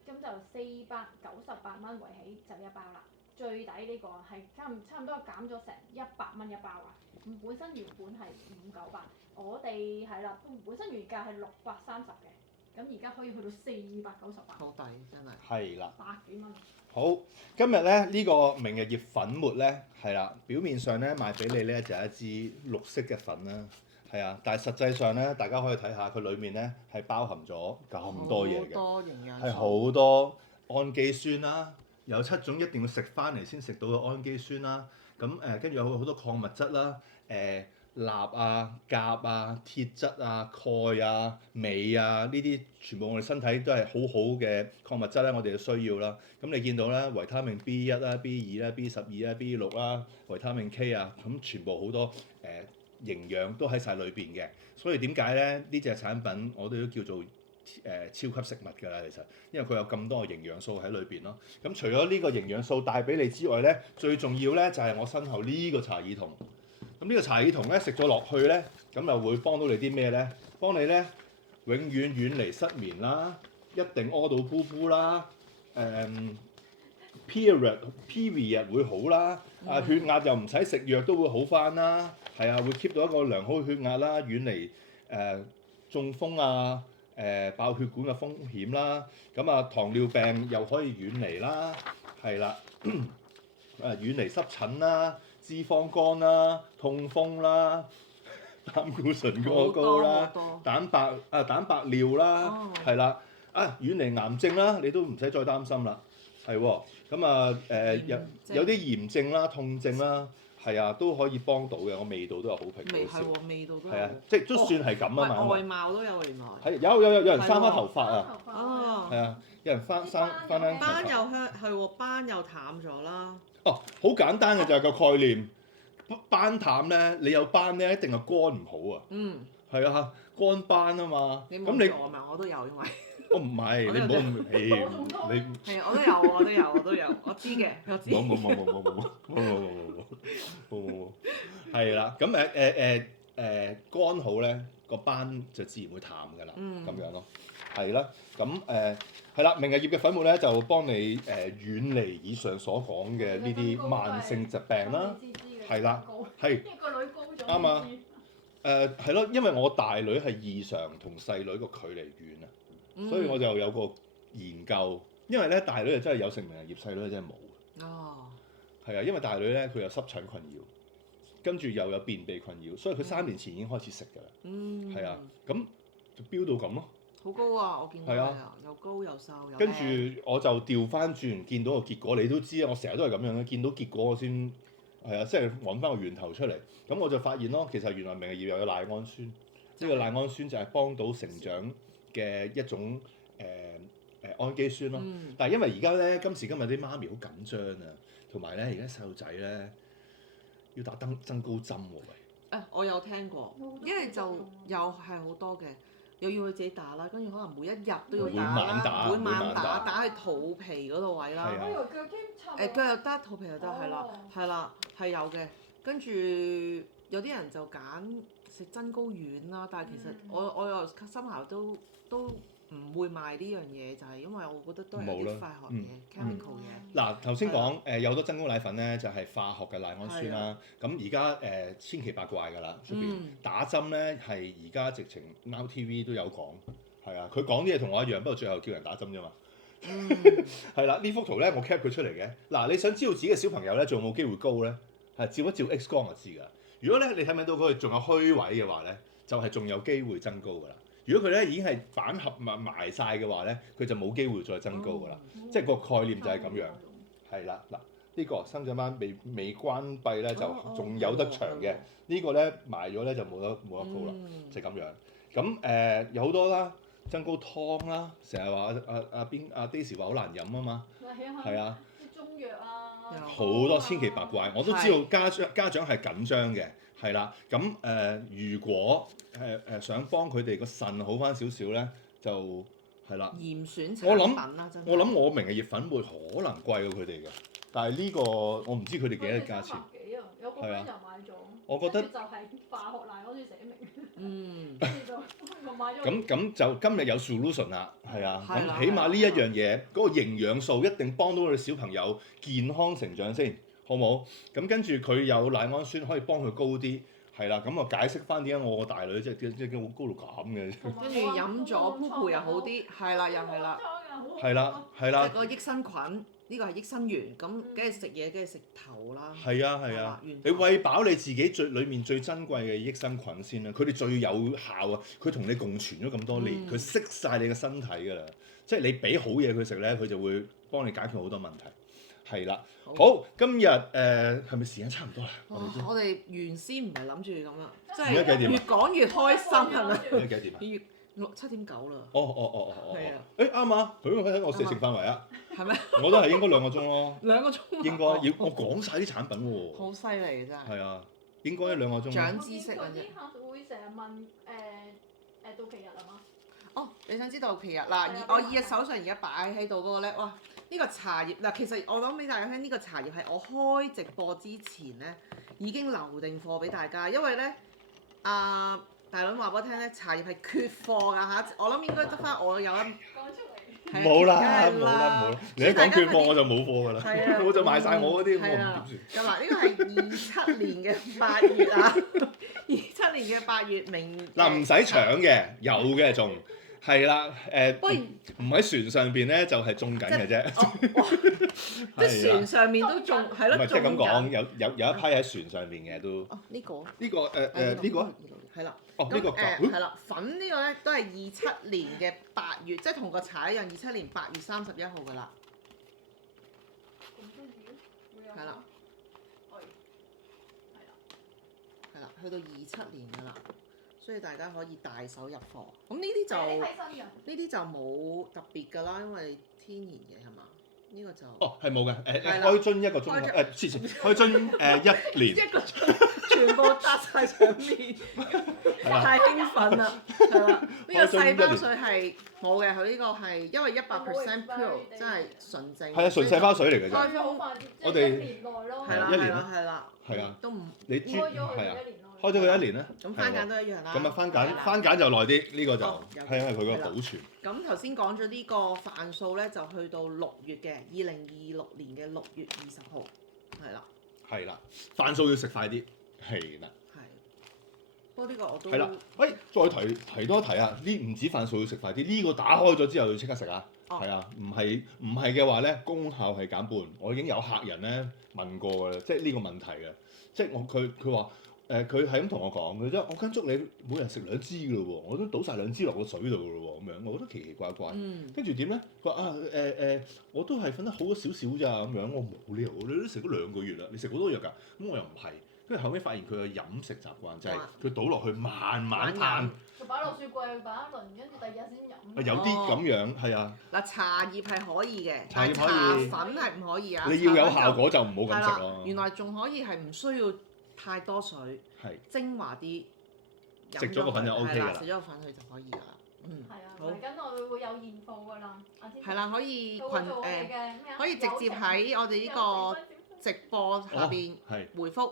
咁就498蚊圍起就一包啦。最抵呢個係差唔多減咗成100蚊一包啊！咁本身原本係598，我哋係啦，本身原價係630嘅，咁而家可以去到498，好抵真係。係啦。百幾蚊。好，今日咧呢個明日葉粉末咧係啦，表面上咧賣俾你咧就係一支綠色嘅粉啦，係啊，但係實際上咧大家可以睇下佢裡面咧係包含咗咁多嘢嘅，好多營養素。係好多氨基酸啦，有7種一定要食翻嚟先食到嘅氨基酸啦，咁跟住有好多礦物質啦，鈉啊、鉀啊、鐵質啊、鈣啊、鎂啊，呢啲全部我哋身體都係好好嘅礦物質咧，我哋嘅需要啦。咁你見到啦，維他命 B1 啦、B2 啦、B12 啦、B6 啦、維他命 K 啊，咁全部好多營養都喺晒裏邊嘅。所以點解咧呢隻產品我哋都叫做超級食物㗎啦，其實因為佢有咁多嘅營養素喺裏邊咯。咁除咗呢個營養素帶俾你之外咧，最重要咧就係我身後呢個茶耳筒。咁呢個茶耳筒咧食咗落去咧，咁又會幫到你啲咩咧？幫你咧永遠遠離失眠啦，一定屙到噗噗啦，period 會好啦，血壓又唔使食藥都會好翻啦，係啊，會 keep 到一個良好血壓啦，遠離中風啊、爆血管嘅風險啦，咁啊糖尿病又可以遠離啦，係啦，遠離濕疹啦。脂肪肝啦、痛風啦、膽固醇過高啦、蛋白尿啦，係啦，遠離癌症啦，你都唔使再擔心啦，係喎，咁啊有啲炎症啦、痛症啦，係啊都可以幫到嘅，我味道都有好評，味係喎，味道都係啊，即係都算係咁啊嘛，外貌都有原來。係有人生翻頭髮啊，哦，係啊，有人生翻頭髮，斑又香係喎，斑又淡咗啦。哦，好簡單嘅就係個概念，斑淡咧，你有斑咧一定係肝唔好啊。嗯。係啊，乾斑啊嘛。你咁你望住我咪我都有，因為我唔係，你唔好咁你係啊，我都有，我都有，我都有，我知嘅，我知。冇，係啦。咁乾好咧，個斑就自然會淡㗎啦，咁樣咯。係啦，咁係啦，明日葉嘅粉末咧就幫你遠離以上所講嘅呢啲慢性疾病啦。係啦，係因為個女高咗。啱啊。係咯，因為我大女係異常同細女個距離遠啊，所以我就有個研究。因為咧大女就真係有食明日葉，細女真係冇。哦。係啊，因為大女咧佢有濕疹困擾，跟住又有便秘困擾，所以佢3年前已經開始食㗎啦。係啊，咁就飆到咁咯。好高啊！我見到係啊，又高又瘦又靚。跟住我就調翻轉，見到個結果，你都知啊，我成日都係咁樣嘅，見到結果我先係啊，即係揾翻個源頭出嚟。咁我就發現咯，其實原來明日葉又有賴氨酸，呢個賴氨酸就係幫到成長嘅一種氨基酸咯。但係因為而家咧今時今日啲媽咪好緊張啊，同埋咧而家細路仔咧要打增高針喎。我有聽過，因為就又係好多嘅。又要佢自己打啦，跟住可能每一日都要打啦，每晚打喺肚皮嗰度位啦。我以為腳添插。腳又得，肚皮又得，係啦，係啦，係有嘅。跟住有啲人就揀食增高丸啦，但係其實我又心口都唔會賣呢樣嘢，就係因為我覺得都係啲化學嘢、chemical 嘢。嗱頭先講有好多增高奶粉咧，就係化學嘅賴氨酸啦。咁而家千奇百怪㗎啦，出邊打針咧係而家直情 Now TV 都有講，係啊，佢講啲嘢同我一樣，不過最後叫人打針啫嘛。係啦，呢幅圖咧我 cap 佢出嚟嘅。嗱，你想知道自己嘅小朋友咧仲有冇機會高咧？係照一照 X 光就知㗎。如果咧你睇唔睇到佢仲有虛位嘅話咧，就係仲有機會增高㗎啦。如果佢咧已經係板合埋晒嘅話咧，佢就冇機會再增高㗎啦。即係個概念就係咁樣。係啦，嗱呢個生長斑未關閉咧就仲有得長嘅。呢個咧埋咗咧就冇得高啦，就係咁樣。咁有好多啦，增高湯啦，成日話阿 Daisy 話好難飲啊嘛。係啊。啲中藥啊。好多千奇百怪，我都知道家長係緊張嘅。係啦，咁如果想幫佢哋個腎好翻少少咧，就係啦。嚴選產品啦，真係。我諗我明日葉粉會可能貴過佢哋嘅，但係呢個我唔知佢哋幾多價錢。幾啊？有個 friend 又買咗。我覺得就係化學賴嗰啲寫明。咁就今日有 solution 啦，係啊。咁起碼呢一樣嘢，嗰個營養素一定幫到我哋小朋友健康成長先。好冇？咁跟住佢有賴氨酸可以幫佢高啲，係啦。咁我解釋翻點解我個大女即係好高到咁嘅。跟住飲咗 Poo 又好啲，係啦，又係啦。係啦，係啦。即係個益生菌，呢個係益生元，咁梗係食嘢，梗係食頭啦。係啊，係啊。你餵飽你自己裡面最珍貴嘅益生菌先啦，佢哋最有效啊！佢同你共存咗咁多年，佢識晒你嘅身體㗎啦。即係你俾好嘢佢食咧，佢就會幫你解決好多問題。係啦，好，今日係咪時間差唔多啦？我哋原先唔係諗住咁啦，即係越講越開心係咪？而家幾點啊？越7:09啦。哦。係啊。啱啊，佢喺我射程範圍啊。係咩？我都係應該2個鐘咯。2個鐘。應該要我講晒啲產品喎。好犀利嘅真係。係啊，應該1-2個鐘。長知識啊！啲客會成日問到期日係嘛？哦，你想知道期日嗱？我手上而家擺喺度嗰個咧，哇！呢個茶葉嗱，其實我講俾大家聽，呢個茶葉係我開直播之前咧已經留定貨俾大家，因為咧大倫話俾我聽咧，茶葉係缺貨㗎嚇，我諗應該得翻我有一。講出嚟。冇啦，你一講缺貨我就冇貨㗎啦，我就賣晒我嗰啲，我唔點算。咁嗱，呢個係27年嘅8月啊，27年嘅8月明。嗱唔使搶嘅，有嘅仲。係啦，唔喺船上邊咧就係種緊嘅啫。即係船上面都種，係咯。唔係即係咁講，有一批喺船上邊嘅都。呢個。呢個呢個。係啦。哦，呢個係啦，粉呢個咧都係27年嘅8月，即係同個茶一樣，27年8月31號㗎啦。係啦。係啦，去到27年㗎啦。所以大家可以大手入貨，咁呢啲就冇特別㗎啦，因為天然嘅係嘛？呢個就係冇嘅，開樽1個鐘，開樽1年，全部搭晒上面，太興奮啦，係啦。呢個細包水係冇嘅，佢呢個係因為100% pure，真係純正。係啊，純細包水嚟㗎開咋。咗好快，即我哋係一年內咯。係啦，一年啦係啦，係啊，都唔你開咗佢係啊，一年內。開咗佢1年咧。咁番梘都一樣啦。咁啊，係啦番梘就耐啲，呢個就哦有係因為佢係啦個保存。咁頭先講咗呢個範數咧，就去到6月嘅2026年嘅6月20號，係啦，係啦，飯數要食快啲。係啦。係。不過呢個我都係啦，喂，再提多一提啊！呢唔止飯數要食快啲，呢個打開咗之後要即刻食啊！哦係啊，唔係嘅話咧，功效係減半。我已經有客人咧問過㗎啦，即係呢個問題嘅，即係佢話佢係咁同我講，佢話我跟足你每人食2支㗎咯喎，我都倒晒2支落個水度㗎咯喎，咁樣我覺得奇奇怪怪。嗯，跟住點咧？佢話我都係瞓得好咗少少咋咁樣，我冇理由，你都食咗2個月啦，你食好多藥㗎，咁我又唔係。跟住後尾發現佢嘅飲食習慣就係佢倒落去慢慢嘆，佢擺落雪櫃擺一輪，跟住第二日先飲。有啲咁樣係啊。嗱茶葉係可以嘅，茶葉可以但係茶粉係唔可以啊。你要有效果果就唔好係啦咁食咯。，原來仲可以係唔需要太多水，係精華啲。食咗個粉就 OK 㗎啦係啦，食咗個粉佢就可以㗎啦。嗯，係啊，好嚟緊我哋會有現貨㗎啦。係啦，可以佢會做我哋嘅咩啊可以直接喺我哋呢個直播下邊係回覆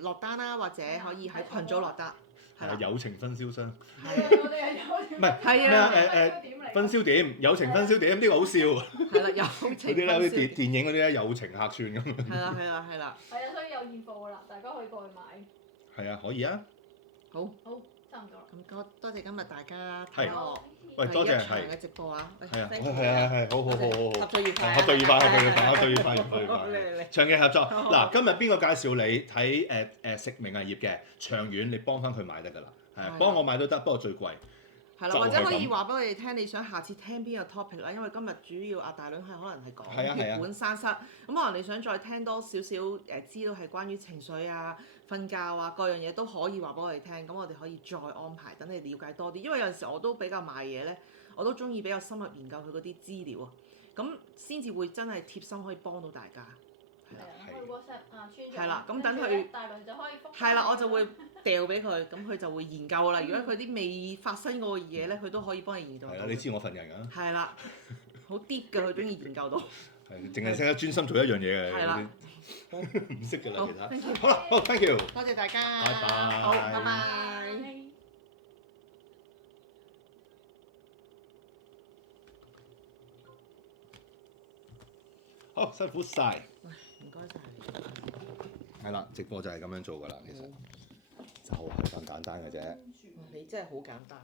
落單啦，或者可以喺群組落單，係啦，友情分銷商，係啊，我哋係有唔係係咩啊啊分銷點，友情分銷點呢個好笑，係啦，友嗰情啲咧好似分銷電影嗰啲咧友情客串咁。係啦，係啦，係啦，係啊，所以有現貨㗎啦，大家可以過去買。係啊，可以啊。好，好，差唔多啦。咁多謝今日大家係睇我喂，多謝第一場係嘅直播啊，係啊， thank you 係，好好好好好。合作愉快啊，合作愉快，合作愉快，合作愉快，係合作愉快。嚟長期合作。好嗱，今日邊個介紹你睇食名藝業嘅？長遠你幫翻佢買得㗎啦，係係幫我買都得，不過最貴。係啦，就係或者可以咁話俾我哋聽，你想下次聽邊個 topic 啦？因為今日主要阿大倫係可能係講係啊係啊血管栓塞，咁可能你想再聽多少少資料係關於情緒啊、瞓覺啊各樣嘢都可以話俾我哋聽，咁我哋可以再安排，等你了解多啲。因為有陣時我都比較賣嘢咧，我都中意比較深入研究佢嗰啲資料啊，咁先至會真係貼心可以幫到大家。係啦，係啊，去 WhatsApp 啊，村長。係啦咁等佢跟住咧大倫就可以覆。係啦，我就會掉俾佢，咁佢就會研究啦。如果佢啲未發生過嘅嘢咧，佢都可以幫你研究到。係啊，你知我份人㗎。係啦，好 deep 嘅，佢中意研究到。係，淨係識得專心做一樣嘢嘅。係啦，唔識㗎啦，好其他。 ，thank you，好啦，好，thank you。多謝大家，拜拜好，拜拜。好，辛苦晒。唔該晒。係啦，直播就係咁樣做㗎啦，其實就係咁簡單嘅啫。你真係好簡單。